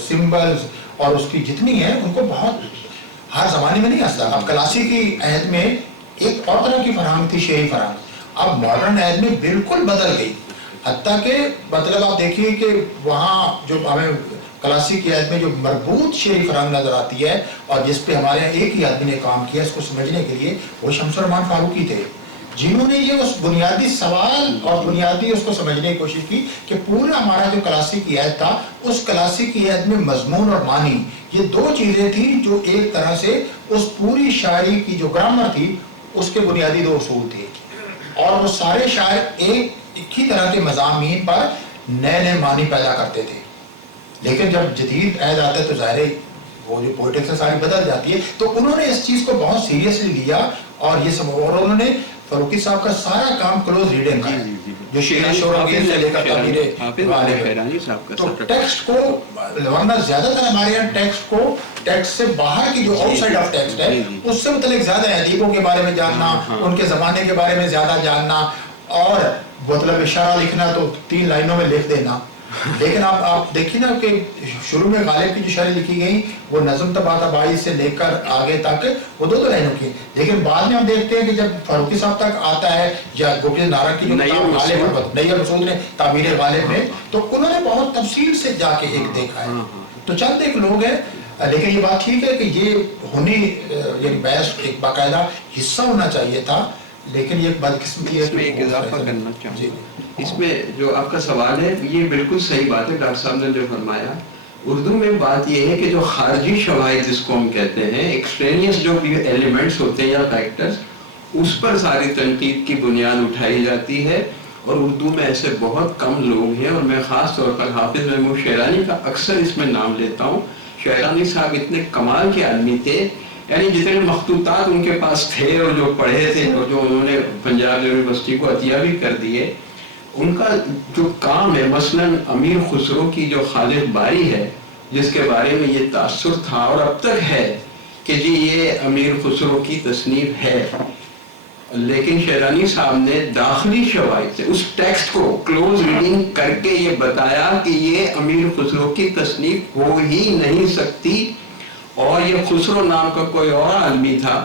سمبلز اور اس کی جتنی ہیں ان کو بہت ہر زمانے میں نہیں آتا. اب کلاسیکی عہد میں ایک اور طرح کی فراہمی تھی، شعری فراہمی. اب ماڈرن عہد میں بالکل بدل گئی، حتیٰ کہ مطلب آپ دیکھیے کہ وہاں جو ہمیں کلاسیکی عہد میں جو مربوط شعری فراہمی نظر آتی ہے اور جس پہ ہمارے یہاں ایک ہی آدمی نے کام کیا اس کو سمجھنے کے لیے، وہ شمس الرحمان فاروقی تھے، جنہوں نے یہ اس بنیادی سوال اور بنیادی اس کو سمجھنے کی کوشش کی کہ پورا ہمارا جو کلاسیکی عہد تھا اس کلاسیکی عہد میں مضمون اور معنی یہ دو چیزیں تھیں جو ایک طرح سے اس پوری شاعری کی جو گرامر تھی اس کے بنیادی دو اصول تھے، اور وہ سارے شاعر ایک ہی طرح کے مضامین پر نئے نئے معنی پیدا کرتے تھے. لیکن جب جدید عہد آتا ہے تو ظاہر وہ جو پولیٹکس ساری بدل جاتی ہے. تو انہوں نے اس چیز کو بہت سیریسلی لیا اور یہ سب، اور انہوں نے فاروقی صاحب کا سارا کام کلوز ریڈنگ کا ہے، جو شعر شورانگیز سے لے کر تو ٹیکسٹ کو، ورنہ زیادہ تر ہمارے یہاں ٹیکسٹ سے باہر کی جو آؤٹ سائڈ آف ٹیکسٹ ہے اس سے متعلق زیادہ ادیبوں کے بارے میں جاننا، ان کے زمانے کے بارے میں زیادہ جاننا، اور مطلب اشارہ لکھنا تو 3 لائنوں میں لکھ دینا. لیکن آپ دیکھیے نا کہ شروع میں غالب کی جو شعریں لکھی گئیں وہ نظم طباطبائی سے لے کر آگے تک وہ 2 لائنوں کی، لیکن بعد میں ہم دیکھتے ہیں کہ جب فاروقی صاحب تک آتا ہے یا گوپی نارنگ کی جو نیر مسعود نے تعبیر غالب میں، تو انہوں نے بہت تفصیل سے جا کے ایک دیکھا ہے. تو چند ایک لوگ ہیں، لیکن یہ بات ٹھیک ہے کہ یہ ہونی یعنی بحث ایک باقاعدہ حصہ ہونا چاہیے تھا، لیکن یہ بدقسمتی ہے. اس میں ایک اضافہ کرنا چاہوں گا. اس میں جو آپ کا سوال ہے یہ بالکل صحیح بات ہے ڈاکٹر صاحب نے جو فرمایا. اردو میں بات یہ ہے کہ جو خارجی شواہد جس کو ہم کہتے ہیں، ایکسٹرینیس جو بھی ایلیمنٹس ہوتے ہیں یا فیکٹرز، اس پر ساری تنقید کی بنیاد اٹھائی جاتی ہے. اور اردو میں ایسے بہت کم لوگ ہیں، اور میں خاص طور پر حافظ محمود شیرانی کا اکثر اس میں نام لیتا ہوں. شیرانی صاحب اتنے کمال کے آدمی تھے، یعنی جتنے مخطوطات ان کے پاس تھے اور جو پڑھے تھے اور جو انہوں نے پنجاب یونیورسٹی کو عطیہ بھی کر دیے، ان کا جو کام ہے، مثلاً امیر خسرو کی جو خالق باری ہے جس کے بارے میں یہ تاثر تھا اور اب تک ہے کہ جی یہ امیر خسرو کی تصنیف ہے، لیکن شیرانی صاحب نے داخلی شواہد سے اس ٹیکسٹ کو کلوز ریڈنگ کر کے یہ بتایا کہ یہ امیر خسرو کی تصنیف ہو ہی نہیں سکتی. اور یہ خسرو نام کا کوئی اور آدمی تھا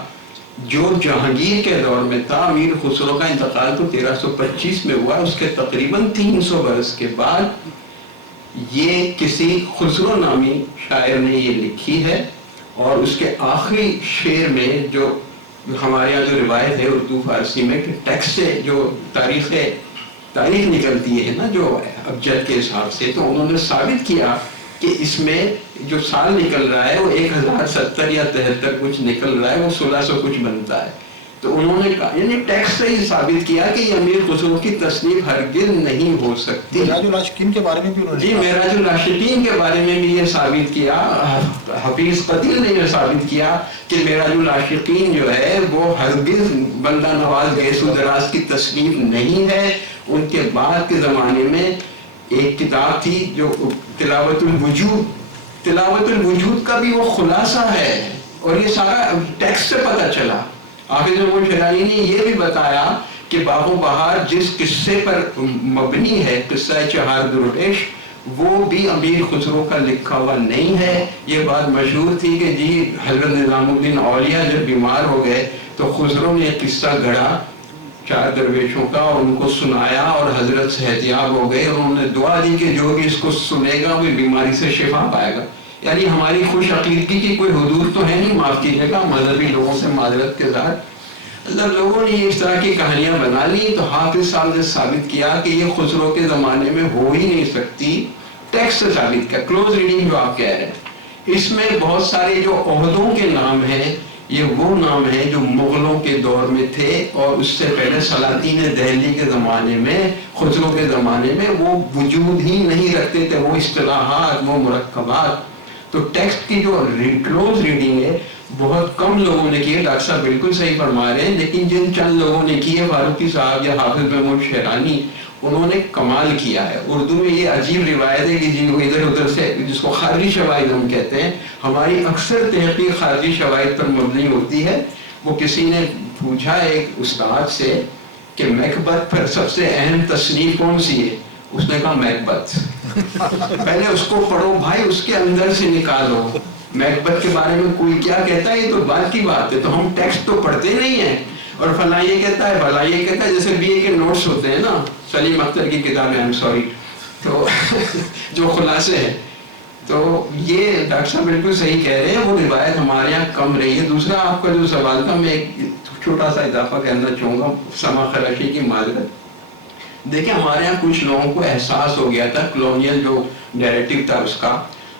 جو جہانگیر کے دور میں تھا. امیر خسرو کا انتقال تو 1325 میں ہوا، اس کے تقریباً 300 برس کے بعد یہ کسی خسرو نامی شاعر نے یہ لکھی ہے. اور اس کے آخری شعر میں جو ہمارے یہاں جو روایت ہے اردو فارسی میں کہ ٹیکسٹ سے جو تاریخ نکلتی ہے نا جو ابجد کے حساب سے، تو انہوں نے ثابت کیا کہ اس میں جو سال نکل رہا ہے وہ 1070 یا 73 کچھ نکل رہا ہے، وہ 1600 کچھ بنتا ہے. تو انہوں نے کہا یعنی ٹیکسٹ سے ہی ثابت کیا کہ یہ امیر خسرو کی تصنیف ہرگز نہیں ہو سکتی. معراج العاشقین کے بارے میں بھی انہوں نے جی معراج العاشقین کے بارے میں بھی یہ ثابت کیا, حفیظ قدیر نے یہ ثابت کیا کہ معراج العاشقین جو ہے وہ ہرگز بندہ نواز گیس و دراز کی تصنیف نہیں ہے. ان کے بعد کے زمانے میں ایک کتاب تھی جو تلاوت الوجود, تلاوت الوجود کا بھی وہ خلاصہ ہے, اور یہ سارا ٹیکسٹ سے پتہ چلا. حافظ محمود شیرازی نے یہ بھی بتایا کہ باغ و بہار جس قصے پر مبنی ہے, قصہ چہار درویش, وہ بھی امیر خسرو کا لکھا ہوا نہیں ہے. یہ بات مشہور تھی کہ جی حضرت نظام الدین اولیاء جب بیمار ہو گئے تو خسرو نے ایک قصہ گھڑا چار درویشوں کا اور ان کو سنایا, اور حضرت صحتیاب ہو گئے, اور انہوں نے دعا دی کہ جو بھی اس کو سنے گا وہ بیماری سے شفا پائے گا. یعنی ہماری خوش عقیدگی کی کوئی حدود تو ہے نہیں, معاف کیجیے گا مذہبی لوگوں سے معذرت کے ساتھ. اللہ لوگوں نے اس طرح کی کہانیاں بنا لی, تو حافظ صاحب نے ثابت کیا کہ یہ خسرو کے زمانے میں ہو ہی نہیں سکتی. ٹیکسٹ سے ثابت کیا. کلوز ریڈنگ جو آپ کہہ رہے ہیں, اس میں بہت سارے جو عہدوں کے نام ہیں یہ وہ نام ہیں جو مغلوں کے دور میں تھے, اور اس سے پہلے سلاطین دہلی کے زمانے میں, خسرو کے زمانے میں وہ وجود ہی نہیں رکھتے تھے, وہ اصطلاحات, وہ مرکبات. تو ٹیکسٹ کی جو کلوز ریڈنگ ہے بہت کم لوگوں نے کی ہے. ڈاکٹر صاحب بالکل صحیح فرما رہے ہیں, لیکن جن چند لوگوں نے کی ہے, فاروقی صاحب یا حافظ محمود شیرانی, انہوں نے کمال کیا ہے. اردو میں یہ عجیب روایت ہے کہ جن کو ادھر ادھر سے, جس کو خارجی شواہد ہم کہتے ہیں, ہماری اکثر تحقیق خارجی شواہد پر مبنی ہوتی ہے. وہ کسی نے پوچھا ایک استاد سے کہ میکبت پر سب سے اہم تصنیف کون سی ہے, اس نے کہا میکبت. پہلے اس کو پڑھو بھائی, اس کے اندر سے نکالو میکبت کے بارے میں کوئی کیا کہتا ہے, یہ تو بات کی بات ہے. تو ہم ٹیکسٹ تو پڑھتے نہیں ہیں, اور فلاں یہ کہتا ہے, فلاں یہ کہتا ہے, جیسے بی اے کے نوٹس ہوتے ہیں نا, سلیم اختر کی کتابیں, آئی ایم سوری, تو جو خلاصے ہیں. تو یہ ڈاکٹر صاحب بالکل صحیح کہہ رہے ہیں, وہ روایت ہمارے یہاں کم رہی ہے. دوسرا آپ کا جو سوال تھا, میں ایک چھوٹا سا اضافہ کرنا چاہوں گا, سما خراشی کی معذرت. دیکھیں ہمارے یہاں کچھ لوگوں کو احساس ہو گیا تھا کلونیل جو نیریٹو تھا اس کا.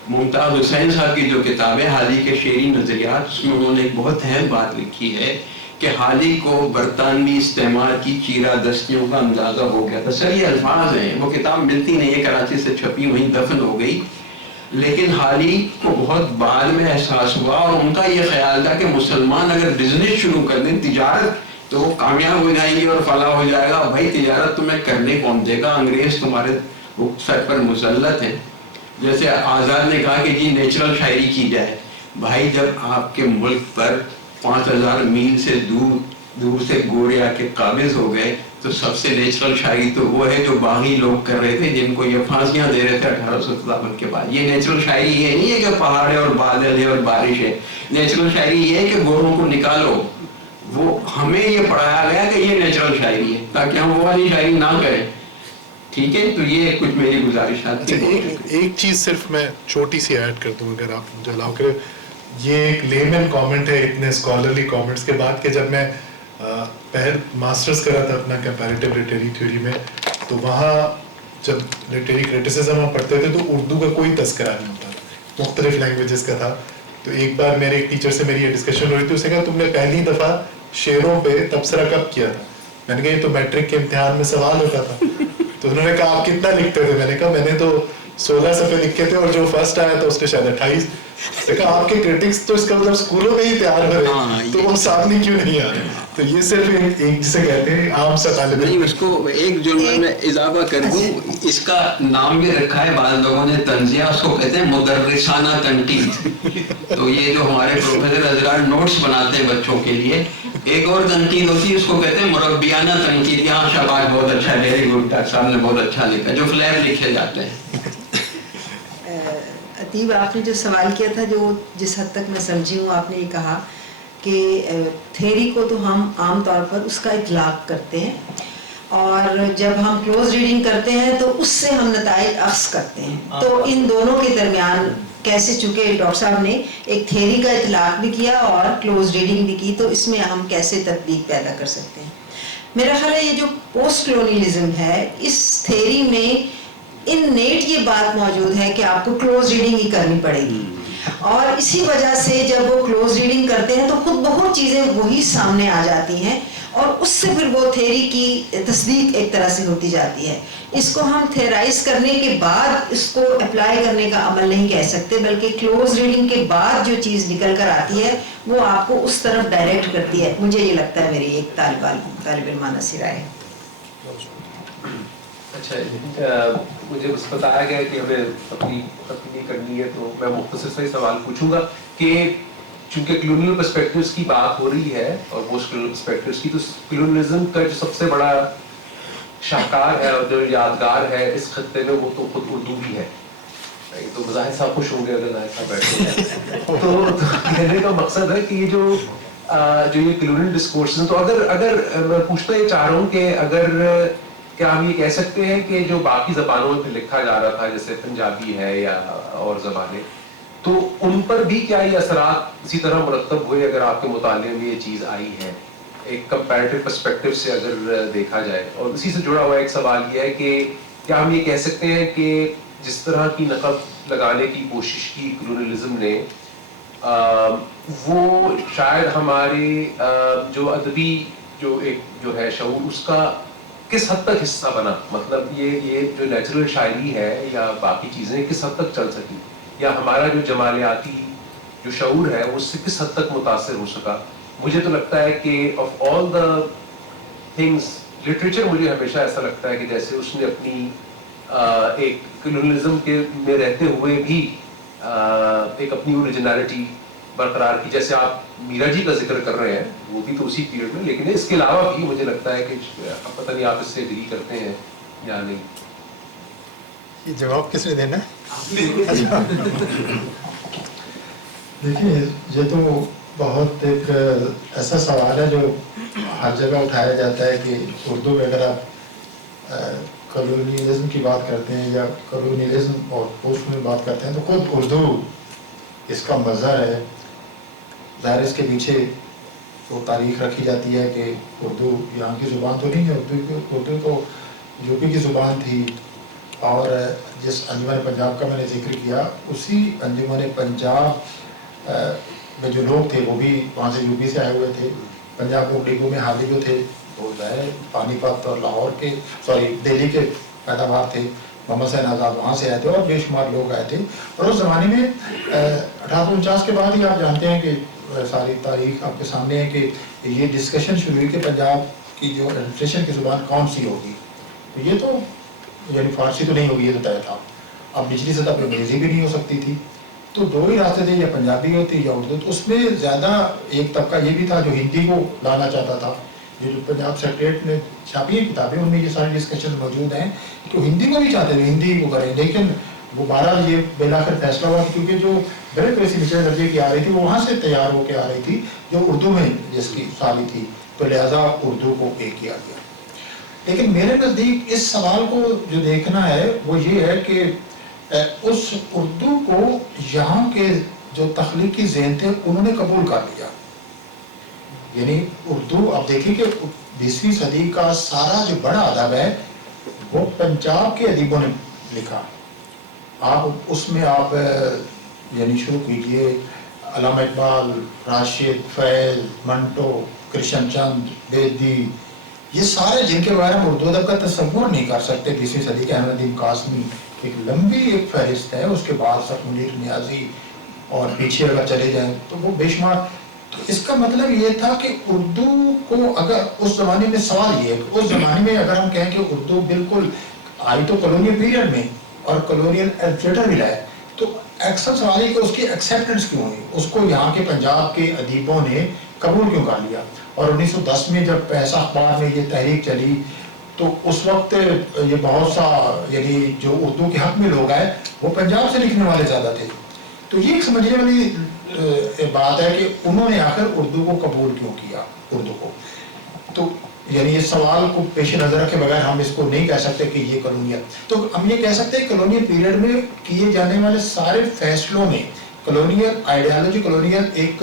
ممتاز حسین صاحب کی جو کتاب ہے حالی کے شعری نظریات, اس میں انہوں نے ایک بہت اہم بات لکھی ہے کہ حالی کو برطانوی استعمار کی چیرہ دستیوں کا اندازہ ہو گیا تھا. سر یہ الفاظ ہیں, وہ کتاب ملتی نہیں ہے, کراچی سے چھپی وہیں دفن ہو گئی, لیکن حالی کو بہت بعد میں احساس ہوا, اور ان کا یہ خیال تھا کہ مسلمان اگر بزنس شروع کر دیں, تجارت, تو وہ کامیاب ہو جائیں گے اور فلاح ہو جائے گا. بھائی تجارت تمہیں کرنے کون دے گا, انگریز تمہارے سر پر مسلط ہیں. جیسے آزاد نے کہا کہ جی نیچرل شاعری کی جائے. بھائی جب آپ کے ملک پر 5000 میل سے دور سے گورے آ کے قابض ہو گئے, تو سب سے نیچرل شاعری تو وہ ہے جو باغی لوگ کر رہے تھے, جن کو یہ پھانسیاں دے رہے تھے 1857 کے بعد. یہ نیچرل شاعری یہ نہیں ہے کہ پہاڑ ہے اور بادل ہے اور بارش ہے. نیچرل شاعری یہ ہے کہ گوروں کو نکالو. وہ ہمیں یہ پڑھایا گیا کہ یہ نیچرل شاعری ہے, تاکہ ہم وہ والی شاعری نہ کریں. ٹھیک ہے, تو یہ کچھ میری گزارشات تھی. ایک چیز صرف میں چھوٹی سی ایڈ کر دوں اگر آپ مجھے الاؤ کریں. یہ ایک لیمن کامنٹ ہے اتنے اسکالرلی کامنٹس کے بعد, کہ جب میں پہل ماسٹرز کر رہا تھا اپنا کمپیریٹیو لٹریری تھیوری میں, تو وہاں جب لٹریری کرٹیسزم ہم پڑھتے تھے تو اردو کا کوئی تذکرہ نہیں ہوتا تھا, مختلف لینگویجز کا تھا. تو ایک بار میرے ایک ٹیچر سے میری یہ ڈسکشن ہو رہی تھی, اس نے کہا تم نے پہلی دفعہ شعروں پہ تبصرہ کب کیا تھا؟ میں نے کہا یہ تو میٹرک کے امتحان میں سوال ہوتا تھا. تو انہوں نے کہا آپ کتنا لکھتے تھے؟ میں نے کہا میں نے تو 16 صفحے لکھے تھے, اور جو فرسٹ آیا تھا اس نے شاید 28. کہا آپ کے کرٹکس تو اس کا مطلب اسکولوں میں ہی تیار ہو رہے, تو وہ سامنے کیوں نہیں آ رہے؟ تو یہ صرف ایک جسے کہتے ہیں عام سا طالب علم. اس کو ایک جملہ میں اضافہ کر دوں, اس کا نام بھی رکھا ہے بعض لوگوں نے تنزیہ, اس کو کہتے ہیں مدرسانہ تنقید. تو یہ جو ہمارے پروفیسر حضرات نوٹس بناتے ہیں بچوں کے لیے, ایک اور تنقید ہوتی ہے, اس کو کہتے ہیں مربیانہ تنقید. یہاں شاباش بہت اچھا, ویری گڈ, ڈاکٹر صاحب نے بہت اچھا لکھا, جو فلیپ لکھے جاتے ہیں. ادیب, آپ نے جو سوال کیا تھا, جو جس حد تک میں سمجھی ہوں, آپ نے یہ کہا کہ تھیوری کو تو ہم عام طور پر اس کا اطلاق کرتے ہیں, اور جب ہم کلوز ریڈنگ کرتے ہیں تو اس سے ہم نتائج اخذ کرتے ہیں. تو ان دونوں کے درمیان کیسے, چونکہ ڈاکٹر صاحب نے ایک تھیوری کا اطلاق بھی کیا اور کلوز ریڈنگ بھی کی, تو اس میں ہم کیسے تطبیق پیدا کر سکتے ہیں. میرا خیال ہے یہ جو پوسٹ کلونیلزم ہے, اس تھیوری میں ان نیٹ یہ بات موجود ہے کہ آپ کو کلوز ریڈنگ ہی کرنی پڑے گی. اور اسی وجہ سے جب وہ کلوز ریڈنگ کرتے ہیں تو خود بہت چیزیں وہی سامنے آ جاتی ہیں اور اس سے پھر وہ تھیوری کی تصدیق ایک طرح سے ہوتی جاتی ہے. اس کو ہم تھیورائز کرنے کے بعد اس کو اپلائی کرنے کا عمل نہیں کہہ سکتے, بلکہ کلوز ریڈنگ کے بعد جو چیز نکل کر آتی ہے وہ آپ کو اس طرف ڈائریکٹ کرتی ہے. مجھے یہ لگتا ہے میری ایک طالب علمانہ سی رائے. اچھا, مجھے بس بتایا گیا کہ ہمیں اپنی کرنی ہے, تو میں مختصر سے سوال پوچھوں گا کہ چونکہ کلونیل پرسپیکٹیوز کی بات ہو رہی ہے اور پوسٹ کلونیل پرسپیکٹیوز کی, تو کلونیلزم کا جو سب سے بڑا شاہکار ہے اور جو یادگار ہے اس خطے میں وہ تو خود اردو بھی ہے. تو مظاہر صاحب خوش ہوں گے اگر ظاہر صاحب بیٹھے ہیں. تو کہنے کا مقصد ہے کہ یہ جو یہ کلونیل ڈسکورس ہیں, تو اگر میں پوچھنا یہ چاہ رہا ہوں کہ اگر کیا ہم یہ کہہ سکتے ہیں کہ جو باقی زبانوں میں لکھا جا رہا تھا جیسے پنجابی ہے یا اور زبانیں, تو ان پر بھی کیا یہ اثرات اسی طرح مرتب ہوئے اگر آپ کے مطالعے میں یہ چیز آئی ہے ایک کمپیریٹیو پرسپیکٹیو سے اگر دیکھا جائے؟ اور اسی سے جڑا ہوا ایک سوال یہ ہے کہ کیا ہم یہ کہہ سکتے ہیں کہ جس طرح کی نقب لگانے کی کوشش کی کلونیلزم نے, وہ شاید ہمارے جو ادبی جو ہے شعور اس کا کس حد تک حصہ بنا؟ مطلب یہ جو نیچرل شاعری ہے یا باقی چیزیں کس حد تک چل سکی, یا ہمارا جو جمالیاتی جو شعور ہے اس سے کس حد تک متاثر ہو سکا؟ مجھے تو لگتا ہے کہ of all the things literature مجھے ہمیشہ ایسا لگتا ہے کہ جیسے اس نے اپنی ایک کلونیلزم کے میں رہتے ہوئے بھی ایک اپنی اوریجنلٹی برقرار کی. جیسے آپ میرا جی کا ذکر کر رہے ہیں, وہ بھی تو اسی پیریڈ میں, لیکن اس کے علاوہ بھی مجھے لگتا ہے کہ پتہ نہیں آپ اس سے اگری کرتے ہیں یا نہیں. یہ جواب کس نے دینا ہے؟ دیکھیے, یہ تو بہت ایک ایسا سوال ہے جو ہر جگہ اٹھایا جاتا ہے کہ اردو میں اگر آپ کلونیلزم کی بات کرتے ہیں یا کلونیلزم اور پوسٹ میں بات کرتے ہیں تو خود اردو اس کا مظہر ہے. ظاہر اس کے پیچھے وہ تاریخ رکھی جاتی ہے کہ اردو یہاں کی زبان تو نہیں ہے, اردو تو یو پی کی زبان تھی. اور جس انجمن پنجاب کا میں نے ذکر کیا, اسی انجمن پنجاب میں جو لوگ تھے وہ بھی وہاں سے یو پی سے آئے ہوئے تھے. پنجاب لیگوں میں حالی جو تھے وہ پانی پت اور لاہور کے دہلی کے پیداوار تھے. محمد حسین آزاد وہاں سے آئے تھے اور بے شمار لوگ آئے تھے. اور اس زمانے میں 1849 کے بعد ہی آپ جانتے ہیں کہ ساری تاریخ آپ کے سامنے ہے کہ یہ ڈسکشن شروع ہوئی کہ پنجاب کی جو ایڈمنسٹریشن کی زبان کون سی ہوگی. تو یہ تو یعنی فارسی تو نہیں ہوگی, یہ تو طے تھا. اب نچلی سطح پہ انگریزی بھی نہیں ہو سکتی تھی, تو دو ہی راستے تھے, یا پنجابی ہوتی یا اردو. تو اس میں زیادہ ایک طبقہ یہ بھی تھا جو ہندی کو لانا چاہتا تھا. یہ جو پنجاب سیکریٹریٹ میں چھاپی ہیں کتابیں ان میں یہ ساری ڈسکشن موجود ہیں, تو ہندی کو بھی چاہتے تھے, ہندی کو کریں. لیکن وہ بہرحال یہ بالآخر فیصلہ ہوا کیونکہ جو بیوروکریسی نچلے درجے کی آ رہی تھی وہ وہاں سے تیار ہو کے آ رہی تھی جو اردو میں جس کی سالی تھی, تو لہٰذا اردو کو ایک کیا گیا. لیکن میرے نزدیک اس سوال کو جو دیکھنا ہے وہ یہ ہے کہ اس اردو کو یہاں کے جو تخلیقی ذہن تھے انہوں نے قبول کر لیا. یعنی اردو آپ دیکھیں کہ 20ویں صدی کا سارا جو بڑا ادب ہے وہ پنجاب کے ادیبوں نے لکھا. آپ اس میں آپ یعنی شروع کیجئے علامہ اقبال, راشد, فیض, منٹو, کرشن چند, بیدی, یہ سارے جن کے بارے میں اردو ادب کا تصور نہیں کر سکتے. 20ویں صدی کے احمد ادیم قاسمی ایک لمبی ایک فہرست ہے. اس کے بعد سر منیر نیازی, اور پیچھے اگر چلے جائیں تو وہ بے شمار. تو اس کا مطلب یہ تھا کہ اردو کو اگر اس زمانے میں سوال یہ ہے کہ اس زمانے میں اگر ہم کہیں کہ اردو بالکل آئی تو کلونیل پیریڈ میں اور کلونیل ایڈمنسٹریٹر بھی لائے, تو اکثر سوال ہے کہ اس کی ایکسیپٹنس کیوں ہوئی, اس کو یہاں کے پنجاب کے ادیبوں نے قبول کیوں کر لیا. اور 1910 میں جب پیسہ اخبار میں یہ تحریک چلی تو اس وقت یہ بہت سا یعنی جو اردو کے حق میں لوگ آئے وہ پنجاب سے لکھنے والے زیادہ تھے. تو یہ ایک سمجھنے والی بات ہے کہ انہوں نے آخر اردو کو قبول کیوں کیا, اردو کو. تو یعنی اس سوال کو پیش نظر رکھے بغیر ہم اس کو نہیں کہہ سکتے کہ یہ کلونیل. تو ہم یہ کہہ سکتے ہیں کلونیل پیریڈ میں کیے جانے والے سارے فیصلوں میں کلونیل آئیڈیالوجی, کلونیل ایک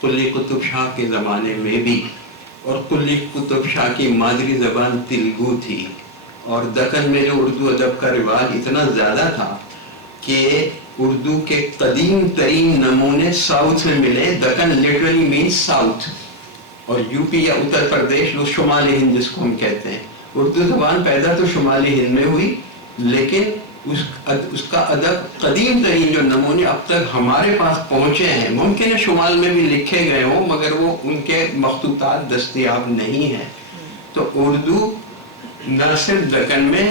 قلی قطب شاہ کے زمانے میں بھی، اور قلی قطب شاہ کی مادری زبان تلگو تھی، اور دکن میں جو اردو ادب کا رواج اتنا زیادہ تھا کہ اردو کے قدیم ترین نمونے ساؤتھ میں ملے. دکن لٹرلی مینس ساؤتھ، اور یو پی یا اتر پردیش وہ شمالی ہند جس کو ہم کہتے ہیں. اردو زبان پیدا تو شمالی ہند میں ہوئی، لیکن اس کا ادب قدیم ترین جو نمونے اب تک ہمارے پاس پہنچے ہیں، ممکن ہے شمال میں بھی لکھے گئے ہوں مگر وہ ان کے مخطوطات دستیاب نہیں ہیں. تو اردو نہ صرف دکن میں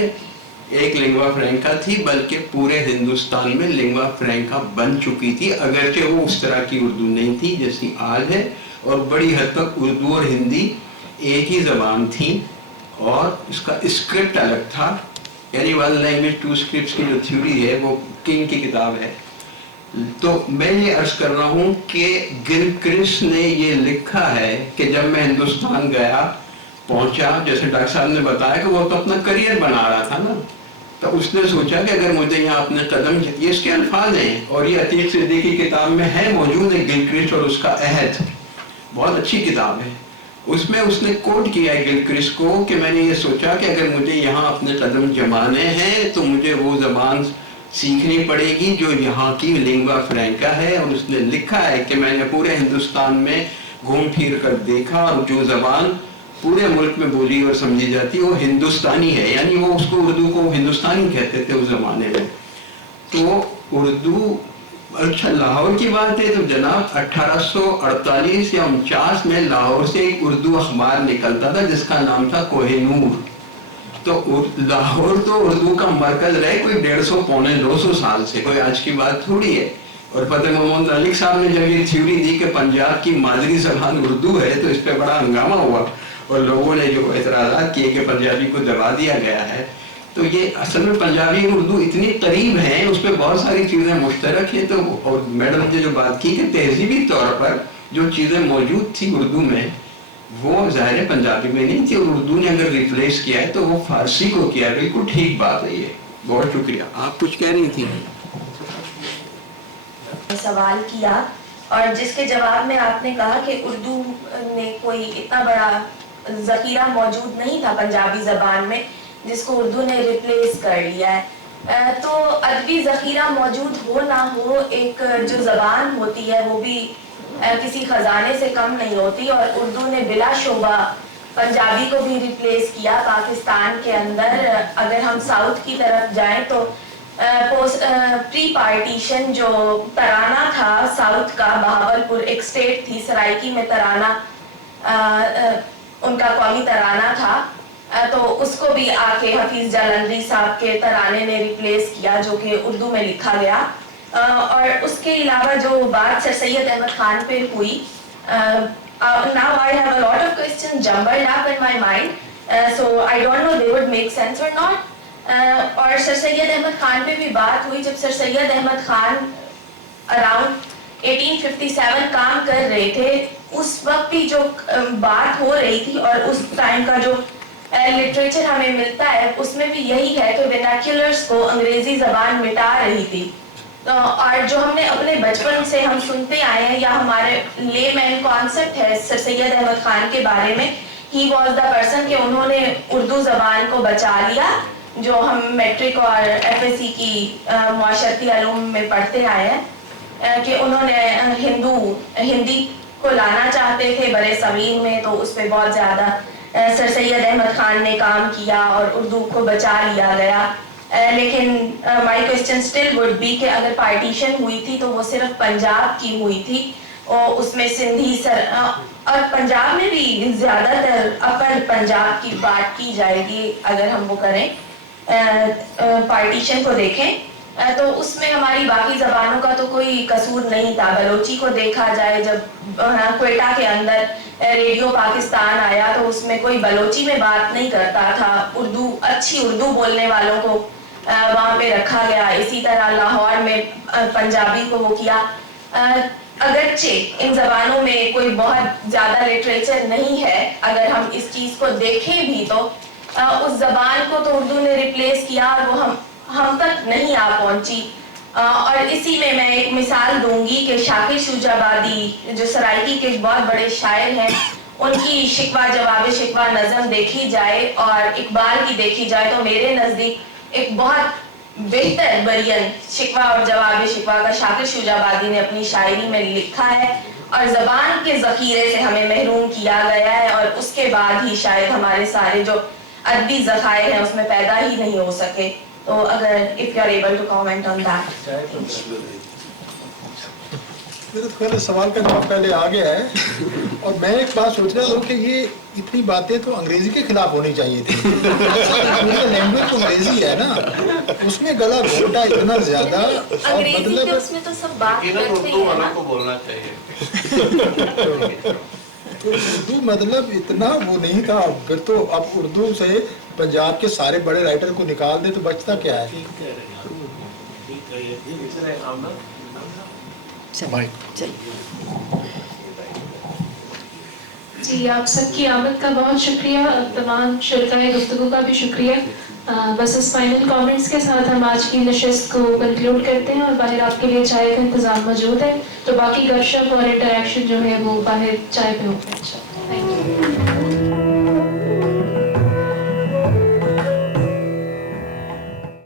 ایک لنگوا فرینکا تھی بلکہ پورے ہندوستان میں لنگوا فرینکا بن چکی تھی، اگرچہ وہ اس طرح کی اردو نہیں تھی جیسی آج ہے، اور بڑی حد تک اردو اور ہندی ایک ہی زبان تھی، اور اس کا اسکرپٹ الگ تھا. یعنی ون لینگویج ٹو اسکرپٹس کی جو تھیوری ہے وہ کنگ کی کتاب ہے. تو میں یہ عرض کر رہا ہوں کہ گلکرسٹ نے یہ لکھا ہے کہ جب میں ہندوستان گیا پہنچا، جیسے ڈاکٹر صاحب نے بتایا کہ وہ تو اپنا کریئر بنا رہا تھا نا، تو اس نے سوچا کہ اگر مجھے یہاں اپنے قدم، یہ اس کے الفاظ ہیں اور یہ عتیق صدیقی کی کتاب میں ہے، موجود ہے گلکرسٹ اور اس کا عہد، بہت اچھی کتاب ہے. اس میں اس نے کوٹ کیا ہے گلکرسٹ کو کہ میں نے یہ سوچا کہ اگر مجھے یہاں اپنے قدم جمانے ہیں تو مجھے وہ زبان سیکھنی پڑے گی جو یہاں کی لنگوا فرینکا ہے. اور اس نے لکھا ہے کہ میں نے پورے ہندوستان میں گھوم پھر کر دیکھا، اور جو زبان پورے ملک میں بولی اور سمجھی جاتی وہ ہندوستانی ہے. یعنی وہ اس کو اردو کو ہندوستانی کہتے تھے اس زمانے میں. تو اردو، اچھا لاہور کی بات ہے تو جناب 1848 یا 49 میں لاہور سے ایک اردو اخبار نکلتا تھا جس کا نام تھا کوہ نور. تو لاہور تو اردو کا مرکز رہے کوئی 150 پونے 200 سال سے، کوئی آج کی بات تھوڑی ہے. اور فتح محمد ملک صاحب نے جب یہ تھیوری دی کہ پنجاب کی مادری زبان اردو ہے تو اس پہ بڑا ہنگامہ ہوا، اور لوگوں نے جو اعتراضات کیے کہ پنجابی کو دبا دیا گیا ہے. تو یہ اصل میں پنجابی اور اردو اتنی قریب ہیں، اس پہ بہت ساری چیزیں مشترک ہیں. تو اور میڈم نے جو بات کی کہ تہذیبی طور پر جو چیزیں موجود تھی اردو میں وہ ظاہر پنجابی میں نہیں تھی، اور اردو نے اگر ریپلیس کیا ہے تو وہ فارسی کو کیا. بالکل ٹھیک بات ہے یہ. بہت شکریہ. آپ کچھ کہہ رہی تھی؟ سوال کیا اور جس کے جواب میں آپ نے کہا کہ اردو میں کوئی اتنا بڑا ذخیرہ موجود نہیں تھا پنجابی زبان میں جس کو اردو نے ریپلیس کر لیا ہے. تو ادبی ذخیرہ موجود ہو نہ ہو، ایک جو زبان ہوتی ہے وہ بھی کسی خزانے سے کم نہیں ہوتی، اور اردو نے بلا شبہ پنجابی کو بھی ریپلیس کیا. پاکستان کے اندر اگر ہم ساؤتھ کی طرف جائیں تو پری پارٹیشن جو ترانہ تھا ساؤتھ کا، بہاولپور ایک اسٹیٹ تھی، سرائکی میں ترانہ ان کا قومی ترانہ تھا، تو اس کو بھی آ کے حفیظ جالندھری صاحب کے ترانے نے ریپلیس کیا جو کہ اردو میں لکھا گیا. اور اس کے علاوہ جو بات سر سید احمد خان پہ ہوئی، now I have a lot of questions jumbled up in my mind, so I don't know they would make sense or not. اور سر سید احمد خان پہ بھی بات ہوئی. جب سر سید احمد خان اراؤنڈ 1857 کام کر رہے تھے اس وقت بھی جو بات ہو رہی تھی اور اس ٹائم کا جو لٹریچر ہمیں ملتا ہے اس میں بھی یہی ہے کہ ورنیکولرز کو انگریزی زبان مٹا رہی تھی. اور جو ہم نے اپنے بچپن سے ہم سنتے آئے ہیں یا ہمارے لے مین کانسیپٹ ہے سر سید احمد خان کے بارے میں، ہی واز دا پرسن کہ انہوں نے اردو زبان کو بچا لیا، جو ہم میٹرک اور ایف ایس سی کی معاشرتی علوم میں پڑھتے آئے ہیں کہ انہوں نے ہندی کو لانا چاہتے تھے برے صغیر میں، تو اس پہ بہت زیادہ سر سید احمد خان نے کام کیا اور اردو کو بچا لیا گیا. لیکن مائی کوسچن اسٹل وڈ بی کہ اگر پارٹیشن ہوئی تھی تو وہ صرف پنجاب کی ہوئی تھی، اور اس میں سندھی اور پنجاب میں بھی زیادہ تر اپر پنجاب کی بات کی جائے گی اگر ہم وہ کریں پارٹیشن کو دیکھیں تو اس میں ہماری باقی زبانوں کا تو کوئی قصور نہیں تھا. بلوچی کو دیکھا جائے، جب کوئٹہ کے اندر ریڈیو پاکستان آیا تو اس میں کوئی بلوچی میں بات نہیں کرتا تھا، اردو اچھی اردو بولنے والوں کو وہاں پہ رکھا گیا. اسی طرح لاہور میں پنجابی کو وہ کیا. اگرچہ ان زبانوں میں کوئی بہت زیادہ لٹریچر نہیں ہے، اگر ہم اس چیز کو دیکھیں بھی تو اس زبان کو تو اردو نے ریپلیس کیا اور وہ ہم تک نہیں آ پہنچی. اور اسی میں ایک مثال دوں گی کہ شاکر شوجابادی جو سرائکی کے بہت بڑے شاعر ہیں، ان کی شکوہ جواب شکوہ نظم دیکھی جائے اور اقبال کی دیکھی جائے تو میرے نزدیک ایک بہت بہتر برین شکوہ اور جواب شکوہ کا شاکر شوجابادی نے اپنی شاعری میں لکھا ہے، اور زبان کے ذخیرے سے ہمیں محروم کیا گیا ہے، اور اس کے بعد ہی شاید ہمارے سارے جو ادبی ذخائر ہیں اس میں پیدا ہی نہیں ہو سکے. تو اگر if you are able to comment on that. میرا تو خیال سوال کا جواب پہلے آ گیا ہے، اور میں ایک بات سوچ رہا ہوں کہ یہ اتنی باتیں تو انگریزی کے خلاف ہونی چاہیے تھی. لینگویج تو انگریزی ہے نا، اس میں گلا گھونٹا اتنا زیادہ، اور مطلب اس میں تو سب بات کرتے ہیں نا، کو بولنا چاہیے. تو اردو مطلب اتنا وہ نہیں تھا. پھر تو اب اردو سے پنجاب کے سارے بڑے رائٹر کو نکال دے تو بچتا کیا ہے؟ جی، آپ سب کی آمد کا بہت شکریہ، تمام شرکائے گفتگو کا بھی شکریہ. بس اس فائنل کامنٹس کے ساتھ ہم آج کی نشست کو کنکلوڈ کرتے ہیں، اور باہر آپ کے لیے چائے کا انتظام موجود ہے، تو باقی گپ شپ اور انٹریکشن جو ہے وہ باہر چائے پہ ہوگا. Thank you.